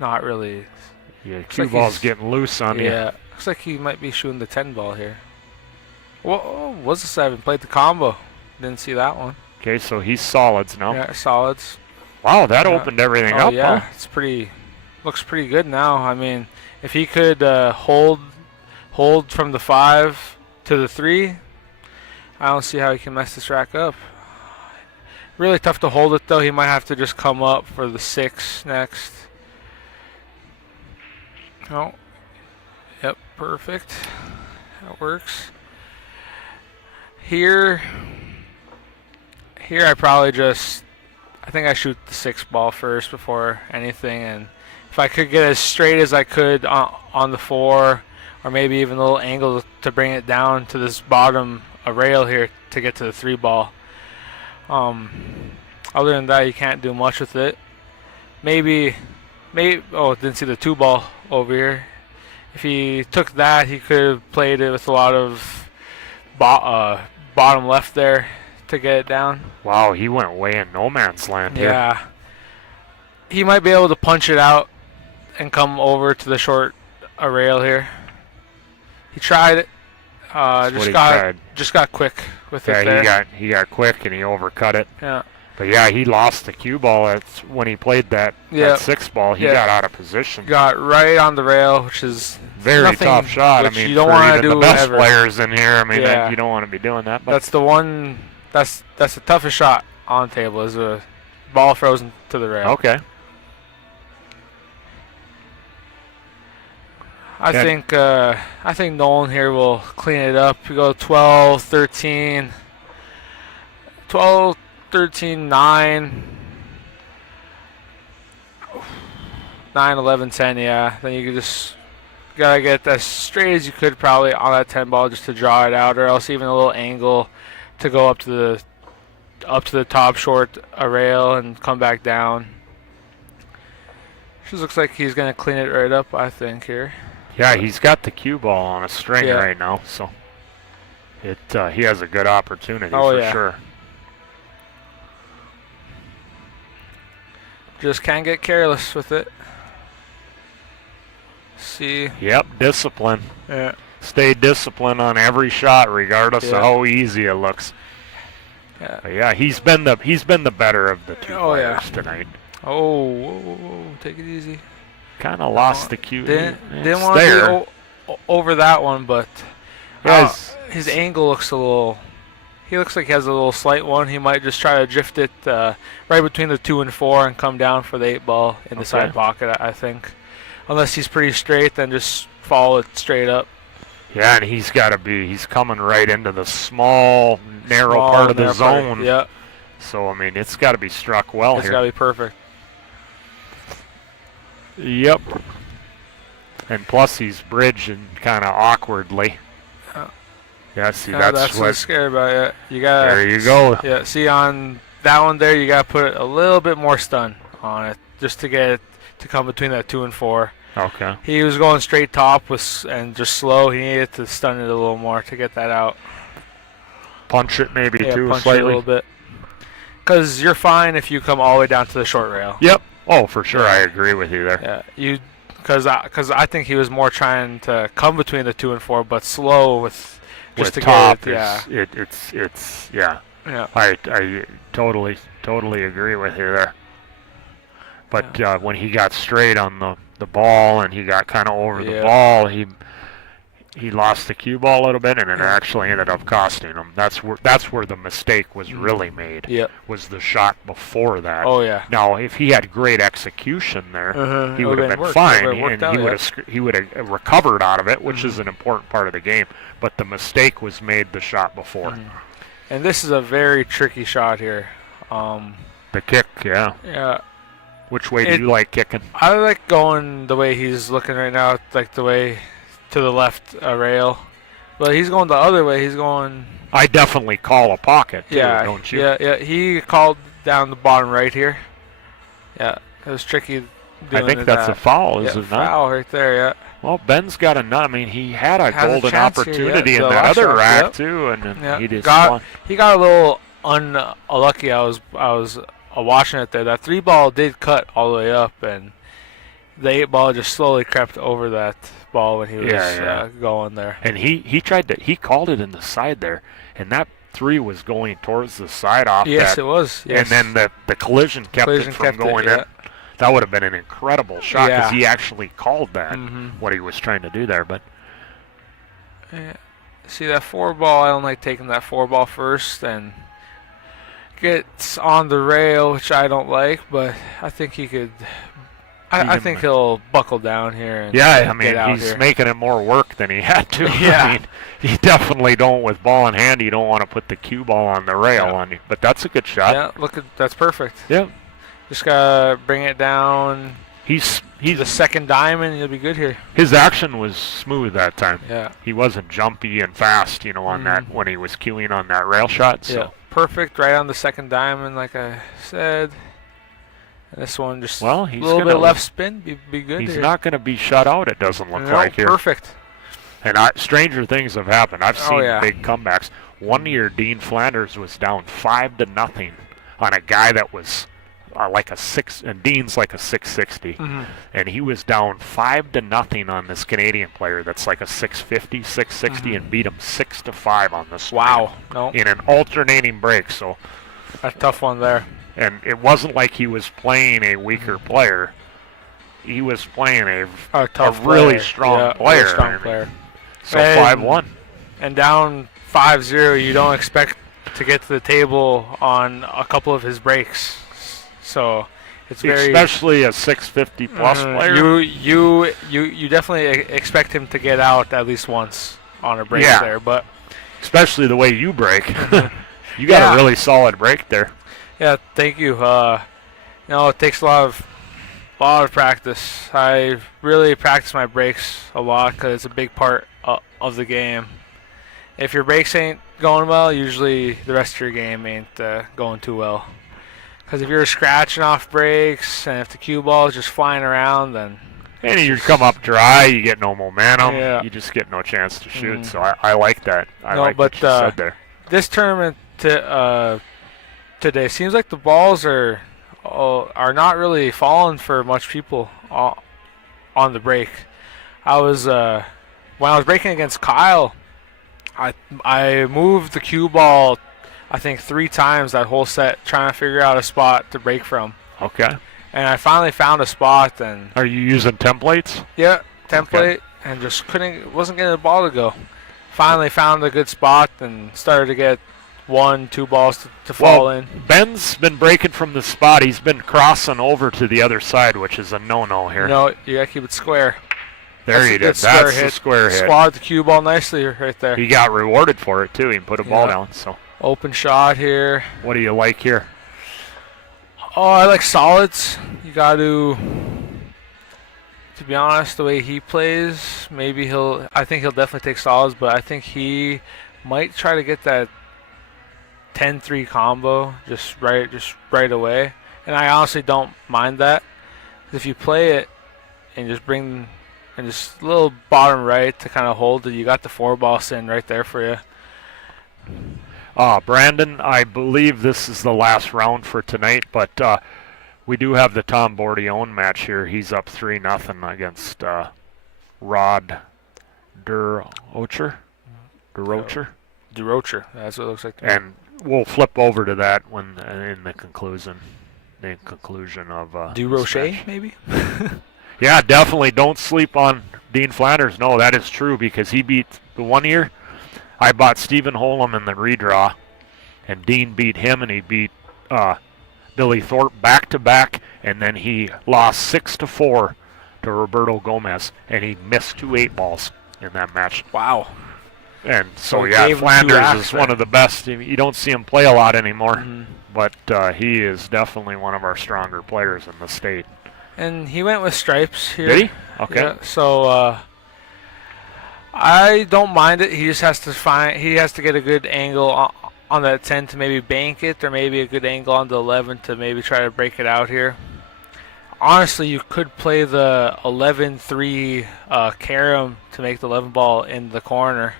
not really. Yeah, Looks cue like ball's he's- getting loose on you. Yeah, looks like he might be shooting the 10 ball here. Whoa, was the 7? Played the combo. Didn't see that one. Okay, so he's solids now. Yeah, solids. Wow, that Yeah. opened everything Oh up. yeah, Huh? it's pretty. Looks pretty good now. I mean, if he could hold from the 5 to the 3, I don't see how he can mess this rack up. Really tough to hold it though. He might have to just come up for the 6 next. Oh, yep, perfect. That works. Here I probably just. I think I shoot the 6 ball first before anything, and if I could get as straight as I could on the 4, or maybe even a little angle to bring it down to this bottom rail here to get to the 3 ball. Other than that, you can't do much with it. Maybe. Oh, didn't see the 2 ball over here. If he took that, he could have played it with a lot of bottom left there to get it down. Wow, he went way in no man's land here. Yeah. He might be able to punch it out and come over to the short rail here. He tried it. That's what he tried. Just got quick with it Yeah, there. he got quick and he overcut it. Yeah. But yeah, he lost the cue ball. That's when he played that 6 ball. He got out of position. Got right on the rail, which is Very tough shot. I which mean, you don't for want to even do the best ever. players in here, I mean, Yeah. you don't want to be doing that. But That's the one. That's the toughest shot on the table is a ball frozen to the rail. okay. I think Nolan here will clean it up. We go 12, 13, 12, 13, 9, 9, 11, 10, yeah. Then you gotta get as straight as you could probably on that 10 ball just to draw it out, or else even a little angle to go up to the top short rail and come back down. Just looks like he's gonna clean it right up, I think, here. Yeah, he's got the cue ball on a string Yeah. right now, so he has a good opportunity Oh, for yeah. sure. Just can't get careless with it. See. Yep, discipline. Yeah. Stay disciplined on every shot, regardless of Yeah. how easy it looks. Yeah. But yeah, he's been the better of the 2 Oh, yeah. players tonight. Oh, whoa, take it easy. Kind of lost the cue. Didn't It's want there. to be over that one, but Yes. his angle looks a little. He looks like he has a little slight one. He might just try to drift it right between the 2 and 4 and come down for the 8 ball in the side pocket, I think. Unless he's pretty straight, then just follow it straight up. Yeah, and he's coming right into the small, narrow part of the zone. Yeah. So, I mean, it's got to be struck well It's here. got to be perfect. Yep. And plus, he's bridging kind of awkwardly. Yeah, see, That's what's scary about it. You gotta. There you go. Yeah, see on that one there, you gotta put a little bit more stun on it just to get it to come between that 2 and 4. Okay. He was going straight top and just slow. He needed to stun it a little more to get that out. Punch it maybe too punch slightly. it a little bit. Because you're fine if you come all the way down to the short rail. Yep. Oh, for sure. Yeah. I agree with you there. Yeah. Because I think he was more trying to come between the 2 and 4, but slow with just to top, get it. Yeah. it's yeah. Yeah. I totally agree with you there. But when he got straight on the ball and he got kind of over the ball, he lost the cue ball a little bit, and it actually ended up costing him. That's where the mistake was really made. Yep. Was the shot before that. Oh yeah. Now, if he had great execution there, he would have been worked. fine, It would've and worked he would have recovered out of it, which is an important part of the game. But the mistake was made the shot before. And this is a very tricky shot here. The kick, yeah. Yeah. Which way do you like kicking? I like going the way he's looking right now, like the way to the left rail. But he's going the other way. He's going. I definitely call a pocket, too, don't you? Yeah. He called down the bottom right here. Yeah, it was tricky I think that's a foul, is Yeah, it not? foul right there. Yeah. Well, Ben's got a nut. I mean, he had a Has a golden chance here, opportunity yeah, in the that last other shot, rack yep. too, and then Yeah. he just He got a little unlucky. I was watching it there. That 3 ball did cut all the way up, and the 8 ball just slowly crept over that ball when he was going there. And he tried to he called it in the side there, and that 3 was going towards the side off. Yes, that, it was. Yes. And then the collision kept it from going in. That would have been an incredible shot because he actually called that what he was trying to do there. But see that 4 ball, I don't like taking that 4 ball first and gets on the rail, which I don't like, but I think he could. I think he'll buckle down here. And I mean, get out he's here. making it more work than he had to. Yeah. I mean, you definitely don't, with ball in hand, you don't want to put the cue ball on the rail on you. But that's a good shot. Yeah, that's perfect. Yeah. Just gotta bring it down. He's the second diamond. You'll be good here. His action was smooth that time. Yeah. He wasn't jumpy and fast, on that when he was cueing on that rail shot. So. Yeah. Perfect, right on the second diamond, like I said. And this one just he's a little bit left spin. Be good. He's here. not going to be shut out. It doesn't look like here. Perfect. And stranger things have happened. I've seen big comebacks. One year, Dean Flanders was down 5-0 on a guy that was like a 6, and Dean's like a 660, and he was down 5-0 on this Canadian player that's like a 650, 660, and beat him 6-5 on this. Wow! In an alternating break, so a tough one there. And it wasn't like he was playing a weaker player. He was playing a really strong player. Really strong player. So 5-1. And down 5-0, you don't expect to get to the table on a couple of his breaks. So it's very, especially a 650 plus player. You definitely expect him to get out at least once on a break there, but especially the way you break. You got a really solid break there. Yeah, thank you. It takes a lot of practice. I really practice my breaks a lot because it's a big part of the game. If your breaks ain't going well, usually the rest of your game ain't going too well. Because if you're scratching off breaks and if the cue ball is just flying around, then... And you come up dry, you get no momentum, you just get no chance to shoot. So I like that. I like what you said there. This tournament today seems like the balls are not really falling for much people on the break. I was when I was breaking against Kyle, I moved the cue ball I think 3 times that whole set trying to figure out a spot to break from. Okay. And I finally found a spot. And are you using templates? Yeah, template, and just wasn't getting the ball to go. Finally found a good spot and started to get 1-2 balls to fall in. Ben's been breaking from the spot. He's been crossing over to the other side, which is a no-no here. No, you got to keep it square. There you did. That's a square hit. Squared the cue ball nicely right there. He got rewarded for it, too. He put a ball down. So open shot here. What do you like here? Oh, I like solids. You got to be honest, the way he plays, I think he'll definitely take solids, but I think he might try to get that 10-3 combo just right away. And I honestly don't mind that. If you play it and just bring and just a little bottom right to kind of hold it, you got the 4-ball sitting right there for you. Brandon, I believe this is the last round for tonight, but we do have the Tom Bordione match here. He's up 3-0 against Rod DeRocher. DeRocher, that's what it looks like. And we'll flip over to that when in the conclusion of DeRocher, maybe. Yeah, definitely don't sleep on Dean Flanders. No, that is true because he beat the one year. I bought Stephen Holm in the redraw, and Dean beat him, and he beat Billy Thorpe back-to-back, and then he lost 6-4 to Roberto Gomez, and he missed 2 8-balls in that match. Wow. And so Flanders is one of the best. You don't see him play a lot anymore, but he is definitely one of our stronger players in the state. And he went with stripes here. Did he? Okay. Yeah, so I don't mind it. He just has to get a good angle on that 10 to maybe bank it, or maybe a good angle on the 11 to maybe try to break it out here. Honestly, you could play the 11-3 carom to make the 11 ball in the corner,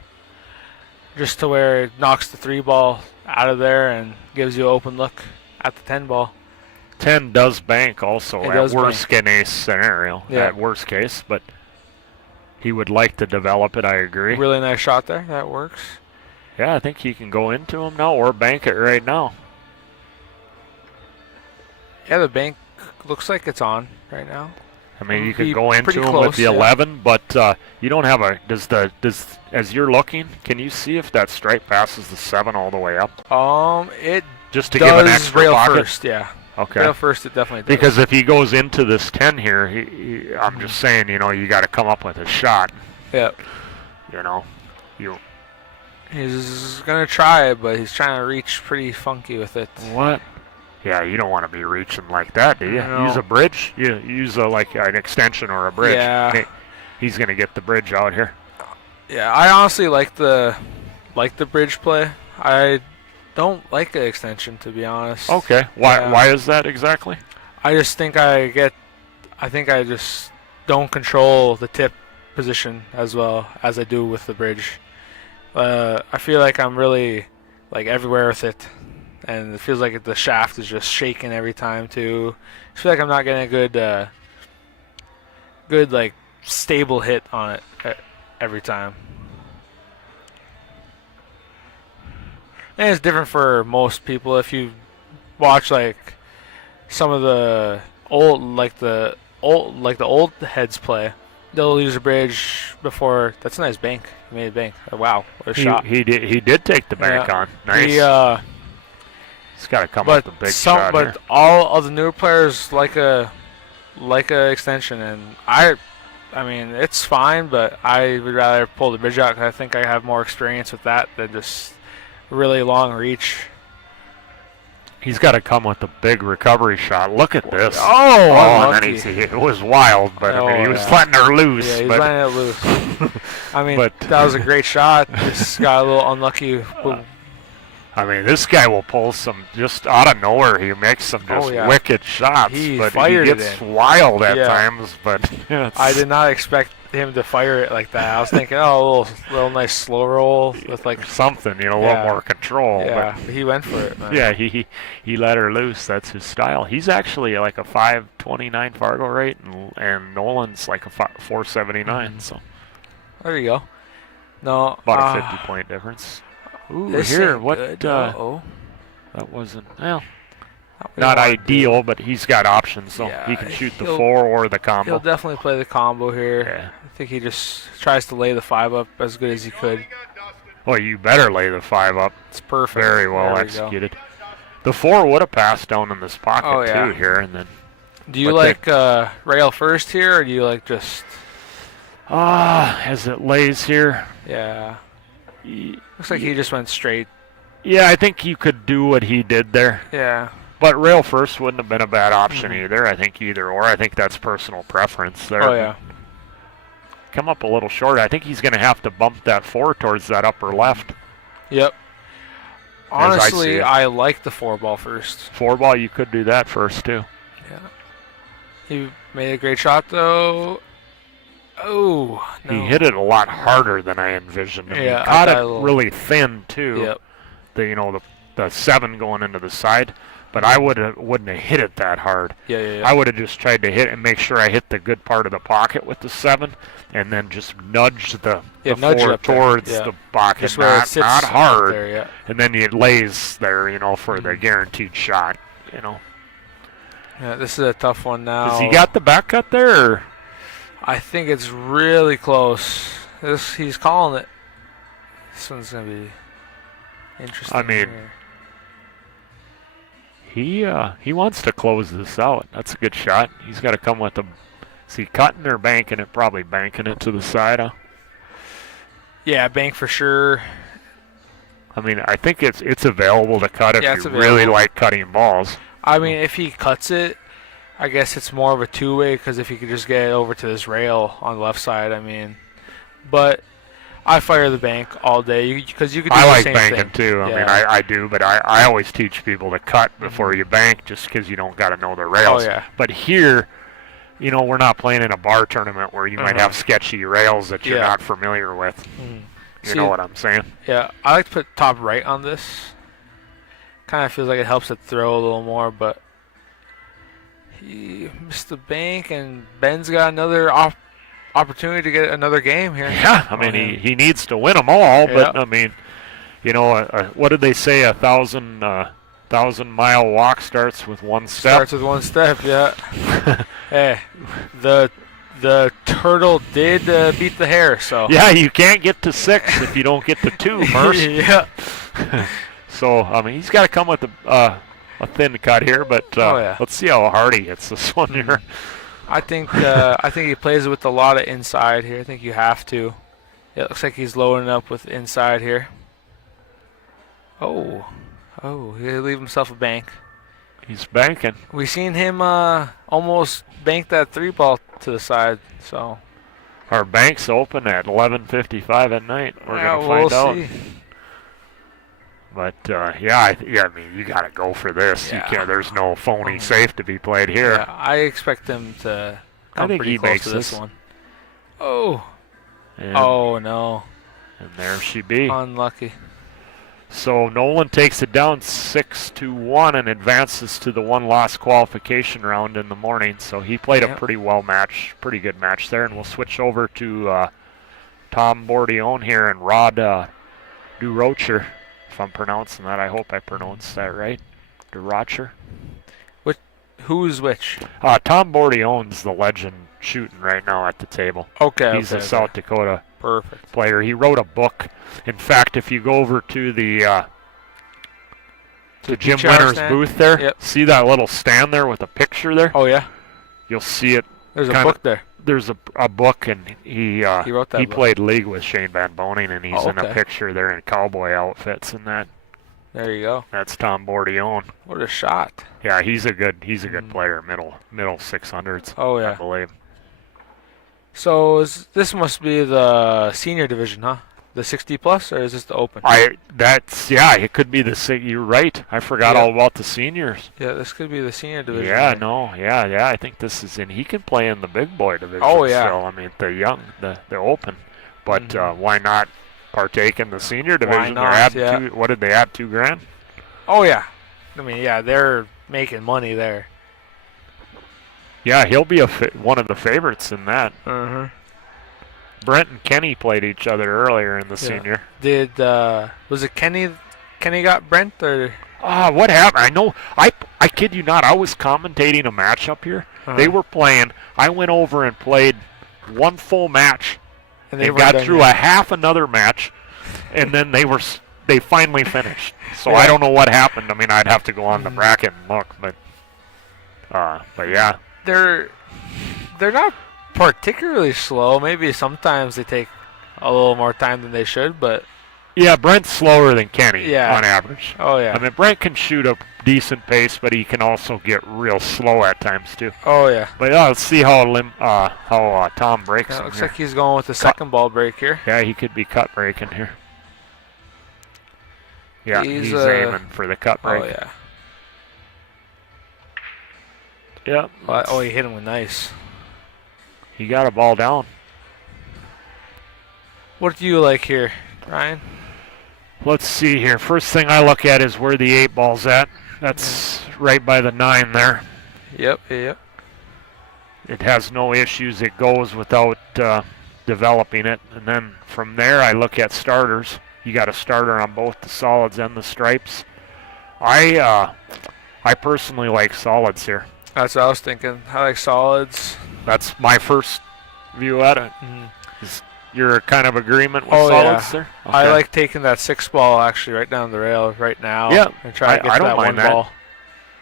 just to where it knocks the 3 ball out of there and gives you an open look at the 10 ball. 10 does bank also It at does worst case scenario. Yeah. At worst case, but he would like to develop it. I agree. Really nice shot there. That works. Yeah, I think he can go into him now or bank it right now. Yeah, the bank looks like it's on right now. I mean, you Be could go into pretty him close, with the yeah. 11, but you don't have a. As you're looking, can you see if that stripe passes the 7 all the way up? It Just to give an does extra rail pocket. first, yeah. Okay. Rail first, it definitely does. Because if he goes into this 10 here, I'm just saying, you got to come up with a shot. Yep. He's gonna try it, but he's trying to reach pretty funky with it. What? Yeah, you don't want to be reaching like that, do you? No. Use a bridge. You use like an extension or a bridge. Yeah. He's gonna get the bridge out here. Yeah, I honestly like the bridge play. I don't like the extension, to be honest. Okay. Why? Yeah. Why is that exactly? I just think I just don't control the tip position as well as I do with the bridge. I feel like I'm really like everywhere with it, and it feels like the shaft is just shaking every time too. I feel like I'm not getting a good like stable hit on it every time. And it's different for most people. If you watch like some of the old heads play, they'll use a bridge before. That's a nice bank. He made a bank. Oh, wow, what a shot. He did take the bank Yeah. on. Nice. He's got to come up with a big shot but here. all of the newer players like a extension, and I mean it's fine, but I would rather pull the bridge out because I think I have more experience with that than just really long reach. He's got to come with a big recovery shot. Look at this. Oh, and then it was wild, but I mean, he was letting her loose. Yeah, he's but letting it loose. I mean, But- that was a great shot. Just got a little unlucky. I mean, this guy will pull some just out of nowhere. He makes some just wicked shots, He but fired he it gets in. wild at Yeah. times. But I did not expect him to fire it like that. I was thinking, oh, a little nice slow roll with like something, a little Yeah. more control. yeah. But he went for it, man. But yeah, he let her loose. That's his style. He's actually like a 529 Fargo rate, and Nolan's like a 479. So There you go. No, about a 50-point difference. Ooh, this here, ain't what? good. That wasn't well. We Not don't wanna ideal, but he's got options, so Yeah, he can shoot the he'll- 4 or the He'll combo. definitely play the combo here. Yeah. I think he just tries to lay the 5 up as good as he could. Well, you better lay the 5 up. It's perfect. Very well There we go. executed. The 4 would have passed down in this pocket Oh, yeah. too here, and then Do you But like rail first here, or do you like just as it lays here. yeah? Looks like he just went straight. Yeah, I think you could do what he did there. Yeah. But rail first wouldn't have been a bad option either. I think either or. I think that's personal preference there. Oh yeah. Come up a little short. I think he's going to have to bump that 4 towards that upper left. Yep. As I see Honestly, it. I like the 4 ball first. 4 ball, you could do that first too. Yeah. He made a great shot though. Oh no. He hit it a lot harder than I envisioned. And Yeah, he I caught thought it a little- really thin too. Yep. The 7 going into the side. But I wouldn't have hit it that hard. Yeah. I would have just tried to hit and make sure I hit the good part of the pocket with the 7, and then just nudge the nudge it 4 up there, towards yeah. the pocket, Just where it not sits up hard. there, yeah. And then it lays there, for the guaranteed shot. Yeah, this is a tough one now. Has he got the back cut there? Or? I think it's really close. He's calling it. This one's gonna be interesting. I mean, here. he wants to close this out. That's a good shot. He's got to come with the. Is he cutting or banking it? Probably banking it to the side. Huh? Yeah, bank for sure. I mean, I think it's available to cut if Yeah, you it's really available. like cutting balls. I mean, if he cuts it, I guess it's more of a two-way because if he could just get it over to this rail on the left side, I mean. But I fire the bank all day because you could do I the like same banking thing. too. I Yeah. mean, I do, but I always teach people to cut before you bank just because you don't got to know the rails. Oh, yeah. But here, you know, we're not playing in a bar tournament where you might have sketchy rails that you're not familiar with. You know what I'm saying? Yeah, I like to put top right on this. Kind of feels like it helps it throw a little more, but he missed the bank, and Ben's got another opportunity to get another game here. Yeah, I mean, he needs to win them all, but I mean, you know, what did they say? A thousand-mile walk starts with one step. Starts with one step, yeah. Hey, the turtle did beat the hare, so. Yeah, you can't get to 6 if you don't get to 2, Merce. Yeah. So, I mean, he's got to come with a thin cut here, but let's see how hard he hits this one here. I think he plays with a lot of inside here. I think you have to. It looks like he's loading up with inside here. Oh, he'll leave himself a bank. He's banking. We seen him almost bank that 3-ball to the side. So our bank's open at 11:55 at night. We're gonna find out. See. But I mean, you gotta go for this. Yeah. You can't. There's no phony safe to be played here. Yeah, I expect him to come pretty close to this one. Oh. Oh no. And there she be. Unlucky. So Nolan takes it down 6-1 and advances to the one-loss qualification round in the morning. So he played a pretty good match there. And we'll switch over to Tom Bordione here and Rod Durocher, if I'm pronouncing that. I hope I pronounced that right. Durocher. Who's which? Tom Bordione's the legend shooting right now at the table. Okay. He's a South Dakota perfect player. He wrote a book. In fact, if you go over to the Jim Winter's booth there, see that little stand there with a picture there? Oh, yeah. You'll see it. There's a book there. There's a book, and he wrote that he book. Played league with Shane Van Boning, and he's in a picture there in cowboy outfits and that. There you go. That's Tom Bordione. What a shot. Yeah, he's a good player, middle 600s. Oh, yeah. I believe. So this must be the senior division, huh? The 60 plus, or is this the open? It could be the. You're right. I forgot all about the seniors. Yeah, this could be the senior division. Yeah, I think this is in. He can play in the big boy division. Oh yeah. Still. I mean, the open, but why not partake in the senior division? Why not? What did they add? $2,000? Oh yeah. I mean, yeah, they're making money there. Yeah, he'll be one of the favorites in that. Brent and Kenny played each other earlier in the senior. Was it Kenny got Brent, or? What happened? I know. I kid you not. I was commentating a match up here. They were playing. I went over and played one full match, and they got through a half another match, and then they finally finished. So I don't know what happened. I mean, I'd have to go on the bracket and look, but yeah. They're not particularly slow. Maybe sometimes they take a little more time than they should, but yeah, Brent's slower than Kenny on average. Oh yeah. I mean, Brent can shoot a decent pace, but he can also get real slow at times too. Oh yeah. But let's see how Tom breaks. It looks like he's going with the second ball break here. Yeah, he could be cut breaking here. Yeah, he's aiming for the cut break. Oh yeah. Yeah. Oh, he hit him with nice. He got a ball down. What do you like here, Ryan? Let's see here. First thing I look at is where the 8 ball's at. That's right by the 9 there. Yep. It has no issues. It goes without developing it. And then from there, I look at starters. You got a starter on both the solids and the stripes. I personally like solids here. That's what I was thinking. I like solids. That's my first view at it. You're kind of agreement with solids there? Okay. I like taking that 6 ball actually right down the rail right now. Yeah. And try to get to that one ball.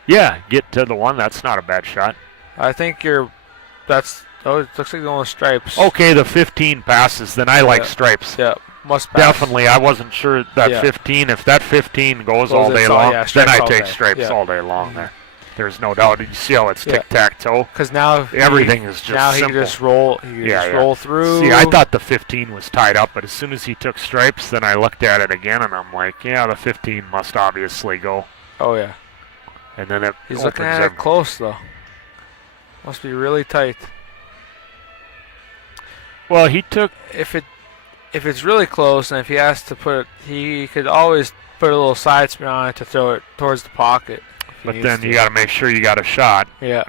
Yeah, get to the one. That's not a bad shot. I think it looks like the one with stripes. Okay, the 15 passes. Then I like stripes. Yeah, must pass. Definitely. I wasn't sure that 15. If that 15 goes all day long, then I take stripes all day long there. There's no doubt. You see how it's tic-tac-toe? Because now everything is just now simple. He can just roll. Roll through. See, I thought the 15 was tied up, but as soon as he took stripes, then I looked at it again, and I'm like, yeah, the 15 must obviously go. Oh yeah. And then he's looking at it close though. Must be really tight. Well, he took. If it's really close, and if he has to put it, he could always put a little side spin on it to throw it towards the pocket. But then you got to make sure you got a shot. Yeah.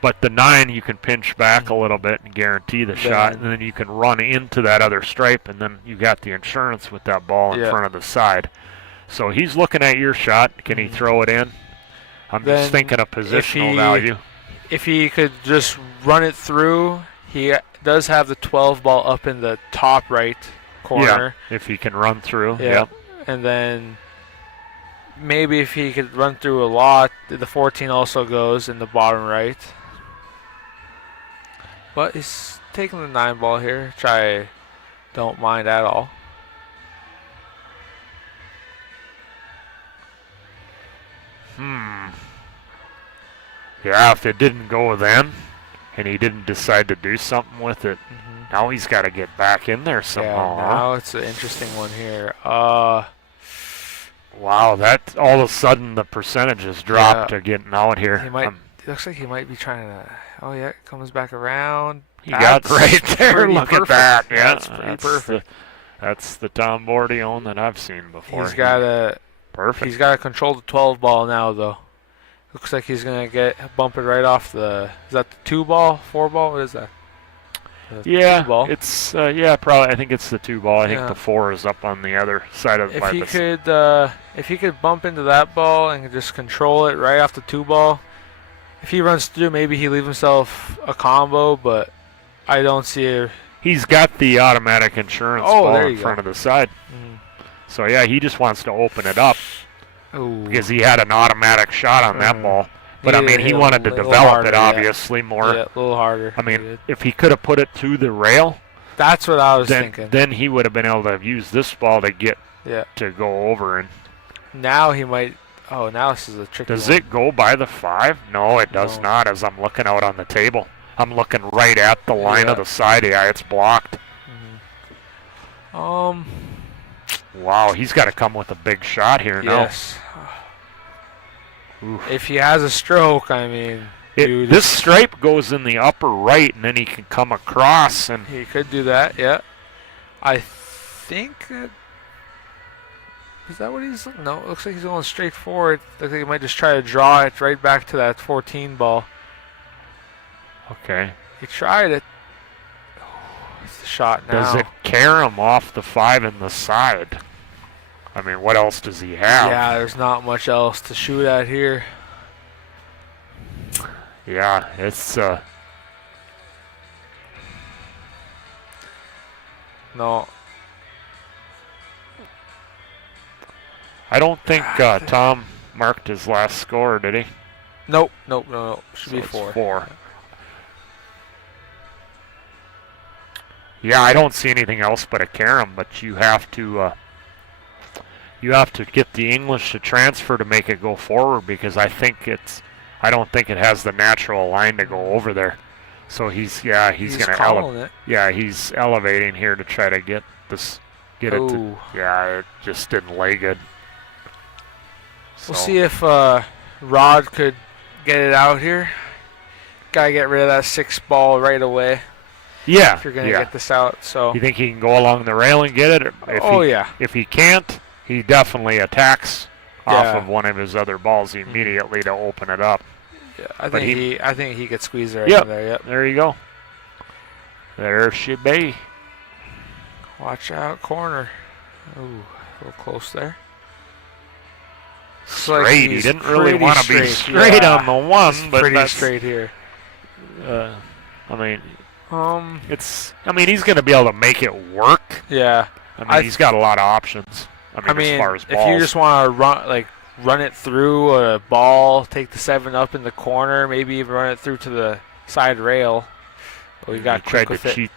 But the 9, you can pinch back a little bit and guarantee the shot, and then you can run into that other stripe, and then you got the insurance with that ball in front of the side. So he's looking at your shot. Can he throw it in? I'm just thinking of positional value. If he could just run it through, he does have the 12 ball up in the top right corner. Yeah, if he can run through. Yeah. Yep. And then maybe if he could run through a lot, the 14 also goes in the bottom right. But he's taking the 9 ball here, which I don't mind at all. Yeah, if it didn't go then, and he didn't decide to do something with it, now he's got to get back in there somehow. Yeah, now it's an interesting one here. Wow, that all of a sudden the percentages dropped to getting out here. He might. It looks like he might be trying to. Oh yeah, it comes back around. He got right there. Look at that. Yeah, that's pretty perfect. That's the Tom Bordeaux that I've seen before. He's got to. Perfect. He's got to control the 12 ball now, though. Looks like he's gonna bump it right off the. Is that the 2 ball, 4 ball? What is that? Yeah, 2 ball. It's probably. I think it's the 2 ball. I think the 4 is up on the other side of the. If he could bump into that ball and just control it right off the 2 ball, if he runs through, maybe he leaves himself a combo. But I don't see it. He's got the automatic insurance ball in front of the side. So yeah, he just wants to open it up because he had an automatic shot on that ball. But I mean, he wanted to develop it obviously more. Yeah, a little harder. I mean, if he could have put it to the rail, that's what I was thinking. Then he would have been able to use this ball to get to go over. And now he might. Oh, now this is a tricky. Does it go by the 5? No, it does not. As I'm looking out on the table, I'm looking right at the line of the side. Yeah, it's blocked. Wow, he's got to come with a big shot here now. Yes. If he has a stroke, I mean, this stripe goes in the upper right, and then he can come across. And he could do that, yeah. I think that... Is that what he's... No, it looks like he's going straight forward. Looks like he might just try to draw it right back to that 14 ball. Okay. He tried it. It's the shot now. Does it carry him off the 5 in the side? I mean, what else does he have? Yeah, there's not much else to shoot at here. Yeah, it's... No. I don't think Tom marked his last score, did he? Nope. Should be 4. 4. Yeah, I don't see anything else but a carom, but you have to get the English to transfer to make it go forward because I don't think it has the natural line to go over there. So he's gonna elevate. Yeah, he's elevating here to try to get it. Yeah, it just didn't lay good. We'll see if Rod could get it out here. Gotta get rid of that 6 ball right away. Yeah. If you're gonna get this out, so. You think he can go along the rail and get it? If he can't, he definitely attacks off of one of his other balls immediately to open it up. Yeah, I think he could squeeze it right in there. Yep. There you go. There she be. Watch out, corner. Ooh, a little close there. Straight. Like he didn't really want to be straight on the 1, but pretty straight here. I mean, he's going to be able to make it work. Yeah. I mean, he's got a lot of options. I mean, as far as balls. If you just want to run it through a ball, take the 7 up in the corner, maybe even run it through to the side rail. Well, you got quick with it.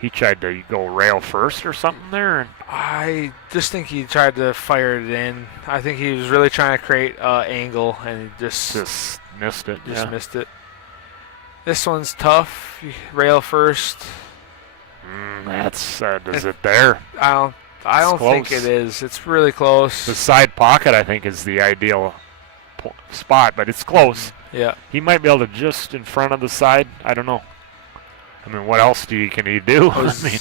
He tried to go rail first or something there. I just think he tried to fire it in. I think he was really trying to create angle, and he just missed it. Missed it. This one's tough. Rail first. Is it there? I don't think it is. It's really close. The side pocket, I think, is the ideal spot, but it's close. Yeah. He might be able to just in front of the side. I don't know. I mean, what else can he do? I mean,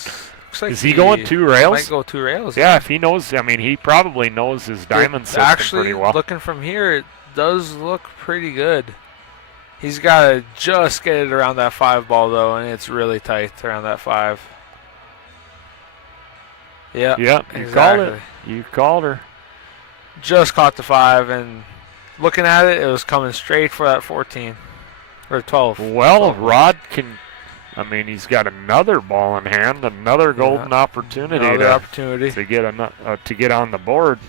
Looks like is he going 2 rails? Might go 2 rails. Yeah, if he knows, I mean, he probably knows his diamond system pretty well. Actually, looking from here, it does look pretty good. He's got to just get it around that 5 ball, though, and it's really tight around that 5. Yeah. Yep, you called it. You called her. Just caught the 5, and looking at it, it was coming straight for that 14 or 12. Well, Rod can. I mean, he's got another ball in hand, another golden opportunity to get on the board.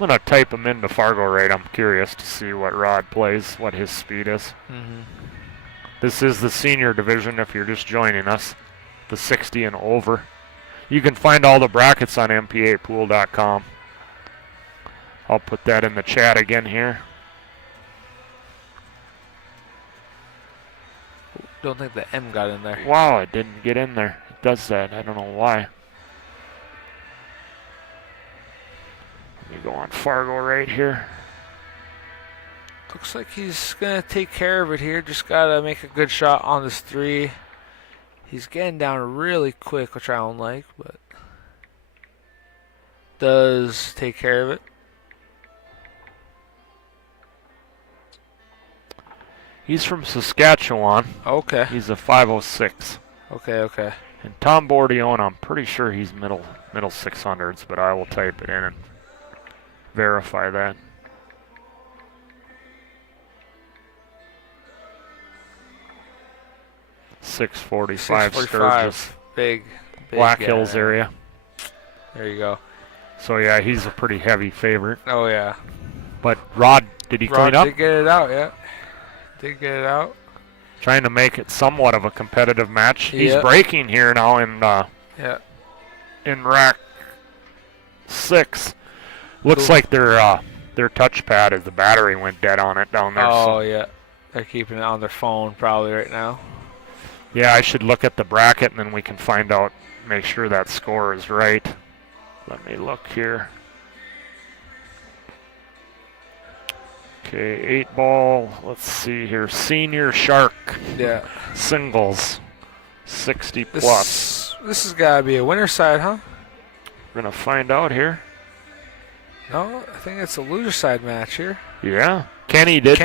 I'm gonna type him into Fargo rate. I'm curious to see what Rod plays, what his speed is. This is the senior division. If you're just joining us, the 60 and over. You can find all the brackets on MPApool.com. I'll put that in the chat again here. Don't think the M got in there. Wow, it didn't get in there. It does that. I don't know why. Let me go on Fargo right here. Looks like he's going to take care of it here. Just got to make a good shot on this 3. He's getting down really quick, which I don't like, but does take care of it. He's from Saskatchewan. Okay. He's a 506. Okay. And Tom Bordione, I'm pretty sure he's middle 600s, but I will type it in and verify that. .645 Sturgis. Big Black Hills area. There you go. So yeah, he's a pretty heavy favorite. Oh yeah. But Rod, did he clean up? Did get it out, yeah. Did get it out. Trying to make it somewhat of a competitive match. He's breaking here now in rack 6. Looks like their touchpad is the battery went dead on it down there. Oh yeah. They're keeping it on their phone probably right now. Yeah, I should look at the bracket and then we can find out, make sure that score is right. Let me look here. Okay, 8 ball. Let's see here. Senior Shark. Yeah. Singles. 60 plus. This has got to be a winner side, huh? We're going to find out here. No, I think it's a loser side match here. Yeah. Kenny did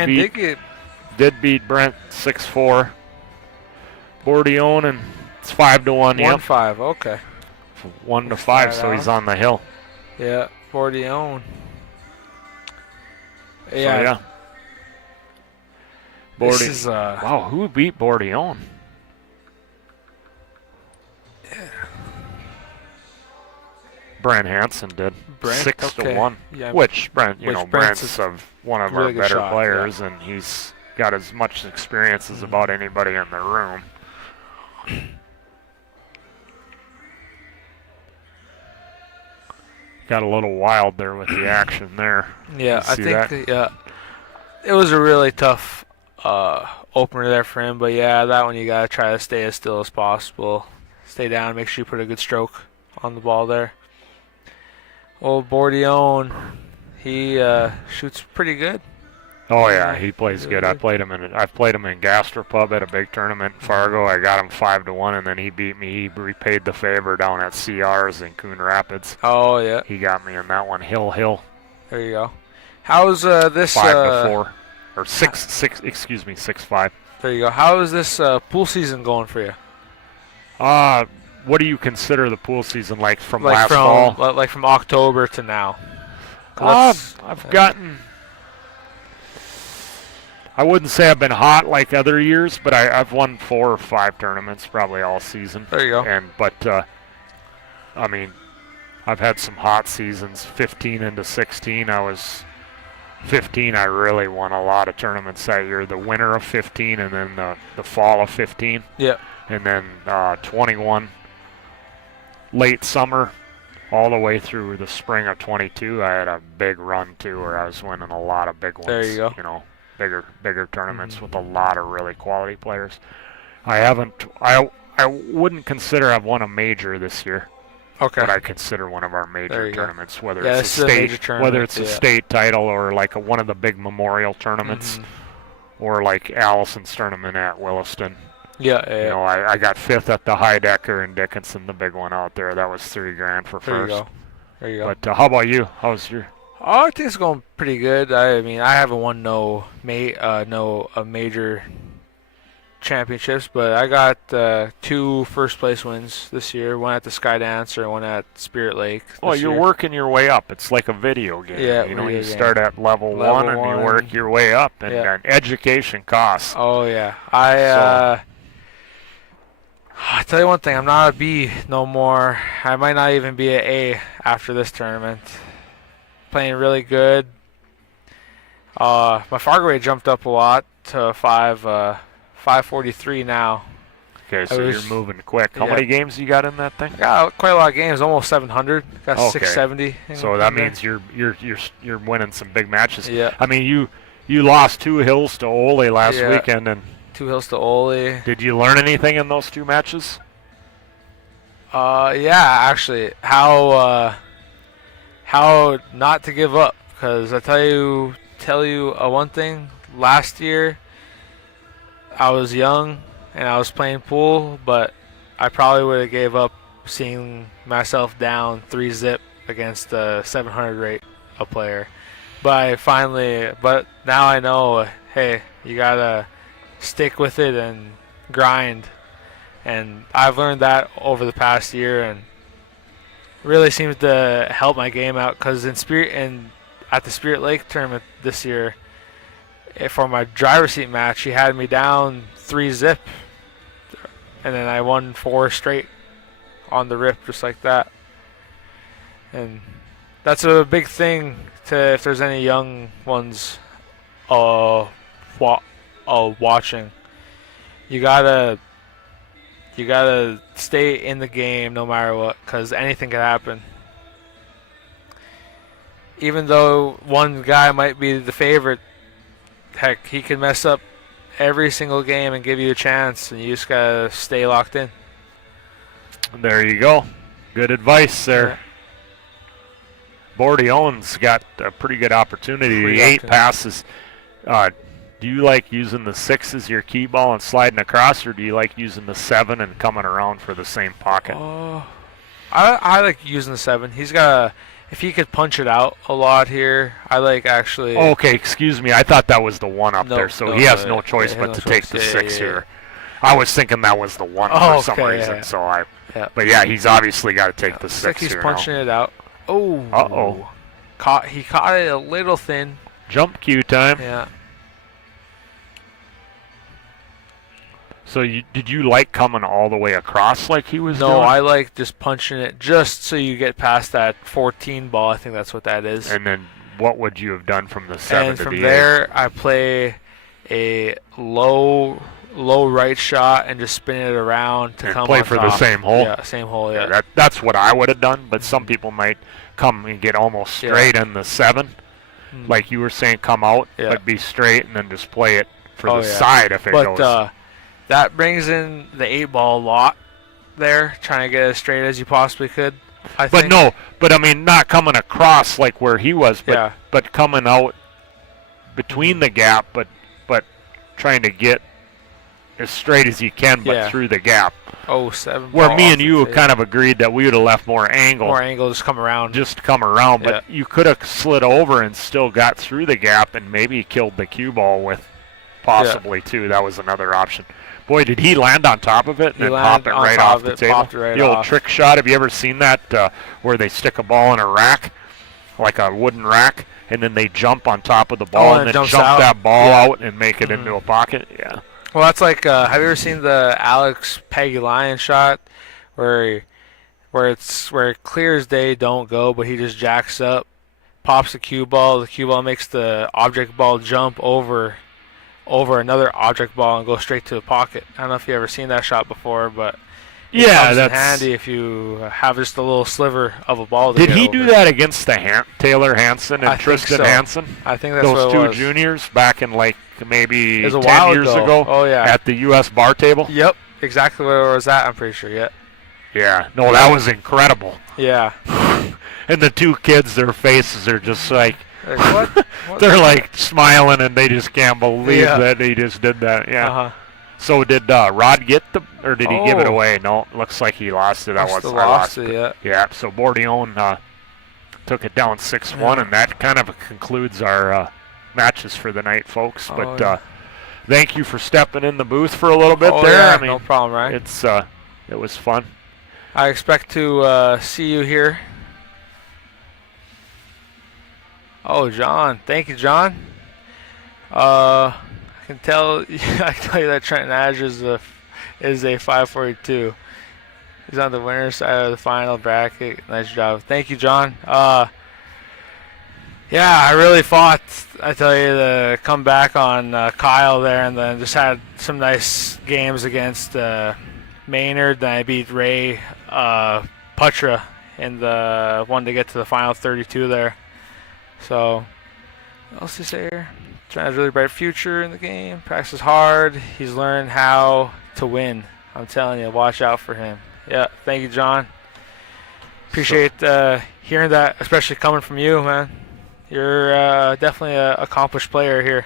beat Brent 6-4. Bordione, and it's 5-1. 1-5, okay. 1-5, so he's on the hill. Yeah, Bordione. Yeah. This is, wow, who beat Bordione? Yeah. Brent Hansen did. 6-1. Yeah, Brent's one of really our better players, yeah. and he's got as much experience as about anybody in the room. Got a little wild there with the action there. Yeah, I think it was a really tough opener there for him. But yeah, that one you gotta try to stay as still as possible. Stay down, make sure you put a good stroke on the ball there. Old Bordione, he shoots pretty good. Oh yeah, he plays good. I've played him in Gastropub at a big tournament in Fargo. I got him 5-1, and then he beat me. He repaid the favor down at CR's in Coon Rapids. Oh yeah, he got me in that one. Hill. There you go. How's this 5-4 or 6? Excuse me, 6-5. There you go. How is this pool season going for you? What do you consider the pool season like from last fall? Like from October to now. I've gotten. I wouldn't say I've been hot like other years, but I've won 4 or 5 tournaments probably all season. There you go. But I mean, I've had some hot seasons. 15 into 16, I was 15. I really won a lot of tournaments that year. The winter of 15, and then the fall of 15. Yeah. And then 21, late summer, all the way through the spring of 22. I had a big run too, where I was winning a lot of big ones. There you go. You know. Bigger tournaments with a lot of really quality players. I wouldn't consider I've won a major this year. Okay. what I consider one of our There major you go. tournaments, whether Yeah, it's this a is a major state, tournament, whether it's a yeah. state title or like one of the big memorial tournaments, or like Allison's tournament at Williston. Yeah, yeah. You know, I got 5th at the High Decker in Dickinson, the big one out there. That was $3,000 for There you first. go. There you go. But how about you? How's your? Oh, I think it's going pretty good. I mean, I haven't won no major championships, but I got 2 first place wins this year. One at the Skydance and one at Spirit Lake. Well, this you're year. working your way up. It's like a video game. Yeah, you know, video you game. start at level 1 and you work your way up, and Yeah. education costs. Oh yeah, I tell you one thing, I'm not a B no more. I might not even be an A after this tournament. Playing really good. My Fargo rate jumped up a lot to 543 now. Okay, so you're moving quick. How many games you got in that thing? I got quite a lot of games, almost 700. Got 670. So that means you're winning some big matches. Yeah. I mean, you lost 2 hills to Ole last weekend, and 2 hills to Ole. Did you learn anything in those 2 matches? Yeah, actually, how not to give up. Because I tell you one thing. Last year, I was young and I was playing pool, but I probably would have gave up seeing myself down 3-zip against a 700 rate a player. But now I know, hey, you gotta stick with it and grind. And I've learned that over the past year, and really seems to help my game out. Because at the Spirit Lake tournament this year, for my driver's seat match, he had me down 3-zip, and then I won 4 straight on the rip, just like that. And that's a big thing if there's any young ones watching. You gotta stay in the game no matter what, because anything can happen. Even though one guy might be the favorite, heck, he can mess up every single game and give you a chance, and you just gotta stay locked in. There you go. Good advice there. Yeah. Bordione's got a pretty good opportunity. 8 passes. Do you like using the 6 as your key ball and sliding across, or do you like using the 7 and coming around for the same pocket? I like using the 7. He's got if he could punch it out a lot here, I like actually. Okay, excuse me. I thought that was the 1 up there, so he has no choice but to take the 6 here. I was thinking that was the 1 for some reason, so But yeah, he's obviously got to take the 6 like he's here punching now. it out. Oh. Uh-oh. He caught it a little thin. Jump cue time. Yeah. So did you like coming all the way across like he was doing? No, I like just punching it just so you get past that 14 ball. I think that's what that is. And then what would you have done from the 7 and to the 8? from there, I play a low right shot and just spin it around to and come play on for top. the same hole? Yeah, same hole, yeah. That's what I would have done, but some people might come and get almost straight in the 7. Like you were saying, come out, but be straight and then just play it for the side if it goes. But that brings in the 8 ball a lot there, trying to get as straight as you possibly could. I think. I mean, not coming across like where he was, but coming out between the gap, but trying to get as straight as you can, but through the gap. Oh, 7 Where me and you kind of agreed that we would have left more angle. More angle, just come around. But you could have slid over and still got through the gap and maybe killed the cue ball with possibly too. That was another option. Boy, did he land on top of it and then pop it right off the table. The old trick shot. Have you ever seen that where they stick a ball in a rack, like a wooden rack, and then they jump on top of the ball and then jump that ball out and make it into a pocket? Yeah. Well, that's like, have you ever seen the Alex Peggy Lion shot where it clear as day don't go, but he just jacks up, pops the cue ball makes the object ball jump over another object ball and go straight to the pocket. I don't know if you ever seen that shot before, but it comes in handy if you have just a little sliver of a ball. Did he do that against the Taylor Hansen and Tristan Hansen? I think that's those what it 2 was. juniors back in like maybe 10 while years ago. ago. Oh, yeah. At the U.S. bar table. Yep, exactly where it was at. I'm pretty sure. Yeah. Yeah, no, that was incredible. Yeah. And the two kids, their faces are just like what? they're like smiling, and they just can't believe Yeah. that he just did that. Yeah. Uh-huh. So did Rod get or did he give it Oh. away? No, looks like he lost it. I Must have lost lost it, yeah. Yeah, so Bordione took it down 6-1, Yeah. and that kind of concludes our matches for the night, folks. But yeah. thank you for stepping in the booth for a little bit there. Yeah, I mean, no problem, right? it was fun. I expect to see you here. Oh, John. Thank you, John. I can tell you that Trenton Azure is a 542. He's on the winner's side of the final bracket. Nice job. Thank you, John. Yeah, I really fought, I tell you, to come back on Kyle there, and then just had some nice games against Maynard. Then I beat Ray Putra in the one to get to the final 32 there. So, what else to say here? Trent has a really bright future in the game. Practices hard. He's learned how to win. I'm telling you, watch out for him. Yeah, thank you, John. Appreciate hearing that, especially coming from you, man. You're definitely an accomplished player here.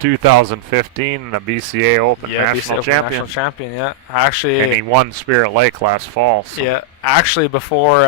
2015, the BCA Open National BCA Open Champion. National Champion, yeah. Actually, and he won Spirit Lake last fall. So. Yeah, actually before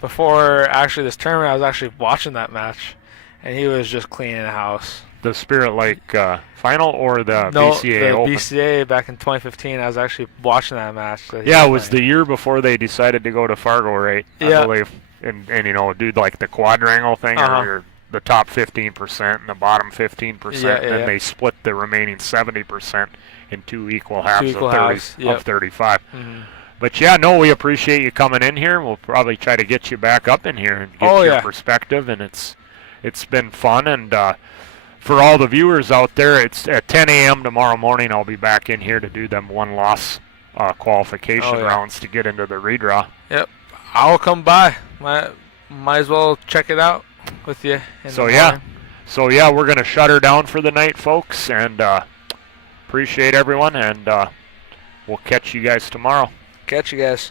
actually this tournament, I was actually watching that match, and he was just cleaning the house. The Spirit Lake final or the No, BCA the Open? BCA back in 2015. I was actually watching that match. Yeah, it was the year before they decided to go to Fargo, right? Yeah. I believe. And you know, do like the quadrangle thing, or the top 15% and the bottom 15%, and then they split the remaining 70% in two equal halves of 35. Mm-hmm. But yeah, no, we appreciate you coming in here. We'll probably try to get you back up in here and get your perspective, and it's been fun. And for all the viewers out there, it's at 10 a.m. tomorrow morning. I'll be back in here to do them one-loss qualification rounds to get into the redraw. Yep, I'll come by. Might as well check it out with you. So yeah, we're gonna shut her down for the night, folks, and appreciate everyone, and we'll catch you guys tomorrow. Catch you guys.